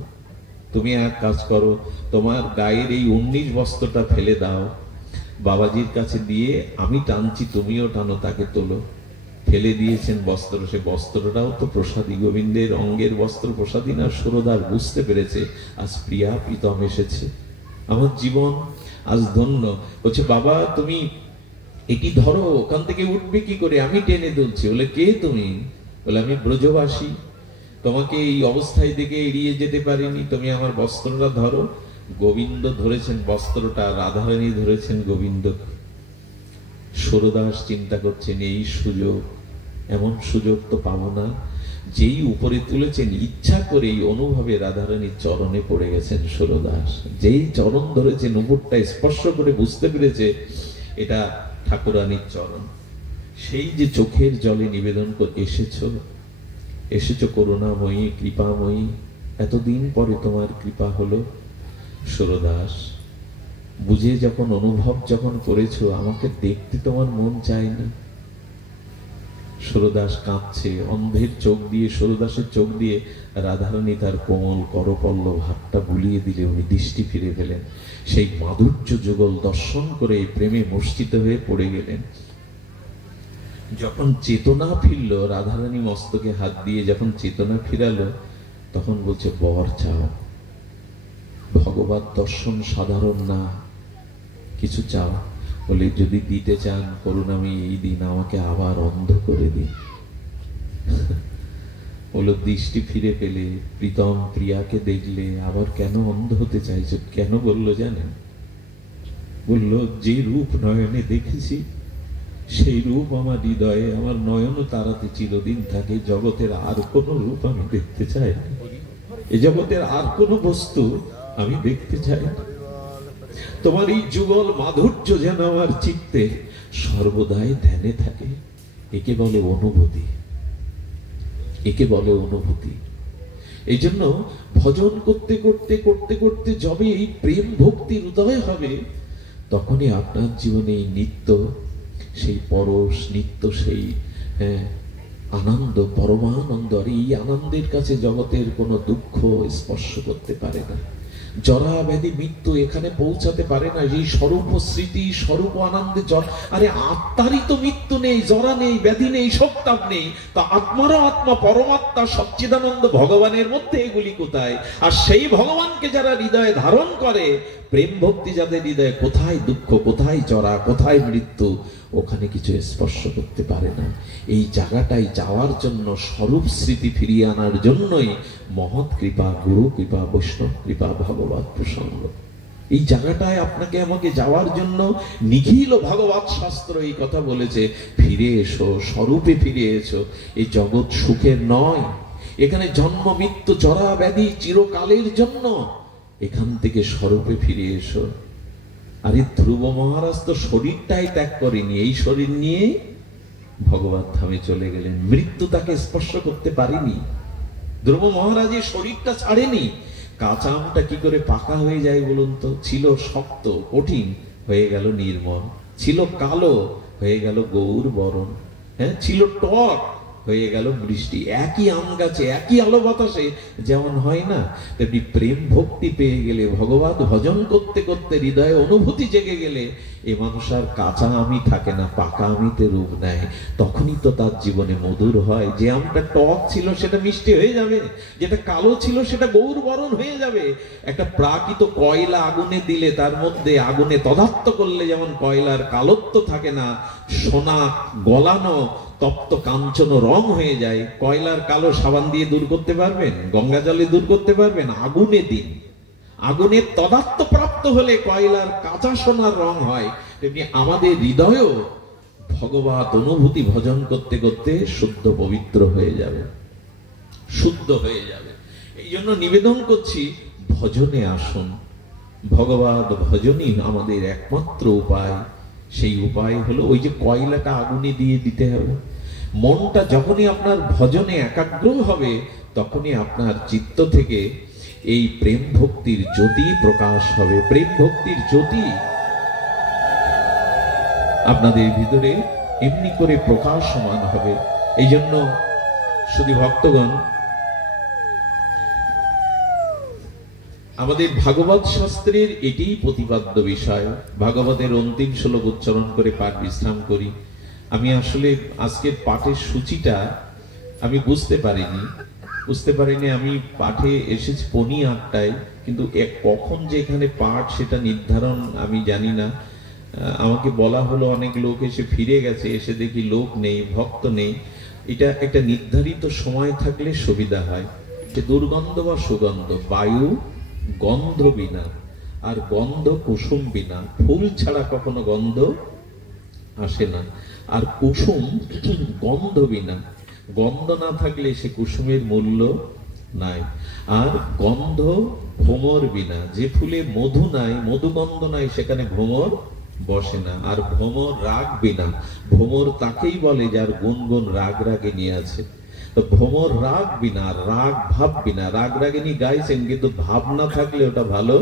তুমি এক কাজ করো, তোমার গায়ের এই 19 বস্ত্রটা ফেলে দাও, বাবাজির কাছে দিয়ে আমি টানছি, তুমিও টানো, তাকে তোলো। ফেলে দিয়েছেন বস্ত্র, সে বস্ত্রটাও তো প্রসাদী, গোবিন্দের অঙ্গের বস্ত্র প্রসাদী না। সুরদাস বুঝতে পেরেছে আজ প্রিয়া প্রীতম এসেছে, আমার জীবন আজ ধন্য। বলছে বাবা তুমি এটি ধরো, ওখান থেকে উঠবে কি করে? আমি টেনে তুলছি। বলে কে তুমি? বলে আমি ব্রজবাসী, তোমাকে এই অবস্থায় দেখে এড়িয়ে যেতে পারিনি, তুমি আমার বস্ত্রটা ধরো। গোবিন্দ ধরেছেন বস্ত্রটা, রাধারানী ধরেছেন গোবিন্দ। সুরদাস চিন্তা করছেন এই সুযোগ, এমন সুযোগ তো পাবো না। যেই উপরে তুলেছেন, ইচ্ছা করে এই অনুভবে রাধারানীর চরণে পড়ে গেছেন সুরদাস। যেই চরণ ধরেছেন, উপরটা স্পর্শ করে বুঝতে পেরেছে এটা ঠাকুরানীর চরণ। সেই যে চোখের জলে নিবেদন করে এসেছো করুণাময়ী, কৃপাময়ী, এতদিন পরে তোমার কৃপা হলো। সুরদাস বুঝে যখন, অনুভব যখন করেছো, আমাকে দেখতে তোমার মন চায়নি। সুরদাস কাঁদছে, অন্ধের চোখ দিয়ে, সুরদাসের চোখ দিয়ে রাধারানী তার কোমল করপল্লব হাতটা বুলিয়ে দিলে উনি দৃষ্টি ফিরে পেলেন। সেই মাধুর্য যুগল দর্শন করে প্রেমে মূর্ছিত হয়ে পড়ে গেলেন। যখন চেতনা ফিরল, রাধারানী মস্তকে হাত দিয়ে যখন চেতনা ফিরালো, তখন বলছে বর চাও। ভগবত দর্শন সাধারণ না, কিছু চাও। বলে যদি দিতে চান করুণাময়ী, এই দিন আমাকে আবার অন্ধ করে দিন। বলল দৃষ্টি ফিরে পেলে, প্রীতম প্রিয়াকে দেখলে, আবার কেন অন্ধ হতে চাইছো? কেন বললো জানেন? বলল যে রূপ নয়নে দেখেছি, সেই রূপ আমার হৃদয়ে, আমার নয়ন তারাতে চিরদিন থাকে। জগতের আর কোন রূপ আমি দেখতে চাই না, এ জগতের আর কোন বস্তু আমি দেখতে চাই না। তোমার এই যুগল মাধুর্য যেন আমার চিত্তে সর্বদাই ধ্যানে থাকে। একে বলে অনুভূতি, একে বলে অনুভূতি। এই জন্য ভজন করতে করতে করতে করতে যবে এই প্রেম ভক্তির উদয় হবে, তখনই আপনার জীবনে এই নিত্য সেই পরশ, নিত্য সেই আনন্দ, পরমানন্দ। আর এই আনন্দের কাছে জগতের কোনো দুঃখ স্পর্শ করতে পারে না, জরা ব্যাধি মৃত্যু এখানে পৌঁছাতে পারে না। এই স্বরূপ স্মৃতি, স্বরূপ আনন্দে আরে আত্মারই তো মৃত্যু নেই, জরা নেই, ব্যাধি নেই, শোকতাপ নেই, তা আত্মারও আত্মা, পরমাত্মা, সচ্চিদানন্দ ভগবানের মধ্যে এগুলি কোথায়? আর সেই ভগবানকে যারা হৃদয়ে ধারণ করে, প্রেম ভক্তি যাদের হৃদয়ে, কোথায় দুঃখ, কোথায় জরা, কোথায় মৃত্যু, ওখানে কিছু স্পর্শ করতে পারে না। এই জায়গাটায় যাওয়ার জন্য, স্বরূপ স্মৃতি ফিরিয়ে আনার জন্যই মহৎ কৃপা, গুরু কৃপা, বৈষ্ণব কৃপা, ভগবত প্রসঙ্গ। এই জায়গাটায় আপনাকে আমাকে যাওয়ার জন্য নিখিল ভগবত শাস্ত্র এই কথা বলেছে, ফিরে এসো, স্বরূপে ফিরে এসো। এই জগৎ সুখের নয়, এখানে জন্ম মৃত্যু, জরা ব্যাধি চিরকালের জন্য। এখান থেকে স্বরূপে ফিরে এসো। আরে ধ্রুব মহারাজ তো শরীরটাই ত্যাগ করেনি, এই শরীর নিয়ে ভগবত ধামে চলে গেলেন। মৃত্যু তাকে স্পর্শ করতে পারেনি। ধ্রুব মহারাজ এই শরীরটা ছাড়েনি। কাঁচা আমটা কি করে পাকা হয়ে যায় বলুন তো? ছিল শক্ত, কঠিন, হয়ে গেল নির্মল। ছিল কালো, হয়ে গেল গৌর বরণ। হ্যাঁ, ছিল টক, হয়ে গেল বৃষ্টি। একই আম গাছে, একই আলো বাতাসে যেমন হয় না, তেমনি প্রেম ভক্তি পেয়ে গেলে, ভগবত ভজন করতে করতে হৃদয়ে অনুভূতি জেগে গেলে, এ মানুষ আর কাঁচা আমি থাকে না, পাকা আমিতে রূপ নেয়। তখনই তো তার জীবনে মধুর হয়। যে আমটা টক ছিল সেটা মিষ্টি হয়ে যাবে, যেটা কালো ছিল সেটা গৌর বরণ হয়ে যাবে। একটা প্রাকৃত কয়লা আগুনে দিলে, তার মধ্যে আগুনে তদাত্ম করলে যেমন কয়লার কালত্ব থাকে না, সোনা গলানো তপ্ত কাঞ্চন রং হয়ে যায়। কয়লার কালো সাবান দিয়ে দূর করতে পারবেন? গঙ্গা জলে দূর করতে পারবেন? আগুনে দিন। আগুনের তদাত্ম প্রাপ্ত হলে কয়লার কাঁচা সোনার রং হয়। তেমনি আমাদের হৃদয়ও ভগবত অনুভূতি ভজন করতে করতে শুদ্ধ পবিত্র হয়ে যাবে, শুদ্ধ হয়ে যাবে। এই জন্য নিবেদন করছি, ভজনে আসুন। ভগবত ভজনই আমাদের একমাত্র উপায়। সেই উপায় হলো ওই যে কয়লাটা আগুনে দিয়ে দিতে হবে। মনটা যখনই আপনার ভজনে একাগ্র হবে, তখনই আপনার চিত্ত থেকে এই প্রেম ভক্তির জ্যোতি প্রকাশ হবে। প্রেম ভক্তির জ্যোতি আপনাদের ভিতরে এমনি করে প্রকাশমান হবে। এই জন্য শুধু ভক্তগণ, আমাদের ভাগবত শাস্ত্রের এটাই প্রতিপাদ্য বিষয়। ভাগবতের অন্তিম শ্লোক উচ্চারণ করে পাঠ বিশ্রাম করি। আমি আসলে আজকের পাঠের সূচিটা আমি বুঝতে পারিনি। আমি পাঠে এসেছি 8:15, কিন্তু কখন যে এখানে পাঠ সেটা নির্ধারণ আমি জানি না। আমাকে বলা হলো অনেক লোক এসে ফিরে গেছে, এসে দেখি লোক নেই, ভক্ত নেই। এটা একটা নির্ধারিত সময় থাকলে সুবিধা হয়। দুর্গন্ধ বা সুগন্ধ, বায়ু গন্ধ বিনা, আর গন্ধ কুসুম বিনা। ফুল ছাড়া কখনো গন্ধ আসে না, আর কুসুম গন্ধ বিনা। গন্ধ না থাকলে সে কুসুমের মূল্য নাই। আর গন্ধ ভ্রমর বিনা, যে ফুলে মধু নাই, মধুগন্ধ নাই, সেখানে ভ্রমর বসে না। আর ভ্রমর রাগ বিনা, ভ্রমর তাকেই বলে যার গুনগুন রাগ রাগিনী আছে। তো ভ্রমর রাগ বিনা, রাগ ভাব বিনা। রাগ রাগিনী গাইছেন, কিন্তু ভাব না থাকলে ওটা ভালো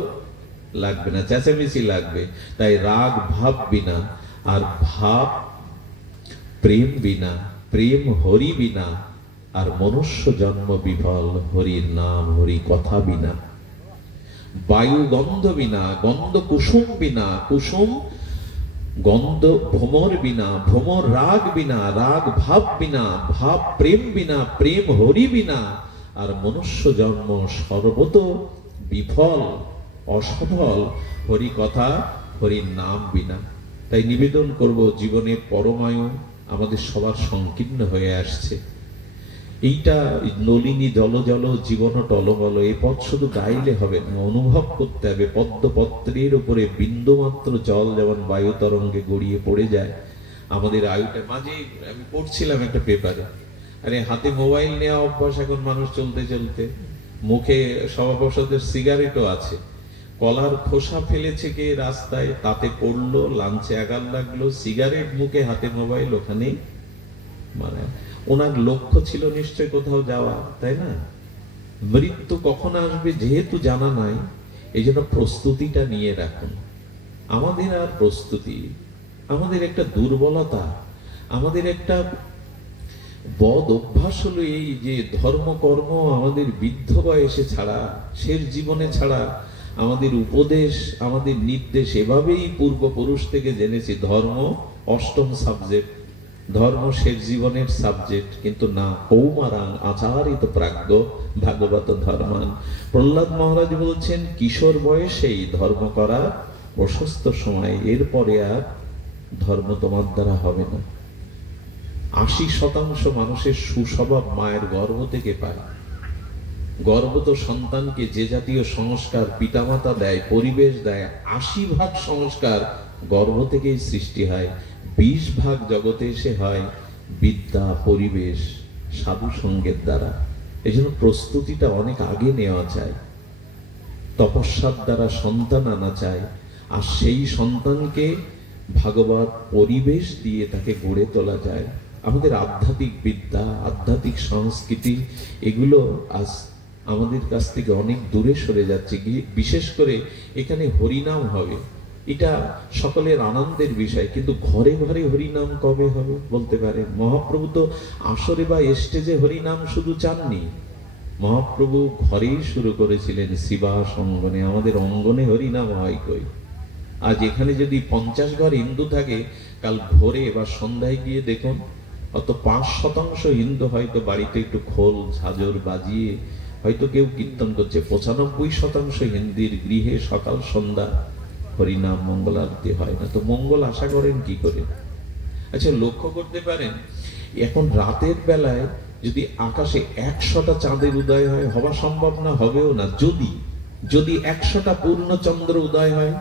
লাগবে না, চেঁচামেচি লাগবে। তাই রাগ ভাব বিনা, আর ভাব প্রেম বিনা, প্রেম হরি বিনা, আর মনুষ্য জন্ম বিফল হরির নাম হরি কথা বিনা। বায়ু গন্ধ বিনা, গন্ধ কুসুম বিনা, কুসুম গন্ধ ভ্রমর বিনা, ভ্রমর রাগ বিনা, রাগ ভাব বিনা, ভাব প্রেম বিনা, প্রেম হরি বিনা, আর মনুষ্য জন্ম সর্বত বিফল অসফল হরি কথা হরির নাম বিনা। তাই নিবেদন করব, জীবনের পরমায়ু আমাদের সবার সংকীর্ণ হয়ে আসছে। এইটা নলিনী জল জল জীবন টলমল, এ পথ শুধু গাইলে হবে না, অনুভব করতে হবে। পদ্মপত্রের উপরে বিন্দুমাত্র জল যেমন বায়ু তরঙ্গে গড়িয়ে পড়ে যায়, আমাদের আয়ুটা। মাঝে আমি পড়ছিলাম একটা পেপারে, আরে হাতে মোবাইল নেওয়া অভ্যাস এখন মানুষ চলতে চলতে, মুখে সভাপতিদের সিগারেটও আছে। কলার খোসা ফেলেছে কে রাস্তায়, তাতে পড়লো, লাঞ্চে আঘাত লাগলো, সিগারেট মুখে, হাতে মোবাইল, ওখানে মানে ওনার লক্ষ্য ছিল নিশ্চয় কোথাও যাওয়া, তাই না? মৃত্যু কখন আসবে যেহেতু জানা নাই, এই জন্য প্রস্তুতিটা নিয়ে রাখুন। আমাদের আর প্রস্তুতি, আমাদের একটা দুর্বলতা, আমাদের একটা বদ অভ্যাস হলো এই যে ধর্মকর্ম আমাদের বৃদ্ধ বয়সে ছাড়া, শেষ জীবনে ছাড়া। আমাদের উপদেশ, আমাদের নির্দেশ এভাবেই পূর্বপুরুষ থেকে জেনেছি, ধর্ম অষ্টম সাবজেক্ট, ধর্ম শেষ জীবনের সাবজেক্ট, কিন্তু না, কৌমারাং আচারিত প্রাজ্ঞ ভাগবত ধর্মান। প্রহ্লাদ মহারাজ বলছেন কিশোর বয়সেই ধর্ম করা প্রশস্ত সময়, এরপরে আর ধর্ম তোমার দ্বারা হবে না। 80% মানুষের সুস্বভাব মায়ের গর্ভ থেকে পায়। গর্ভ তো সন্তানকে যে জাতীয় সংস্কার পিতামাতা দেয়, পরিবেশ দেয়, 80% সংস্কার গর্ভ থেকেই সৃষ্টি হয়। 20% জগতে এসে হয় বিদ্যা, পরিবেশ, সাধু সঙ্গের দ্বারা। এই জন্য প্রস্তুতিটা অনেক আগে নেওয়া চাই, তপস্যার দ্বারা সন্তান আনা চাই, আর সেই সন্তানকে ভাগবত পরিবেশ দিয়ে তাকে গড়ে তোলা যায়। আমাদের আধ্যাত্মিক বিদ্যা, আধ্যাত্মিক সংস্কৃতি, এগুলো আজ আমাদের কাছ থেকে অনেক দূরে সরে যাচ্ছে। বিশেষ করে এখানে হরিনাম হবে, এটা সকলের আনন্দের বিষয়, কিন্তু ঘরে ঘরে হরিনাম কবে হবে বলতে পারেন? মহাপ্রভু তো আসরে বা স্টেজে হরিনাম শুধু চাননি, মহাপ্রভু ঘরেই শুরু করেছিলেন, শিবাস অঙ্গনে। আমাদের অঙ্গনে হরিনাম হয় কই? আজ এখানে যদি 50 ঘর হিন্দু থাকে, কাল ভোরে বা সন্ধ্যায় গিয়ে দেখুন, অত 5% হিন্দু হয়তো বাড়িতে একটু খোল ঝাঁঝর বাজিয়ে হয়তো কেউ কীর্তন করছে, 95% হিন্দির গৃহে সকাল সন্ধ্যা হরিনাম মঙ্গল আরতি হয় না। তো মঙ্গল আশা করেন কি করে? আচ্ছা, লক্ষ্য করতে পারেন এখন রাতের বেলায় যদি আকাশে 100টা চাঁদের উদয় হয়, হওয়া সম্ভব না? হবেও না। যদি 100টা পূর্ণ চন্দ্র উদয় হয়,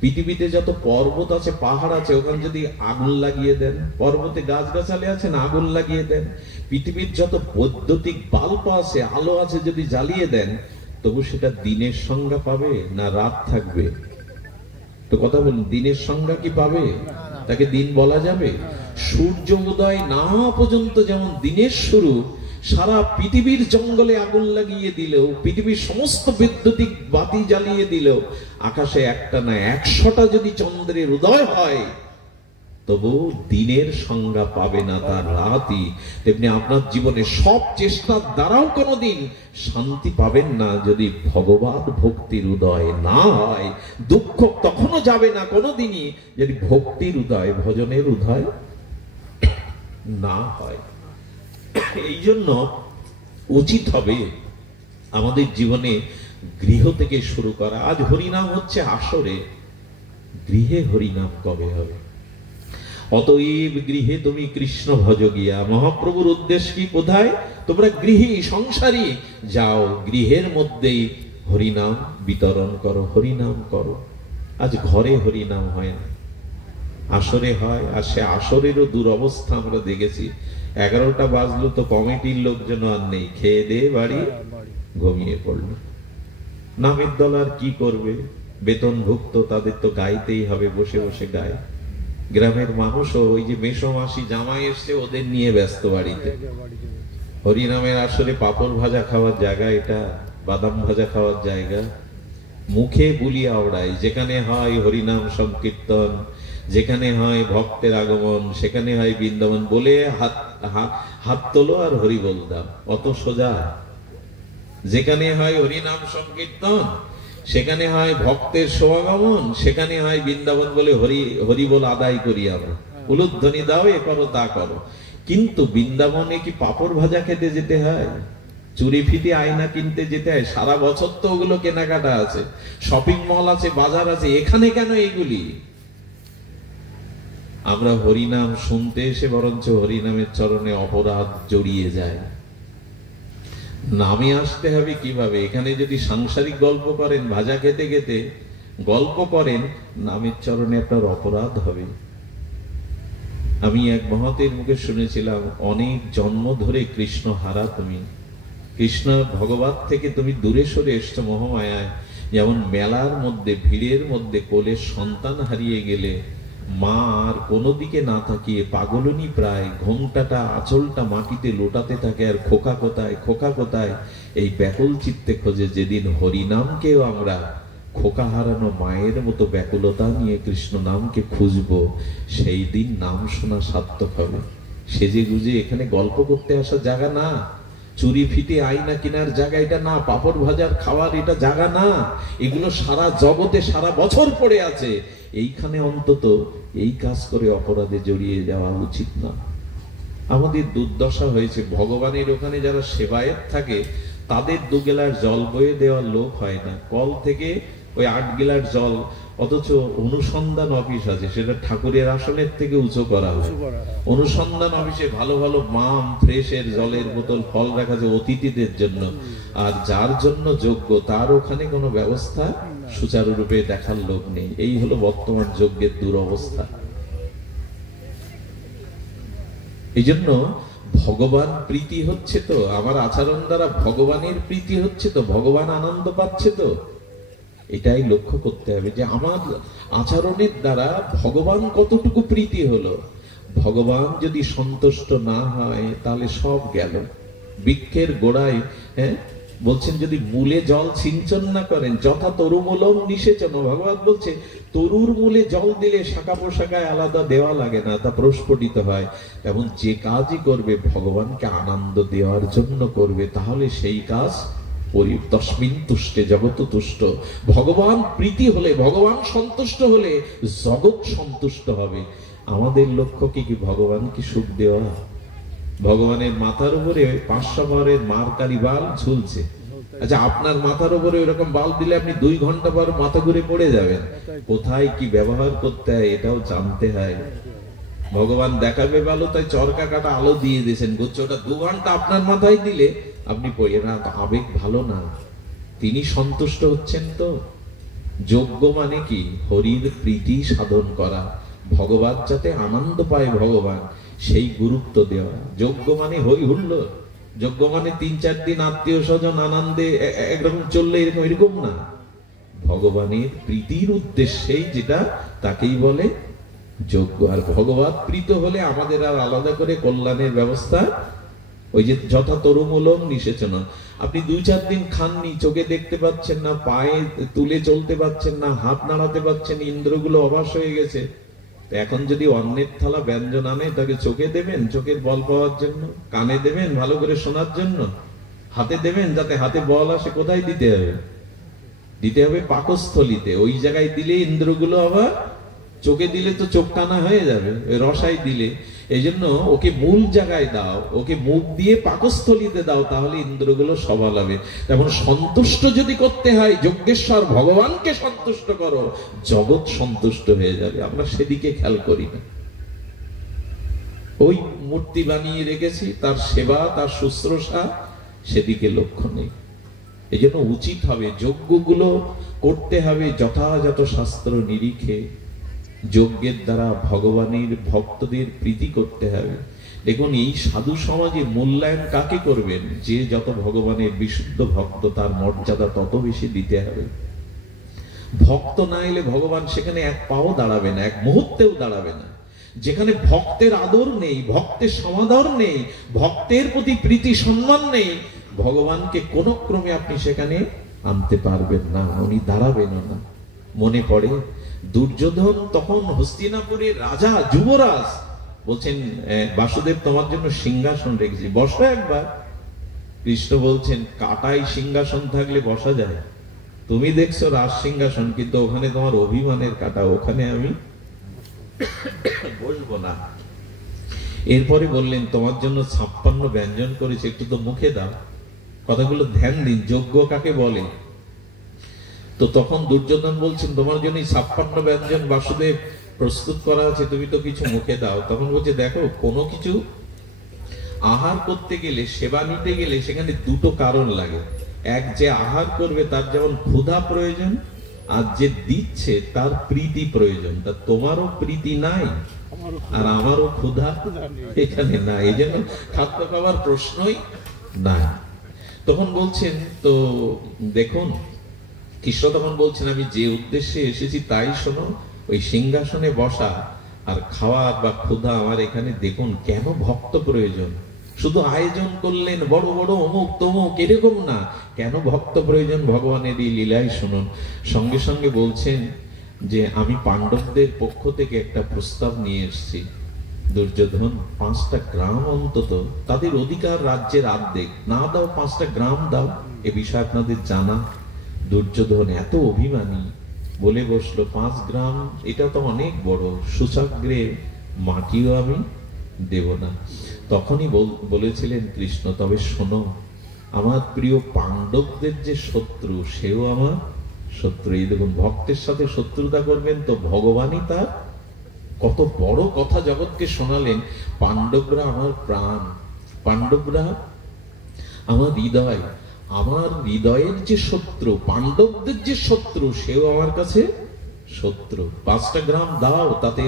পৃথিবীতে যত পর্বত আছে, পাহাড় আছে, ওখানে যদি আগুন লাগিয়ে দেন, পর্বতে গাছগাছালি আছে না, আগুন লাগিয়ে দেন, পৃথিবীর যত বৈদ্যুতিক বাল্ব আছে, আলো আছে, যদি জ্বালিয়ে দেন, তবু সেটা দিনের সংজ্ঞা পাবে না রাত থাকবে? তো কথা বলুন, দিনের সংজ্ঞা কি পাবে? তাকে দিন বলা যাবে? সূর্য উদয় না হওয়া পর্যন্ত যেমন দিনের শুরু, সারা পৃথিবীর জঙ্গলে আগুন লাগিয়ে দিলেও, পৃথিবীর সমস্ত বৈদ্যুতিক বাতি জ্বালিয়ে দিলেও, আকাশে একটা না 100টা যদি চন্দ্রের উদয় হয়, তবু দিনের সংজ্ঞা পাবে না, তার রাতই। তেমনি আপনার জীবনে সব চেষ্টার দ্বারাও কোনোদিন শান্তি পাবেন না যদি ভগবত ভক্তির উদয় না হয়। দুঃখ তখনও যাবে না কোনোদিনই যদি ভক্তির উদয়, ভজনের উদয় না হয়। এই জন্য উচিত হবে আমাদের জীবনে গৃহ থেকে শুরু করা। আজ হরিনাম হচ্ছে আসরে, গৃহে হরিনাম কবে হবে? অতএব গৃহে তুমি কৃষ্ণ ভজ গিয়া। মহাপ্রভুর উদ্দেশ্য কি? কোথায়? তোমরা গৃহী, সংসারী, যাও গৃহের মধ্যেই হরিনাম বিতরণ করো, হরিনাম করো। আজ ঘরে হরিনাম হয় না, আসরে হয়। আর সে আসরেরও দুরবস্থা আমরা দেখেছি। 11টা বাজলো তো কমিটির লোকজন আর নেই, খেয়ে দিয়ে বাড়ি ঘুমিয়ে পড়লো। নামের দল আর কি করবে? বেতনভুক্ত, তাদের তো গাইতেই হবে, বসে বসে গায়। গ্রামের মানুষও ওই যে মেসো মাসি জামাই এসছে, ওদের নিয়ে ব্যস্ত বাড়িতে। হরিনামের আসরে পাপড় ভাজা খাওয়ার জায়গা এটা, বাদাম ভাজা খাওয়ার জায়গা? মুখে বুলি আওড়ায়। যেখানে হয় হরিনাম সংকীর্তন, যেখানে হয় ভক্তের আগমন, সেখানে হয় বৃন্দাবন বলে হাত তোলো আর হরি বল দাও, অত সোজা। যেখানে হয় হরিনাম সংকীর্তন, সেখানে হয় ভক্তের সমাগমন, সেখানে হয় বৃন্দাবন বলে হরি বল আদায় করি আমরা। উলুধ্বনি দাও, এ করো তা করো। কিন্তু বৃন্দাবনে কি পাপড় ভাজা খেতে যেতে হয়? চুরি ফিতি আয়না কিনতে যেতে হয়? সারা বছর তো ওগুলো কেনাকাটা আছে, শপিং মল আছে, বাজার আছে, এখানে কেন এগুলি? আমরা হরিনাম শুনতে এসে বরঞ্চ হরিনামের চরণে অপরাধ জড়িয়ে যায়। নামে আসতে হবে কিভাবে? এখানে যদি সাংসারিক গল্প করেন, ভাজা খেতে খেতে গল্প করেন, নামের চরণে আপনার অপরাধ হবে। আমি এক মহতের মুখে শুনেছিলাম, অনেক জন্ম ধরে কৃষ্ণ হারা তুমি, কৃষ্ণ ভগবত থেকে তুমি দূরে সরে এসছো মোহমায়ায়। যেমন মেলার মধ্যে ভিড়ের মধ্যে কোলের সন্তান হারিয়ে গেলে মা আর কোনো দিকে না তাকিয়ে পাগলনি প্রায় ঘোমটাটা আঁচলটা মাটিতে লোটাতে থাকে আর খোকা কোথায়, খোকা কোথায়, এই ব্যাকুল চিত্তে খোঁজে। যেদিন হরিনামকেও আমরা খোকা হারানো মায়ের মতো ব্যাকুলতা নিয়ে কৃষ্ণ নামকে খুঁজবো, সেই দিন নাম শোনা সার্থক হবে। সেজে গুজে এখানে গল্প করতে আসার জায়গা না, চুরি ফিটে আয়না কেনার জায়গা এটা না, পাপড় ভাজার খাওয়ার এটা জায়গা না। এগুলো সারা জগতে সারা বছর পড়ে আছে। এইখানে অন্তত এই কাজ করে অপরাধে জড়িয়ে যাওয়া উচিত না। আমাদের দুর্দশা হয়েছে, ভগবানের ওখানে যারা সেবায়েত থাকে তাদের 2 গেলার জল বয়ে দেওয়ার লোক হয় না। কল থেকে ওই 8 গেলার জল, অথচ অনুসন্ধান অফিস আছে, সেটা ঠাকুরের আসনের থেকে উঁচু করা হয়। অনুসন্ধান অফিসে ভালো ভালো মাম, ফ্রেশের জলের বোতল, ফল রাখা যায় অতিথিদের জন্য। আর যার জন্য যোগ্য তার ওখানে কোনো ব্যবস্থা সুচারুরূপে দেখার লোক নেই। এই হলো বর্তমান যজ্ঞের দুরবস্থা। এই জন্য ভগবান প্রীতি হচ্ছে তো, আমার আচরণ দ্বারা ভগবানের প্রীতি হচ্ছে তো, ভগবান আনন্দ পাচ্ছে তো, এটাই লক্ষ্য করতে হবে যে আমার আচরণের দ্বারা ভগবান কতটুকু প্রীতি হলো। ভগবান যদি সন্তুষ্ট না হয় তাহলে সব গেল। বৃক্ষের গোড়ায় বলছেন যদি মূলে জল সিঞ্চন না করেন, যথা তরুমূলম নিষেচন, ভগবান বলছে তরুর মূলে জল দিলে শাখা পোশাকায় আলাদা দেওয়া লাগে না, তা প্রস্ফুটিত হয়। তেমন যে কাজই করবে ভগবানকে আনন্দ দেওয়ার জন্য করবে, তাহলে সেই কাজ তস্মিন তুষ্টে জগৎ তুষ্ট। ভগবান প্রীতি হলে, ভগবান সন্তুষ্ট হলে জগৎ সন্তুষ্ট হবে। আমাদের লক্ষ্য কি ভগবানকে সুখ দেওয়া? ভগবানের মাথার উপরে 500 বারের মারকারি বাল ঝুলছে। আচ্ছা, আপনার মাথার উপরে এরকম বাল দিলে আপনি 2 ঘন্টা পর মাথা ঘুরে পড়ে যাবেন। কোথায় কি ব্যবহার করতে হয় এটাও জানতে হয়। ভগবান দেখাবে ভালো তাই চরকা কাটা আলো দিয়ে দিয়েছেন, বুঝছো? ওটা 2 ঘন্টা আপনার মাথায় দিলে আপনি পড়ে না, আবেগ ভালো না। তিনি সন্তুষ্ট হচ্ছেন তো। যজ্ঞ মানে কি? হরির প্রীতি সাধন করা, ভগবান যাতে আনন্দ পায় ভগবান সেই গুরুত্ব দেওয়া। যজ্ঞ মানে হই হুল্লোড়, যজ্ঞ মানে 3-4 দিন আত্মীয় স্বজন আনন্দে একরকম চললে এরকম না। ভগবানের প্রীতির উদ্দেশ্যেই যেটা, তাকেই বলে যজ্ঞ। আর ভগবান প্রীত হলে আমাদের আর আলাদা করে কল্যাণের ব্যবস্থা, ওই যে যথা তরুমূলম নিষেচন। আপনি 2-4 দিন খাননি, চোখে দেখতে পাচ্ছেন না, পায়ে তুলে চলতে পাচ্ছেন না, হাত নাড়াতে পাচ্ছেন, ইন্দ্রগুলো অবাস হয়ে গেছে। এখন যদি অন্যের থালা ব্যঞ্জন আনে, তাকে চোখে দেবেন চোখের বল পাওয়ার জন্য, কানে দেবেন ভালো করে শোনার জন্য, হাতে দেবেন যাতে হাতে বল আসে। কোথায় দিতে হবে? দিতে হবে পাকস্থলিতে। ওই জায়গায় দিলে ইন্দ্রগুলো আবার, চোখে দিলে তো চোখ টানা হয়ে যাবে, রসায় দিলে। এই জন্য ওকে মূল জায়গায় দাও, ওকে মুখ দিয়ে পাকস্থলিতে দাও, তাহলে ইন্দ্রগুলো সবল হবে। তেমন সন্তুষ্ট যদি করতে হয়, যজ্ঞেশ্বর ভগবানকে সন্তুষ্ট করো, জগৎ সন্তুষ্ট হয়ে যাবে। আমরা সেদিকে খেয়াল করি না। ওই মূর্তি বানিয়ে রেখেছি, তার সেবা তার শুশ্রূষা, সেদিকে লক্ষ্য নেই। এই জন্য উচিত হবে যজ্ঞগুলো করতে হবে যথাযথ শাস্ত্র নিরিখে। যজ্ঞের দ্বারা ভগবানের ভক্তদের প্রীতি করতে হবে। দেখুন, এই সাধু সমাজে মূল্যায়ন কাকে করবেন? যে যত ভগবানের বিশুদ্ধ ভক্ত, তার মর্যাদা তত বেশি দিতে হবে। ভক্ত না এলে ভগবান সেখানে এক পাও দাঁড়াবে না, এক মুহূর্তেও দাঁড়াবে না। যেখানে ভক্তের আদর নেই, ভক্তের সমাদর নেই, ভক্তের প্রতি প্রীতি সম্মান নেই, ভগবানকে কোন ক্রমে আপনি সেখানে আনতে পারবেন না, উনি দাঁড়াবেন না। মনে পড়ে দুর্যোধন তখন হস্তিনাপুরের রাজা, যুবরাজ, বলছেন বাসুদেব তোমার জন্য সিংহাসন রেখেছি, বসো একবার। কৃষ্ণ বলছেন কাটাই সিংহাসন থাকলে বসা যায়, তুমি দেখছো রাজ সিংহাসন, কিন্তু ওখানে তোমার অভিমানের কাটা, ওখানে আমি বসবো না। এরপরে বললেন তোমার জন্য 56 ব্যঞ্জন করেছে, একটু তো মুখে দাও। কথাগুলো ধ্যান দিন, যজ্ঞ কাকে বলে। তো তখন দুর্যোধন বলছেন তোমার জন্য 56 ব্যঞ্জন বাসুদেব প্রস্তুত করা আছে, তুমি তো কিছু মুখে দাও। তখন বলছে দেখো, কোনো কিছু আহার করতে গেলে, সেবা নিতে গেলে সেখানে 2টো কারণ লাগে। এক, যে আহার করবে তার যেমন ক্ষুধা প্রয়োজন, আর যে দিচ্ছে তার প্রীতি প্রয়োজন। তা তোমারও প্রীতি নাই আর আমারও ক্ষুধা এখানে নাই, এই জন্য খাদ্য খাবার প্রশ্নই নাই। তখন বলছেন তো দেখুন, কৃষ্ণ তখন বলছেন, আমি যে উদ্দেশ্যে এসেছি তাই শোনো। ওই সিংহাসনে বসা আর খাওয়া বা ক্ষুধা আমার এখানে দেখুন, কেন ভক্ত প্রয়োজন? শুধু আয়োজন করলেন বড় বড় অমুক তমুক এরকম না, কেন ভক্ত প্রয়োজন ভগবানের এই লীলাই শুনুন। সঙ্গে সঙ্গে বলছেন যে আমি পাণ্ডবদের পক্ষ থেকে একটা প্রস্তাব নিয়ে এসেছি। দুর্যোধন, 5টা গ্রাম অন্তত, তাদের অধিকার রাজ্যের অর্ধেক, না দাও 5টা গ্রাম দাও, এ বিষয়ে আপনাদের জানা। দুর্যোধন এত অভিমানী, বলে বসলো 5 গ্রাম এটা তো অনেক বড়, সুচাগ্রে মাটিও আমি দেব না। তখনই বলেছিলেন কৃষ্ণ, তবে শোনো, আমার প্রিয় পাণ্ডবদের যে শত্রু সেও আমার শত্রু। এই দেখুন, ভক্তের সাথে শত্রুতা করবেন তো ভগবানই তার। কত বড় কথা জগৎকে শোনালেন। পাণ্ডবরা আমার প্রাণ, পাণ্ডবরা আমার হৃদয়, আমার হৃদয়ের যে শত্রু, পাণ্ডবদের যে শত্রু সেও আমার কাছে শত্রু। 5টা গ্রাম দাও, তাতে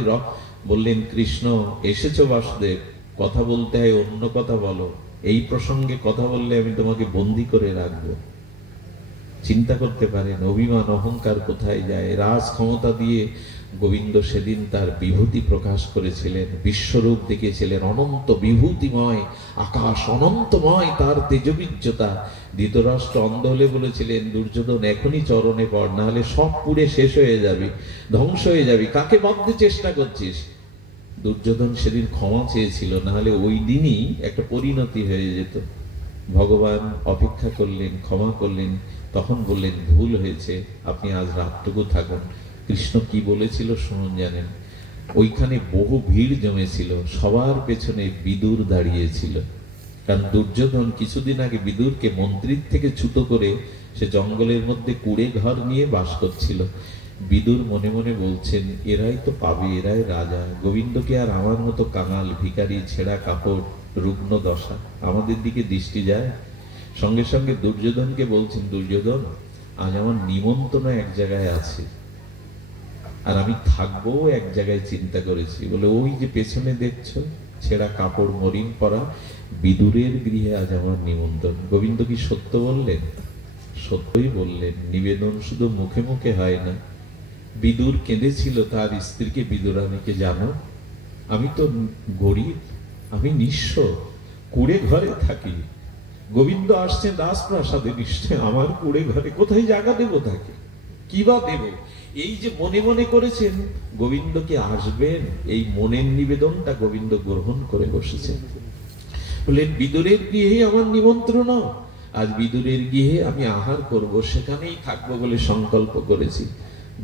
বললেন কৃষ্ণ, এসেছো বাসুদেব, কথা বলতে হয় অন্য কথা বলো, এই প্রসঙ্গে কথা বললে আমি তোমাকে বন্দী করে রাখবো। চিন্তা করতে পারেন অভিমান অহংকার কোথায় যায়। রাজ ক্ষমতা দিয়ে গোবিন্দ সেদিন তার বিভূতি প্রকাশ করেছিলেন, বিশ্বরূপ দেখিয়েছিলেন, অনন্ত বিভূতিময়, আকাশ অনন্তময় তার তেজবীর্যতা। ধৃতরাষ্ট্র অন্ধ হলে বলেছিলেন, দুর্যোধন এখনই চরণে পড়, না হলে সব পুড়ে শেষ হয়ে যাবে, ধ্বংস হয়ে যাবে, কাকে বাঁধতে চেষ্টা করছিস? দুর্যোধন সেদিন ক্ষমা চেয়েছিল, না হলে ওই দিনই একটা পরিণতি হয়ে যেত। ভগবান অপেক্ষা করলেন, ক্ষমা করলেন, তখন বললেন ভুল হয়েছে, আপনি আজ রাতটুকু থাকুন। কৃষ্ণ কি বলেছিল শুনুন, জানেন? ওইখানে বহু ভিড় জমেছিল, সবার পেছনে বিদুর দাঁড়িয়েছিল। কারণ দুর্যোধন কিছুদিন আগে বিদুরকে মন্ত্রীর থেকে চ্যুত করে সে জঙ্গলের মধ্যে কুড়ে ঘর নিয়ে বাস করছিল। বিদুর মনে মনে বলছেন, এরাই তো পাবে, এরাই রাজা, গোবিন্দকে আর আমার মতো কাঙাল ভিখারি, ছেঁড়া কাপড়, রুগ্ন দশা, আমাদের দিকে দৃষ্টি যায়। সঙ্গে সঙ্গে দুর্যোধনকে বলছেন, দুর্যোধন, আজ আমার নিমন্ত্রণ এক জায়গায় আছে, আর আমি থাকবো এক জায়গায় চিন্তা করেছি। বলে, ওই যে পেছনে দেখছো ছেঁড়া কাপড় মরিন পরা, বিদুরের গৃহে আজ আমার নিমন্ত্রণ। গোবিন্দ কি সত্য বললেন? সত্যই বললেন। নিবেদন শুধু মুখে মুখে হয় না। বিদুর কেঁদেছিল তার স্ত্রীকে, বিদুরানীকে, জানো আমি তো গরিব, আমি নিঃস্ব, কুড়ে ঘরে থাকি, গোবিন্দ আসছেন রাজপ্রাসাদে, নিশ্চয় আমার কুড়ে ঘরে, কোথায় জায়গা দেব তাকে, কি বা দেব? এই যে মনে মনে করেছেন গোবিন্দ কি আসবেন, এই মনের নিবেদনটা গোবিন্দ গ্রহণ করে বসেছেন। বললেন, বিদুরের গৃহে আমার নিমন্ত্রণ, আজ বিদুরের গৃহে আমি আহার করব, সেখানেই থাকবো বলে সংকল্প করেছি।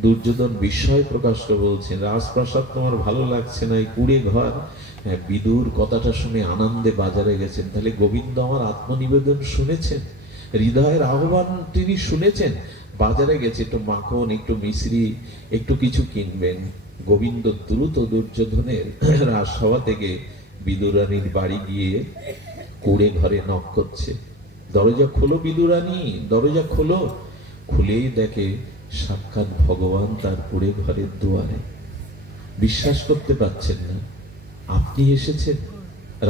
দুর্যোধন বিস্ময় প্রকাশ করে বলছেন, রাজপ্রাসাদ তোমার ভালো লাগছে না, এই কুড়ে ঘর? হ্যাঁ, বিদুর কথাটা শুনে আনন্দে বাজারে গেছেন। তাহলে গোবিন্দ আমার আত্মনিবেদন শুনেছেন, হৃদয়ের আহ্বান তিনি শুনেছেন, বাজারে গেছে একটু মাখন, একটু মিশ্রি, একটু কিছু কিনবেন। গোবিন্দ দ্রুত দুর্যোধনের রাজসভা থেকে বিদুরানীর বাড়ি গিয়ে কুড়ে ঘরে নক করছে। দরজা খোলো বিদুরানী, দরজা খোলো। খুলেই দেখে সাক্ষাৎ ভগবান তার কুড়ে ঘরের দুয়ারে। বিশ্বাস করতে পারছেন না, আপনি এসেছেন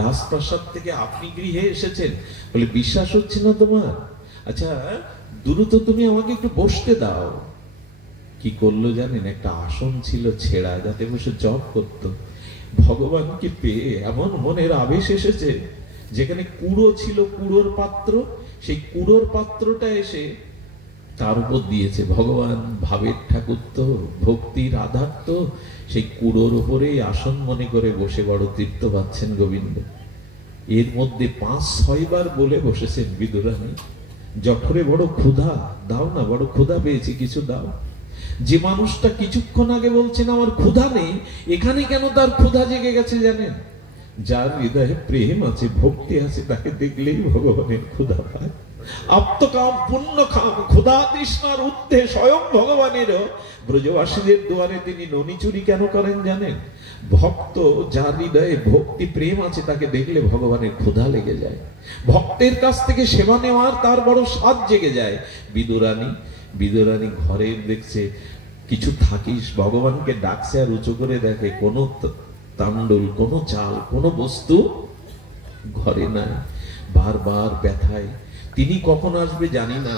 রাজপ্রাসাদ থেকে, আপনি গৃহে এসেছেন। বলে, বিশ্বাস হচ্ছে না তোমার? আচ্ছা দ্রুত তুমি আমাকে একটু বসতে দাও। কি করলো জানেন? একটা আসন ছিল ছেঁড়া, যাতে বসে জপ করত। ভগবানকে পেয়ে এমন মনের আবেশ এসেছে, যেখানে কুড়ো ছিল, কুড়োর পাত্র, সেই কুড়োর পাত্রটা এসে তার উপর দিয়েছে। ভগবান ভাবের ঠাকুর তো, ভক্তির আধার তো, সেই কুড়োর উপরেই আসন মনে করে বসে বড় তৃপ্ত পাচ্ছেন গোবিন্দ। এর মধ্যে 5-6 বার বলে বসেছেন বিদুরানী, জঠরে বড় ক্ষুধা, দাও না, বড় ক্ষুধা পেয়েছি, কিছু দাও। যে মানুষটা কিছুক্ষণ আগে বলছেন আমার ক্ষুধা নেই, এখানে কেন তার ক্ষুধা জেগে গেছে জানেন? যার হৃদয়ে প্রেম আছে, ভক্তি আছে, তাকে দেখলেই ভগবানের ক্ষুধা পায়। আত্মকাম পুণ্য খাম, ক্ষুধা তৃষ্ণার ঊর্ধ্বে স্বয়ং ভগবানেরও। ব্রজবাসীদের দুয়ারে তিনি ননিচুরি কেন করেন জানেন? ভক্ত যার হৃদয়ে ভক্তি প্রেম আছে, তাকে দেখলে ভগবানের ক্ষুধা লেগে যায়, ভক্তের কাছ থেকে সেবা নেওয়ার তার বড় স্বাদ জেগে যায়। বিদুরানী ঘরে দেখছে কিছু থাকিস, ভগবানকে ডাকছে আর উঁচু করে দেখে কোনো তাণ্ডুল, কোনো চাল, কোনো বস্তু ঘরে নাই। বারবার ব্যথায়, তিনি কখন আসবে জানি না,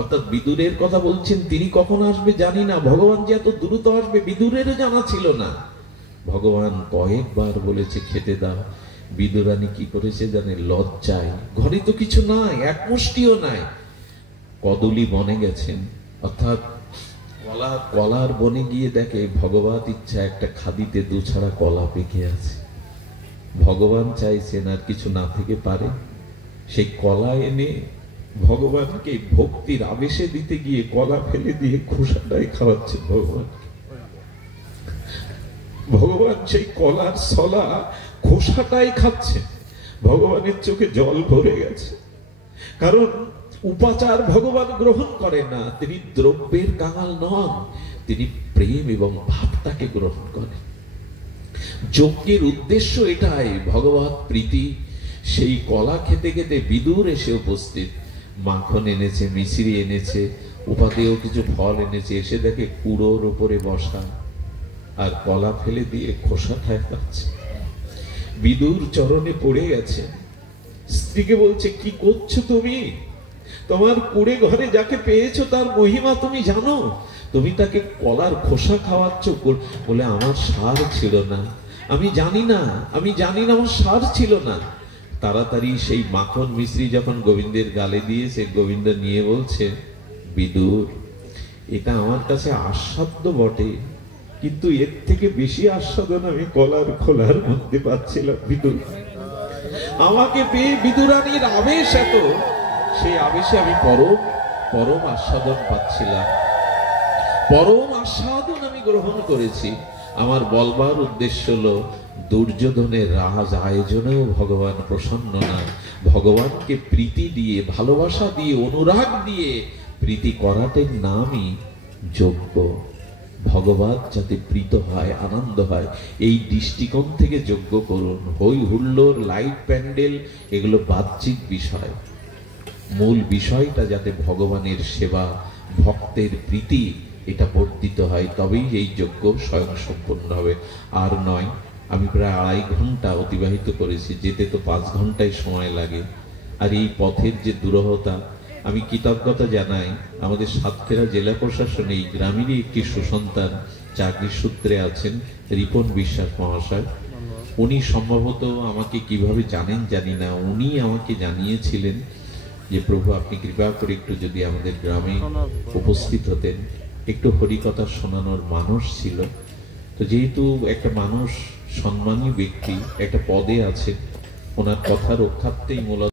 অর্থাৎ বিদুরের কথা বলছেন, তিনি কখন আসবে জানি না, ভগবান যে এত দ্রুত আসবে বিদুরেরও জানা ছিল না। ভগবান কয়েকবার বলেছে খেতে দাও, বিদুরানী কি করেছে জানে, লজ্জায়, ঘরে তো কিছু নাই, এক মুষ্টিও নাই, কদলি বনে গেছেন, অর্থাৎ কলার বনে গিয়ে দেখে ভগবত ইচ্ছা একটা খাদিতে দুছাড়া কলা পেকে আছে। ভগবান চাইছেন আর কিছু না থেকে পারে, সেই কলা এনে ভগবানকে ভক্তির আবেশে দিতে গিয়ে কলা ফেলে দিয়ে খোসাটাই খাওয়াচ্ছে ভগবান। ভগবান সেই কলার সলা খোসাটাই খাচ্ছে। ভগবানের চোখে জল ভরে গেছে, কারণ উপাচার ভগবান গ্রহণ করেন না, তিনি দ্রব্যের কাঙাল নন, তিনি প্রেম এবং ভাবটাকে গ্রহণ করেন। যজ্ঞের উদ্দেশ্য এটাই, ভগবত প্রীতি। সেই কলা খেতে খেতে বিদুর এসে উপস্থিত, মাখন এনেছে, মিশ্রি এনেছে, উপাদেয় কিছু ফল এনেছে, এসে দেখে কুড়োর উপরে বসা আর কলা ফেলে দিয়ে খোসা খাচ্ছে। বিদুর চরণে পড়ে গেছে, স্ত্রীকে বলছে কি করছো তুমি? তোমার কুড়ে ঘরে যাকে পেয়েছো তার মহিমা তুমি জানো, তুমি তাকে কলার খোসা খাওয়াচ্ছ। বলে আমার সার ছিল না, আমি জানি না, আমার সার ছিল না। তাড়াতাড়ি সেই মাখন মিশ্রি যখন গোবিন্দের গালে দিয়েছে, গোবিন্দ নিয়ে বলছে, বিদুর, এটা আমার কাছে আস্বাদ্য বটে, কিন্তু এর থেকে বেশি আস্বাদন আমি কলার খোলার মধ্যে পাচ্ছিলাম। বিদুর, আমাকে পেয়ে বিদুরানীর আবেশ এত, সেই আবেশে আমি পরম আস্বাদন পাচ্ছিলাম, পরম আস্বাদন আমি গ্রহণ করেছি। আমার বলবার উদ্দেশ্য হলো, দুর্যোধনের রাজ আয়োজনেও ভগবান প্রসন্ন না। ভগবানকে প্রীতি দিয়ে, ভালোবাসা দিয়ে, অনুরাগ দিয়ে প্রীতি করাটার নামই যজ্ঞ। ভগবান যাতে প্রীত হয়, আনন্দ হয়, এই দৃষ্টিকোণ থেকে যজ্ঞ করুন। হই হুল্লোড়, লাইট প্যান্ডেল এগুলো বাহ্যিক বিষয়, মূল বিষয়টা যাতে ভগবানের সেবা, ভক্তের প্রীতি এটা বর্ধিত হয়, তবেই এই যজ্ঞ স্বয়ং সম্পূর্ণ হবে। আর নয়, আমি প্রায় 2.5 ঘন্টা অতিবাহিত করেছি, যেতে তো 5 ঘন্টাই সময় লাগে। আর এই পথের যে দুরহতা, আমি কৃতজ্ঞতা জানাই আমাদের সাতক্ষীরা জেলা প্রশাসন, এই গ্রামেরই একটি সুসন্তান চাকরির সূত্রে আছেন, রিপন বিশ্বাস মহাশয়। উনি সম্ভবত আমাকে কিভাবে জানেন জানি না, উনি আমাকে জানিয়েছিলেন যে প্রভু আপনি কৃপা করে একটু যদি আমাদের গ্রামে উপস্থিত হতেন, একটু হরিকথা শোনানোর মানুষ ছিল। তো যেহেতু একটা মানুষ সম্মানী ব্যক্তি, একটা পদে আছে, ওনার কথা রক্ষার্থেই মূলত